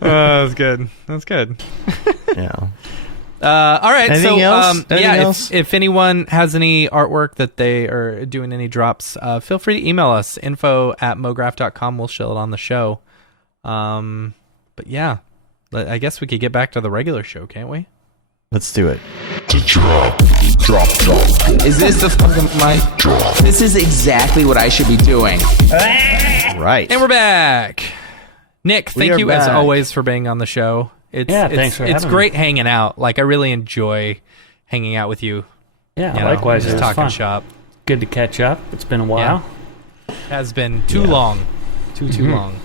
That's good. That's good. Yeah. All right. Anything else? Else? If anyone has any artwork that they are doing any drops, feel free to email us, info@mograph.com. We'll show it on the show. But yeah, I guess we could get back to the regular show, can't we? Let's do it. Drop. Is this the fucking mic drop? This is exactly what I should be doing. Right. And we're back. Nick, thank you as back. always for being on the show. thanks for having It's great hanging out. Like, I really enjoy hanging out with you. Yeah, You know, likewise. just It was talking fun. shop. Good to catch up. It's been a while. Has been too long. Too long.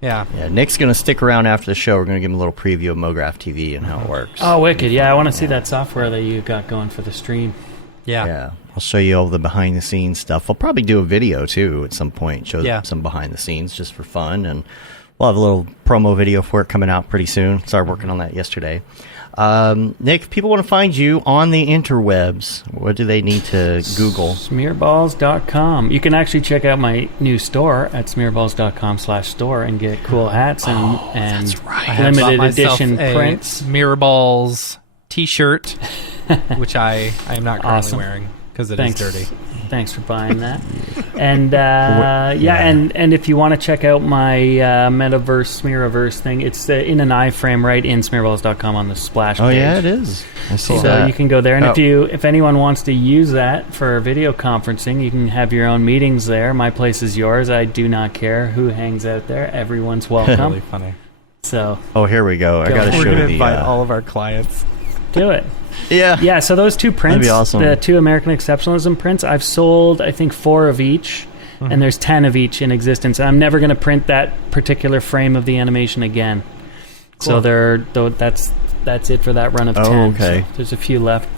Yeah. Yeah, Nick's going to stick around after the show. We're going to give him a little preview of Mograph TV and how it works. Oh, wicked. Yeah, I want to see that software that you got going for the stream. Yeah. I'll show you all the behind-the-scenes stuff. I'll probably do a video, too, at some point. Show some behind-the-scenes just for fun. And we'll have a little promo video for it coming out pretty soon. Started working on that yesterday. Nick, if people want to find you on the interwebs, what do they need to Google? Smearballs.com. You can actually check out my new store at smearballs.com/store and get cool hats and limited edition prints. Smearballs t-shirt, which I am not currently wearing because it is dirty. Thanks for buying that. And and if you want to check out my Metaverse Smeariverse thing, it's in an iframe right in smearballs.com on the splash page. Oh yeah, it is. I see that. So you can go there, and if anyone wants to use that for video conferencing, you can have your own meetings there. My place is yours. I do not care who hangs out there. Everyone's welcome. Really funny. So here we go. I got to show you. We're going to invite all of our clients. Do it. Yeah. So those two prints, that'd be awesome. The two American Exceptionalism prints, I've sold, I think, 4 of each, and there's 10 of each in existence. And I'm never going to print that particular frame of the animation again. Cool. So that's it for that run of 10. Okay. So there's a few left.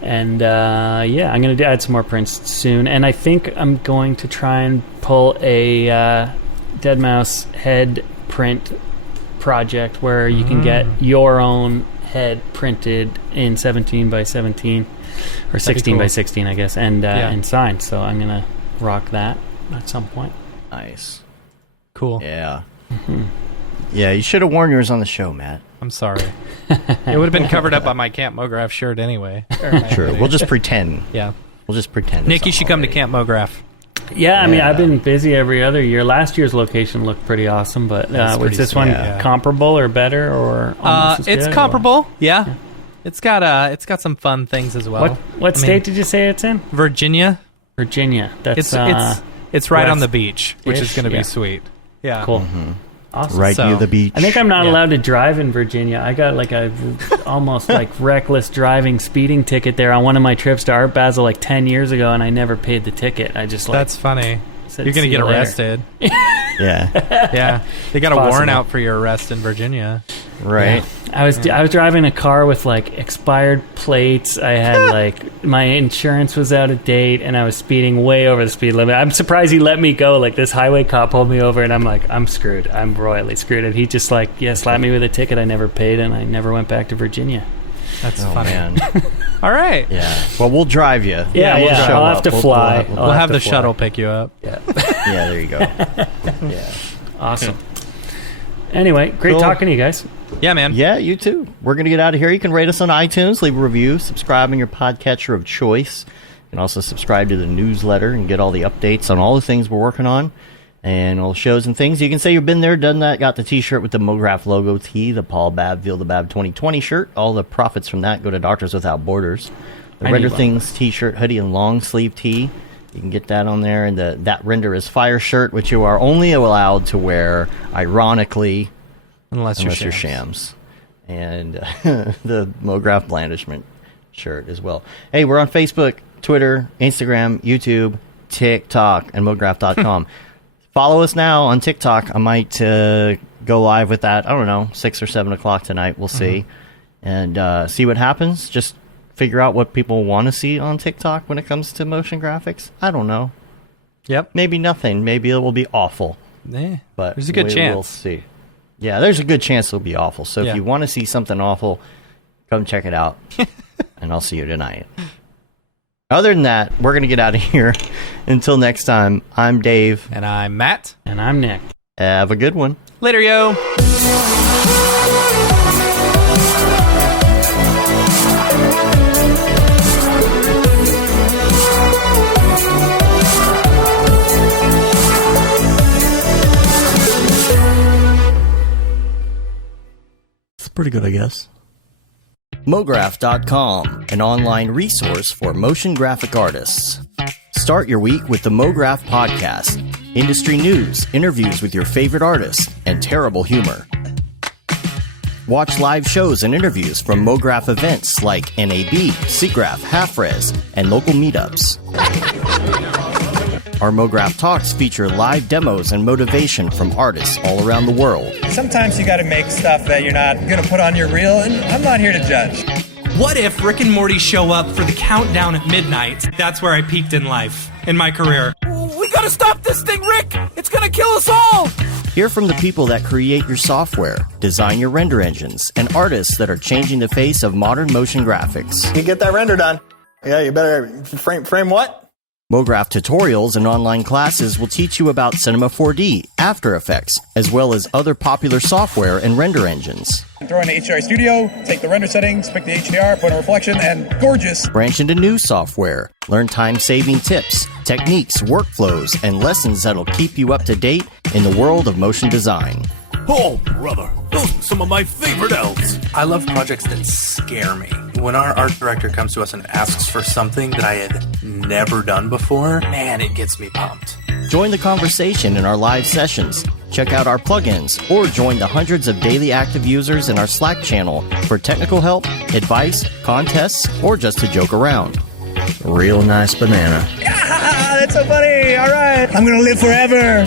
And I'm going to add some more prints soon. And I think I'm going to try and pull a Deadmau5 head print project where you can get your own head printed in 17 by 17 or 16 by 16, I guess, and signed. So I'm gonna rock that at some point. Nice. Cool. Yeah. Yeah, you should have worn yours on the show, Matt. I'm sorry. It would have been covered up by my Camp Mograph shirt anyway. True. We'll just pretend. Yeah. We'll just pretend. Nick, you should come to Camp Mograph. Yeah, I mean, I've been busy every other year. Last year's location looked pretty awesome, but was this one comparable or better or almost as it's good, comparable. Yeah. It's got some fun things as well. What state did you say it's in? Virginia. Virginia. That's it's right on the beach, which is going to be sweet. Yeah. Cool. Awesome. Right near the beach. I think I'm not allowed to drive in Virginia. I got like a almost like reckless driving speeding ticket there on one of my trips to Art Basel like 10 years ago, and I never paid the ticket. I just That's funny. said, You're going to "See get you later." arrested. Yeah. Yeah. They got a Possible. warrant out for your arrest in Virginia. Right. I was driving a car with like expired plates. I had like my insurance was out of date, and I was speeding way over the speed limit. I'm surprised he let me go. Like this highway cop pulled me over, and I'm like, I'm screwed. I'm royally screwed. And he just like slapped me with a ticket I never paid, and I never went back to Virginia. That's Oh, funy. man. All right. Yeah. Well, we'll drive you. Yeah, we'll yeah. show I'll up. have to fly. We'll have the shuttle pick you up. Yeah. Yeah, there you go. Yeah. Awesome. Anyway, great Cool. talking to you guys. Yeah, man. Yeah, you too. We're going to get out of here. You can rate us on iTunes, leave a review, subscribe on your podcatcher of choice, and also subscribe to the newsletter and get all the updates on all the things we're working on and all the shows and things. You can say you've been there, done that, got the t-shirt with the Mograph logo tee, the Paul Babb, Feel the Babb 2020 shirt. All the profits from that go to Doctors Without Borders. The I Render need one. Things t-shirt, hoodie, and long sleeve tee. You can get that on there. And the That Render is Fire shirt, which you are only allowed to wear, ironically, Unless you're you're shams. And the Mograph blandishment shirt as well. Hey, we're on Facebook, Twitter, Instagram, YouTube, TikTok, and Mograph.com. Follow us now on TikTok. I might go live with that, I don't know, 6 or 7 o'clock tonight. We'll see. And see what happens. Just figure out what people want to see on TikTok when it comes to motion graphics. I don't know. Yep. Maybe nothing. Maybe it will be awful. But There's a good we chance. will see. Yeah, there's a good chance it'll be awful. So if you want to see something awful, come check it out. And I'll see you tonight. Other than that, we're going to get out of here. Until next time, I'm Dave. And I'm Matt. And I'm Nick. Have a good one. Later, yo. Pretty good, I guess. Mograph.com, an online resource for motion graphic artists. Start your week with the Mograph podcast. Industry news, interviews with your favorite artists, and terrible humor. Watch live shows and interviews from Mograph events like NAB, SIGGRAPH, Half-Res, and local meetups. Our Mograph Talks feature live demos and motivation from artists all around the world. Sometimes you gotta make stuff that you're not gonna put on your reel, and I'm not here to judge. What if Rick and Morty show up for the countdown at midnight? That's where I peaked in life, in my career. We gotta stop this thing, Rick! It's gonna kill us all! Hear from the people that create your software, design your render engines, and artists that are changing the face of modern motion graphics. You get that render done. Yeah, you better frame what? Mograph tutorials and online classes will teach you about Cinema 4D, After Effects, as well as other popular software and render engines. Throw in the HDR Studio, take the render settings, pick the HDR, put in reflection, and gorgeous. Branch into new software. Learn time-saving tips, techniques, workflows, and lessons that'll keep you up to date in the world of motion design. Oh, brother, those are some of my favorite elves. I love projects that scare me. When our art director comes to us and asks for something that I had never done before, man, it gets me pumped. Join the conversation in our live sessions. Check out our plugins, or join the hundreds of daily active users in our Slack channel for technical help, advice, contests, or just to joke around. Real nice banana. Ah, that's so funny. All right. I'm going to live forever.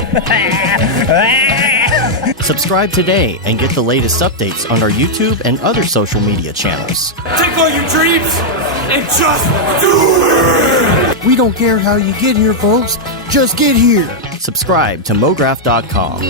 Subscribe today and get the latest updates on our YouTube and other social media channels. Take all your dreams and just do it! We don't care how you get here, folks. Just get here. Subscribe to Mograph.com.